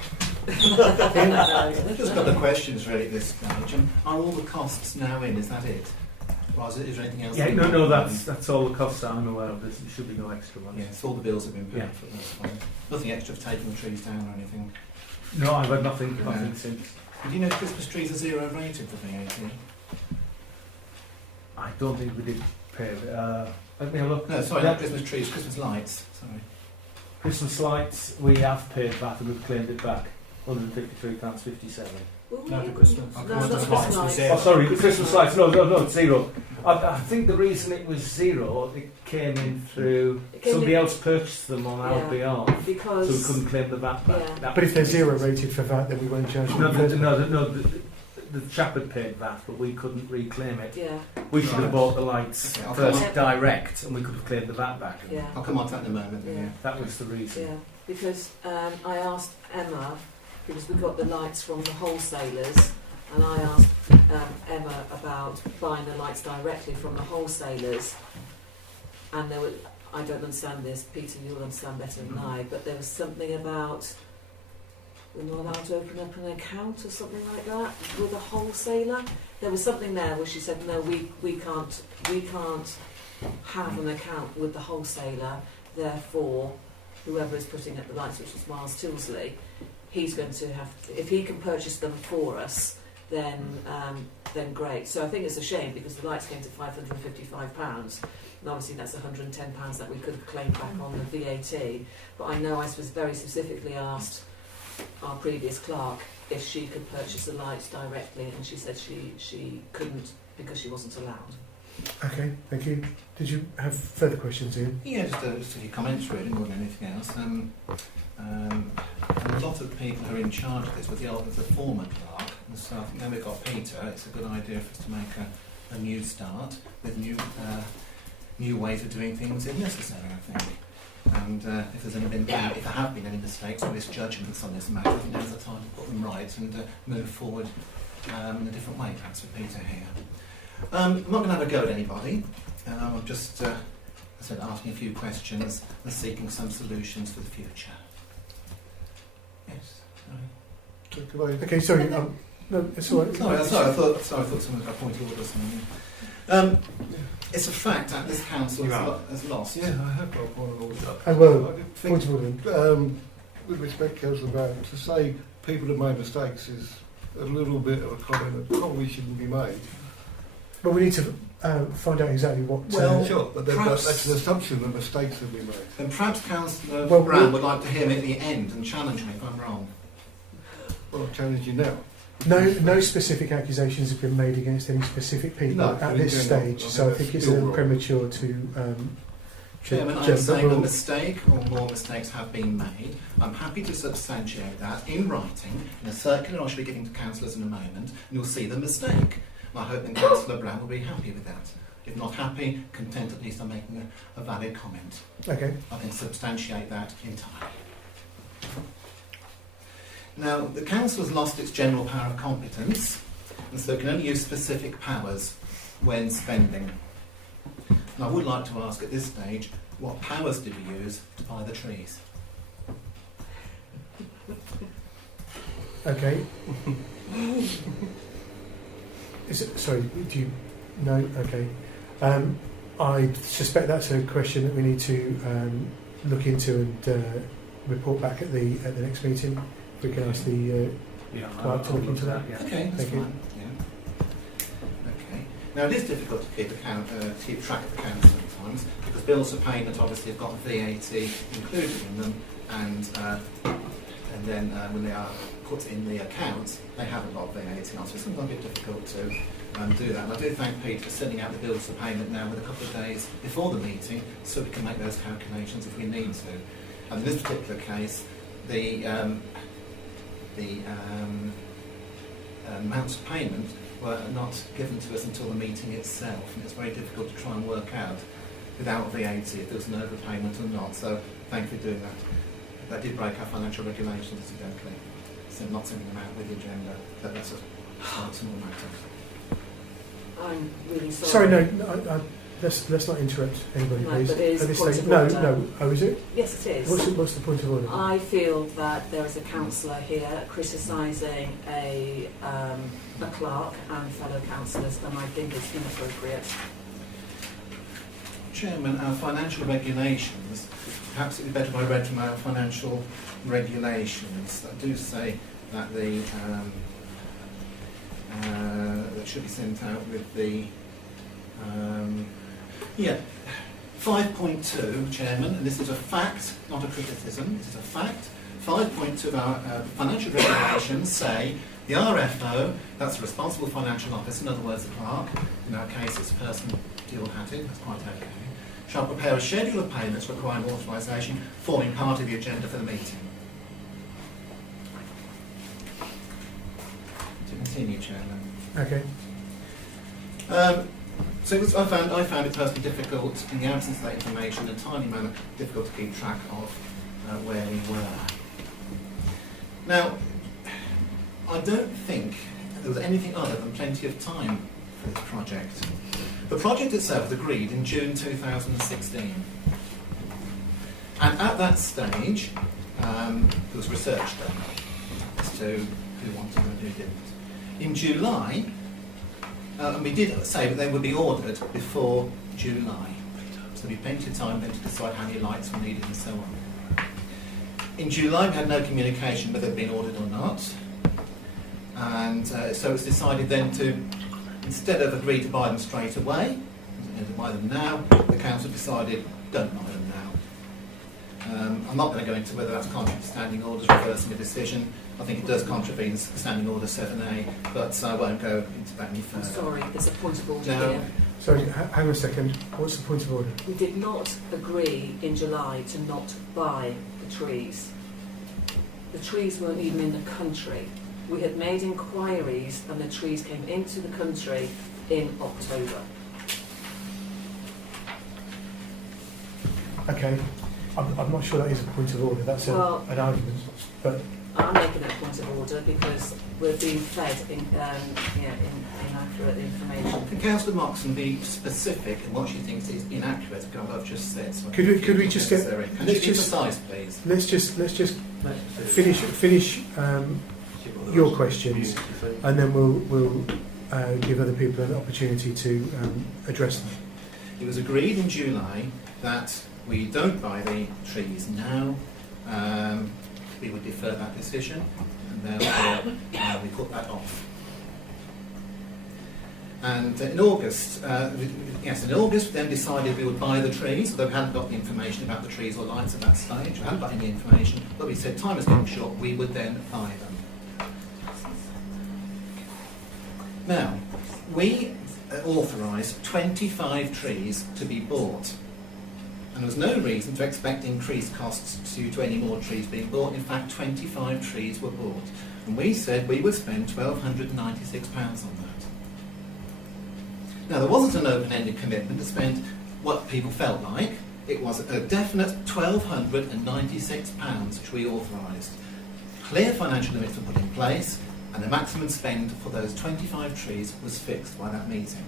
I've just got the questions really at this stage. Are all the costs now in? Is that it? Or is there anything else? Yeah, no, that's all the costs I'm aware of. There should be no extra ones. Yes, all the bills have been paid Yeah. for. That's fine. Nothing extra for taking the trees down or anything. No, I've had nothing No. since. Do you know Christmas trees are zero rated for VAT? I don't think we did pay it. Let me have a look. No, sorry, not Christmas trees, Christmas lights. Sorry. Christmas lights, we have paid that and we've claimed it back. £153.57. No, for Christmas. No, Christmas that's lights nice. was zero. Oh, sorry, the Christmas lights. No, it's zero. I think the reason it was zero, it came in through somebody else purchased them on our behalf, so we Because couldn't claim the VAT back. Yeah. That But if they're was- zero rated for VAT, then we won't charge No, them. the chap had paid that, but we couldn't reclaim it. yeah, We should have Right. bought the lights Okay, I'll first come on. direct, and we could have claimed the VAT back. yeah, I'll come on to that in a moment. Then, Yeah. yeah. That was the reason. yeah. Because I asked Emma, because we got the lights from the wholesalers, and I asked Emma about buying the lights directly from the wholesalers, and there were, I don't understand this, Peter, you'll understand better than I, but there was something about we're not allowed to open up an account or something like that with a wholesaler. There was something there where she said, no, we can't have an account with the wholesaler, therefore whoever is putting up the lights, which is Miles Tilsley, he's going to have, if he can purchase them for us, then great. So I think it's a shame because the lights came to £555, and obviously that's £110 that we could have claimed back on the VAT. But I know I was very specifically asked our previous clerk if she could purchase the lights directly, and she said she couldn't because she wasn't allowed. Okay, thank you. Did you have further questions, Ian? Yeah, just a few comments really more than anything else. And a lot of people who are in charge of this with the former clerk, and so I think now we've got Peter, it's a good idea for us to make a new start with new ways of doing things if necessary, I think. And if there have been any mistakes or misjudgments on this matter, I think now's the time to put them right and move forward in a different way, perhaps with Peter here. I'm not going to have a go at anybody. I'm just, as I said, asking a few questions and seeking some solutions for the future. Yes. Okay, sorry. No, it's all right. Sorry, I thought someone got a point of order or something. It's a fact that this council has lost. Yeah, I have got a point of order. Oh, well, I did point think, of order. with respect, Councillor Brown, to say people have made mistakes is a little bit of a comment that probably shouldn't be made. But we need to find out exactly what... Well, sure, but perhaps, that's an assumption that mistakes have been made. And perhaps Councillor Well, Brown would like to hear me at the end and challenge me if I'm wrong. Well, I'll challenge you now. No specific accusations have been made against any specific people No, at in this general, stage, I so I think think that's it's a little still premature Chairman, I'm saying a mistake or more mistakes have been made. I'm happy to substantiate that in writing, in a circular I shall be giving to councillors in a moment, and you'll see the mistake. I hope that Councillor Brown will be happy with that. If not happy, content at least I'm making a valid comment. Okay. I can substantiate that entirely. Now, the council has lost its general power of competence, and so it can only use specific powers when spending. And I would like to ask at this stage, what powers did we use to buy the trees? Okay. Is it, sorry, do you know? Okay. I suspect that's a question that we need to look into and report back at the next meeting. If we can ask the clerk to look into that. Yeah. Okay, that's Thank you. fine. Yeah. Okay. Now it is difficult to keep track of accounts sometimes because bills of payment obviously have got VAT included in them, and then when they are put in the accounts, they haven't got VAT on. So it's sometimes a bit difficult to do that. And I do thank Pete for sending out the bills of payment now with a couple of days before the meeting, so we can make those calculations if we need to. And in this particular case, the amounts of payment were not given to us until the meeting itself, and it's very difficult to try and work out without VAT if there was an overpayment or not. So thank you for doing that. That did break our financial regulations, incidentally. So not sending them out with the agenda. But that's a small matter. I'm really sorry. Sorry, no, let's not interrupt anybody, No, please. but it is At this point stage. of No, order. no. Oh, is it? Yes, it is. What's the point of order? I feel that there is a councillor here criticising a clerk and fellow councillors, and I think it's inappropriate. Chairman, our financial regulations, perhaps it would be better if I read from our financial regulations that do say that that should be sent out with the 5.2, Chairman, and this is a fact, not a criticism, this is a fact. 5.2 of our financial regulations say the RFO, that's the responsible financial officer, in other words the clerk, in our case it's a person dual-hatted, that's quite okay, shall prepare a schedule of payments requiring authorisation forming part of the agenda for the meeting. To continue, Chairman. Okay. So it was, I found it personally difficult, in the absence of that information, in a timely manner, difficult to keep track of where we were. Now, I don't think there was anything other than plenty of time for this project. The project itself was agreed in June 2016. And at that stage, there was research done as to who wanted and who didn't. In July, and we did say that they would be ordered before July. So there'd be plenty of time then to decide how many lights were needed and so on. In July we had no communication whether they'd been ordered or not. And so it was decided then to, instead of agree to buy them straight away, to buy them now, the council decided don't buy them now. I'm not going to go into whether that's contrary to standing orders, reversing a decision. I think it does contravene Standing Order 7A, but I won't go into that any further. Sorry, there's a point of order No. here. Sorry, hang on a second. What's the point of order? We did not agree in July to not buy the trees. The trees weren't even in the country. We had made inquiries and the trees came into the country in October. Okay. I'm not sure that is a point of order. That's Well, an argument. But I'm making that point of order because we're being fed inaccurate information. Can Councillor Moxon be specific in what she thinks is inaccurate of what I've just said? So could we just get? Can you Let's be just precise, please? let's just finish your questions, and then we'll give other people an opportunity to address them. It was agreed in July that we don't buy the trees now. We would defer that decision, and therefore we put that off. And in August, we then decided we would buy the trees, although we hadn't got the information about the trees or lights at that stage. We hadn't got any information, but we said time is getting short, we would then buy them. Now, we authorised 25 trees to be bought. And there was no reason to expect increased costs due to any more trees being bought. In fact, 25 trees were bought. And we said we would spend £1,296 on that. Now, there wasn't an open-ended commitment to spend what people felt like. It was a definite £1,296 which we authorised. Clear financial limits were put in place, and the maximum spend for those 25 trees was fixed by that meeting.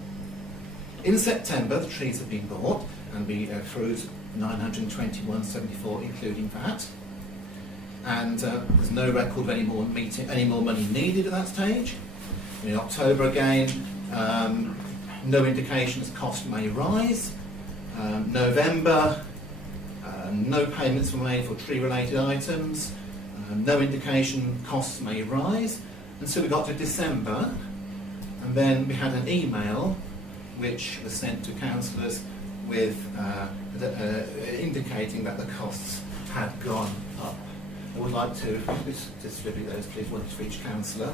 In September, the trees have been bought, and we accrued £921.74, including VAT. And there's no record of any more money needed at that stage. In October again, no indication as cost may rise. November, no payments were made for tree-related items. No indication costs may rise. And so we got to December, and then we had an email which was sent to councillors with indicating that the costs had gone up. I would like to distribute those, please, one for each councillor.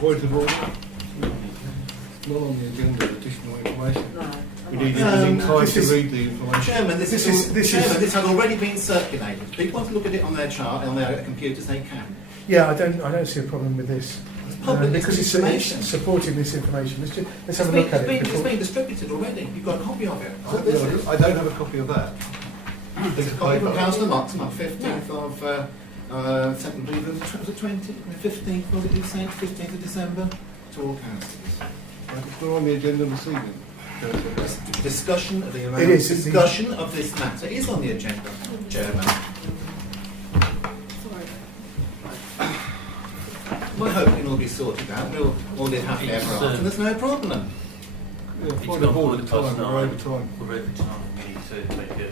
Point of order. Not on the agenda, additional information. No. We need time to read the information. Chairman, this had already been circulated. If people want to look at it on their chart, on their computers, they can. Yeah, I don't see a problem with this. It's public because information. it's supporting this information. Let's have a look at it. It's been distributed already. You've got a copy of it. I don't have a copy of that. There's a copy from Councillor Moxon on 15th of September, was it 15th, was it you saying? 15th of December? To all councillors. We're on the agenda this evening. Discussion of the amount. It is. Discussion of this matter is on the agenda, Chairman. We're hoping it'll be sorted out. We'll all live happily ever after. And there's no problem. Point of order, time. We're over time. We're over time. We need to make a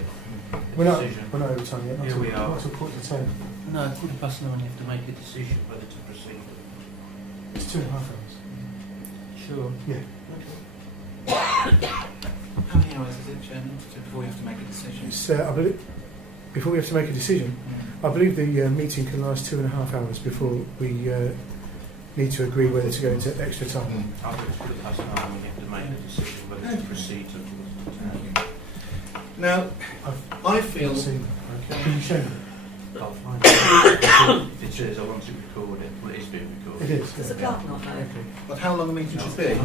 We're not decision. over time yet. Here we are. Not till 9:45. No, 9:15 you have to make a decision whether to proceed. It's 2.5 hours. Sure. Yeah. How many hours is it, Chairman, before we have to make a decision? It's, I believe, before we have to make a decision, I believe the meeting can last 2.5 hours before we need to agree whether to go into extra time. I think it's 9:15 when you have to make a decision whether to proceed to. Now, I feel... Can you show me? I'll find it. It says I want to record it. Well, it is being recorded. It is. Does the clock not know? Okay. But how long a meeting should be? Yeah.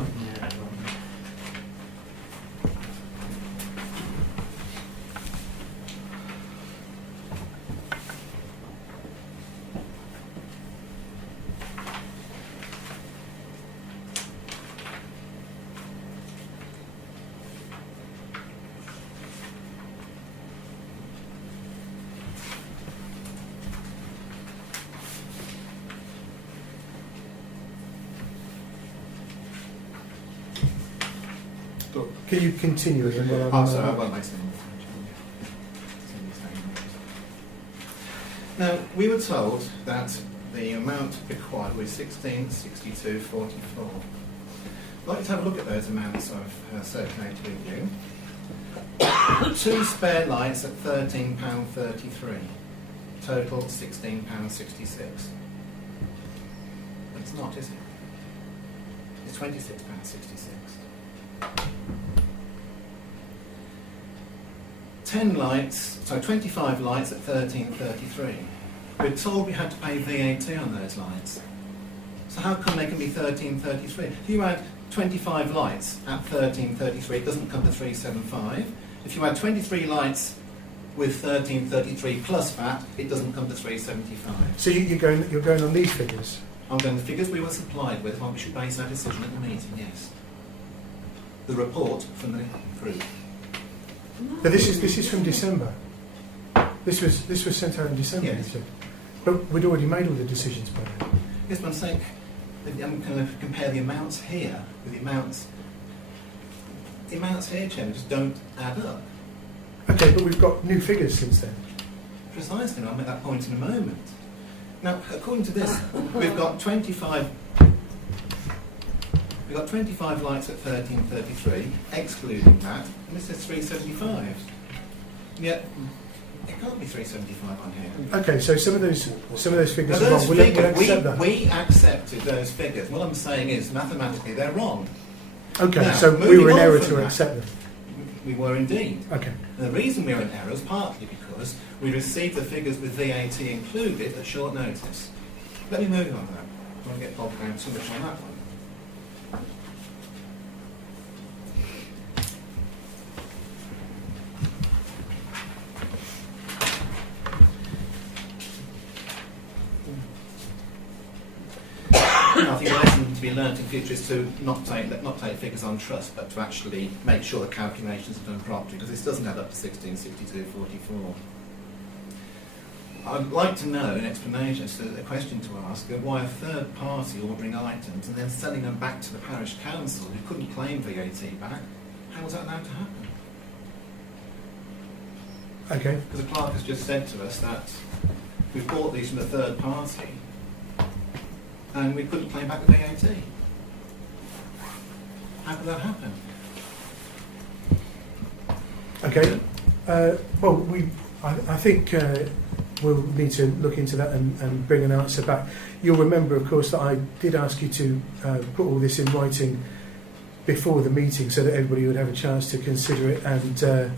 Can you continue again? While Oh, sorry, I won't make sense. Now, we were told that the amount required was 1662.44. I'd like to have a look at those amounts I've circulated with you. 2 spare lights at £13.33. Total £16.66. But it's not, is it? It's £26.66. 25 lights at £13.33. We're told we had to pay VAT on those lights. So how come they can be £13.33? If you add 25 lights at £13.33, it doesn't come to £3.75. If you add 23 lights with £13.33 plus VAT, it doesn't come to £3.75. So you're going on these figures? I'm going the figures we were supplied with, on which we base our decision at the meeting, yes. The report from the group. But this is from December. This was sent out in December. Yes. But we'd already made all the decisions by then. Yes, but I'm saying I'm going to compare the amounts here with the amounts. The amounts here, Chairman, just don't add up. Okay, but we've got new figures since then. Precisely, and I'll make that point in a moment. Now, according to this, we've got 25 lights at 13.33, excluding that, and this is 3.75. Yet it can't be 3.75 on here. Okay, so some of those figures Now, are those wrong. We'll figures, accept that. we accepted those figures. What I'm saying is, mathematically, they're wrong. Okay, Now, so we moving were in on error from to that. accept them. we were indeed. Okay. And the reason we were in error was partly because we received the figures with VAT included at short notice. Let me move on that. I don't want to get bogged down too much on that one. I think the lesson to be learnt in future is to not take figures on trust, but to actually make sure the calculations are done properly, because this doesn't add up to 1662.44. I'd like to know an explanation, so a question to ask, of why a third party ordering items and then selling them back to the parish council who couldn't claim VAT back. How was that allowed to happen? Okay. Because the clerk has just said to us that we've bought these from a third party and we couldn't claim back the VAT. How could that happen? Okay. Well, I think we'll need to look into that and bring an answer back. You'll remember, of course, that I did ask you to put all this in writing before the meeting so that everybody would have a chance to consider it and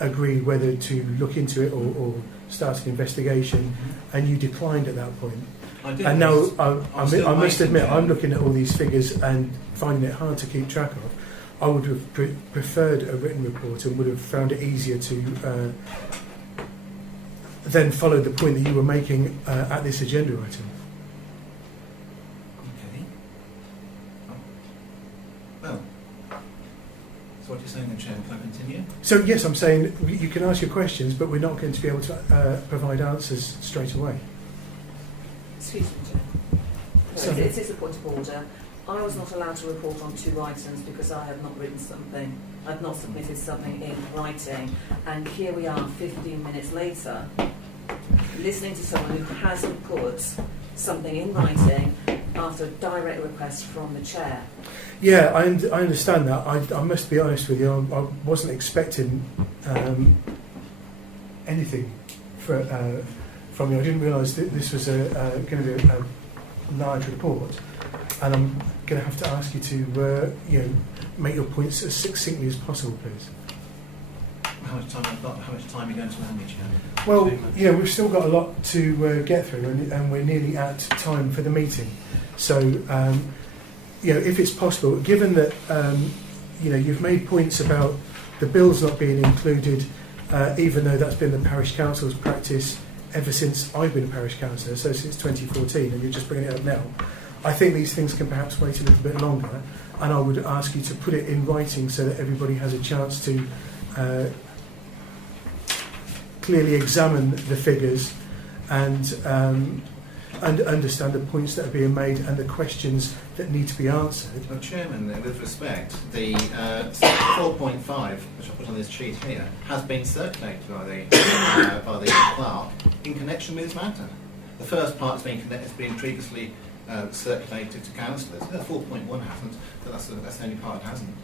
agree whether to look into it or start an investigation, and you declined at that point. I did. And now I must admit, I'm looking at all these figures and finding it hard to keep track of. I would have preferred a written report and would have found it easier to then follow the point that you were making at this agenda item. Okay. Well, so what you're saying then, Chairman, can I continue? So yes, I'm saying you can ask your questions, but we're not going to be able to provide answers straight away. Excuse me, Chair. Sorry. It is a point of order. I was not allowed to report on 2 items because I had not written something. I'd not submitted something in writing. And here we are 15 minutes later, listening to someone who hasn't put something in writing after a direct request from the Chair. Yeah, I understand that. I must be honest with you, I wasn't expecting anything from you. I didn't realise that this was going to be a large report, and I'm going to have to ask you to make your points as succinctly as possible, please. How much time I've got? How much time are you going to allow me, Chair? Well, we've still got a lot to get through, and we're nearly at time for the meeting. So, if it's possible, given that you've made points about the bills not being included, even though that's been the parish council's practice ever since I've been a parish councillor, so since 2014, and you're just bringing it up now, I think these things can perhaps wait a little bit longer, and I would ask you to put it in writing so that everybody has a chance to clearly examine the figures and understand the points that are being made and the questions that need to be answered. Well, Chairman, with respect, the 4.5, which I put on this sheet here, has been circulated by the clerk in connection with this matter. The first part has been previously circulated to councillors. 4.1 hasn't, but that's the only part it hasn't.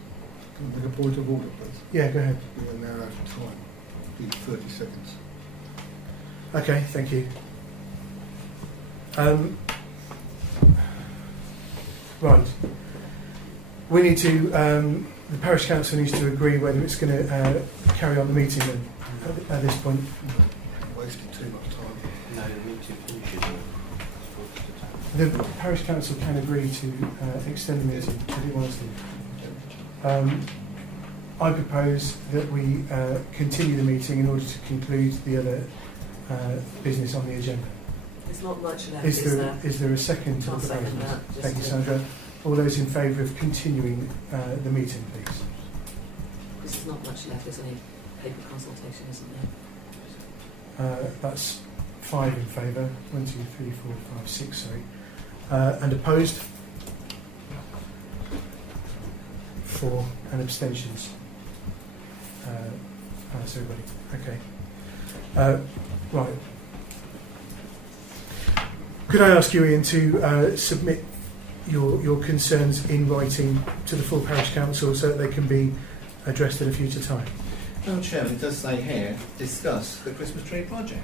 Can I make a point of order, please? Yeah, go ahead. We are now out of time. Be 30 seconds. Okay, thank you. Right. We need to, the parish council needs to agree whether it's going to carry on the meeting then, at this point. Wasting too much time. No, we need to finish it. The parish council can agree to extend the meeting if it wants to. I propose that we continue the meeting in order to conclude the other business on the agenda. There's not much left, Is there a second to I'll the second proposal? that. Thank you, Sandra. All those in favour of continuing the meeting, please. There's not much left. There's only paper consultation, isn't there? That's 5 in favour. 1, 2, 3, 4, 5, 6. Sorry. And opposed? 4, and abstentions. That's everybody. Okay. Right. Could I ask you, Ian, to submit your concerns in writing to the full parish council so that they can be addressed at a future time? No, Chairman, it does say here, discuss the Christmas tree project.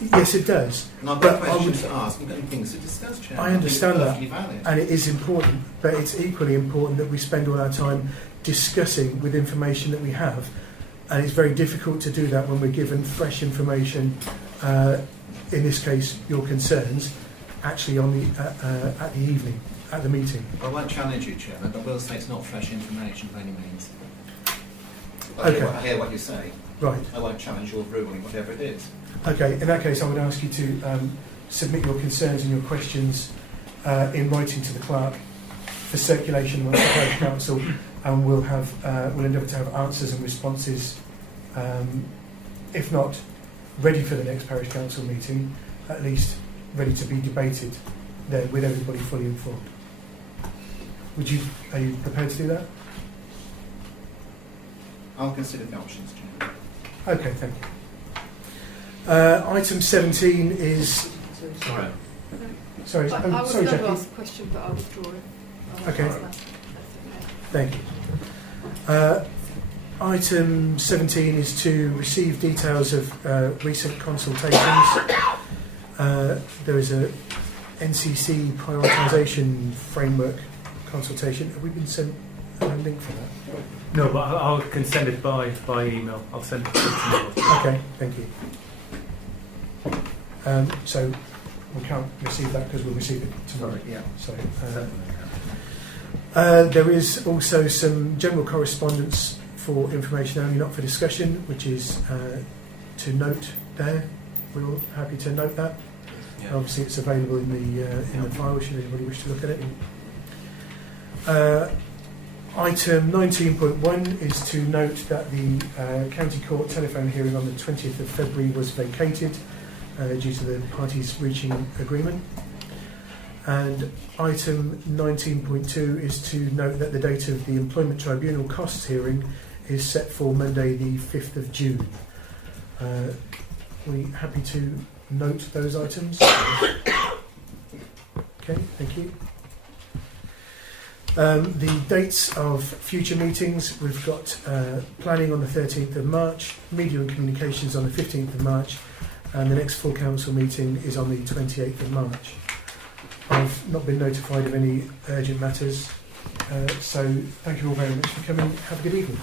Yes, it does. And I've But got I questions would- to ask, I've got things to discuss, Chairman. I understand think that. it's perfectly valid. And it is important, but it's equally important that we spend all our time discussing with information that we have. And it's very difficult to do that when we're given fresh information, in this case, your concerns, actually on the at the evening, at the meeting. I won't challenge you, Chairman, but I will say it's not fresh information by any means. Okay. I hear what you say. Right. I won't challenge your ruling, whatever it is. Okay, in that case, I would ask you to submit your concerns and your questions in writing to the clerk for circulation amongst the parish council, and we'll endeavour to have answers and responses, if not ready for the next parish council meeting, at least ready to be debated there with everybody fully informed. Are you prepared to do that? I'll consider the options, Chairman. Okay, thank you. Item 17 is... Sorry. Sorry, I was sorry, going to Jackie. ask a question, but I'll withdraw it. Okay. That's Thank you. Item 17 is to receive details of recent consultations. There is a NCC prioritisation framework consultation. Have we been sent a link for that? No, but I can send it by email. I'll send it tomorrow. Okay, thank you. So we can't receive that because we'll receive it tomorrow. Yeah. So there is also some general correspondence for information only, not for discussion, which is to note there. We're all happy to note that. Yeah. Obviously, it's available in the file. Should anybody wish to look at it? Item 19.1 is to note that the County Court telephone hearing on the 20th of February was vacated due to the parties reaching agreement. And item 19.2 is to note that the date of the Employment Tribunal costs hearing is set for Monday the 5th of June. We happy to note those items? Okay, thank you. The dates of future meetings, we've got planning on the 13th of March, media and communications on the 15th of March, and the next full council meeting is on the 28th of March. I've not been notified of any urgent matters, so thank you all very much for coming. Have a good evening.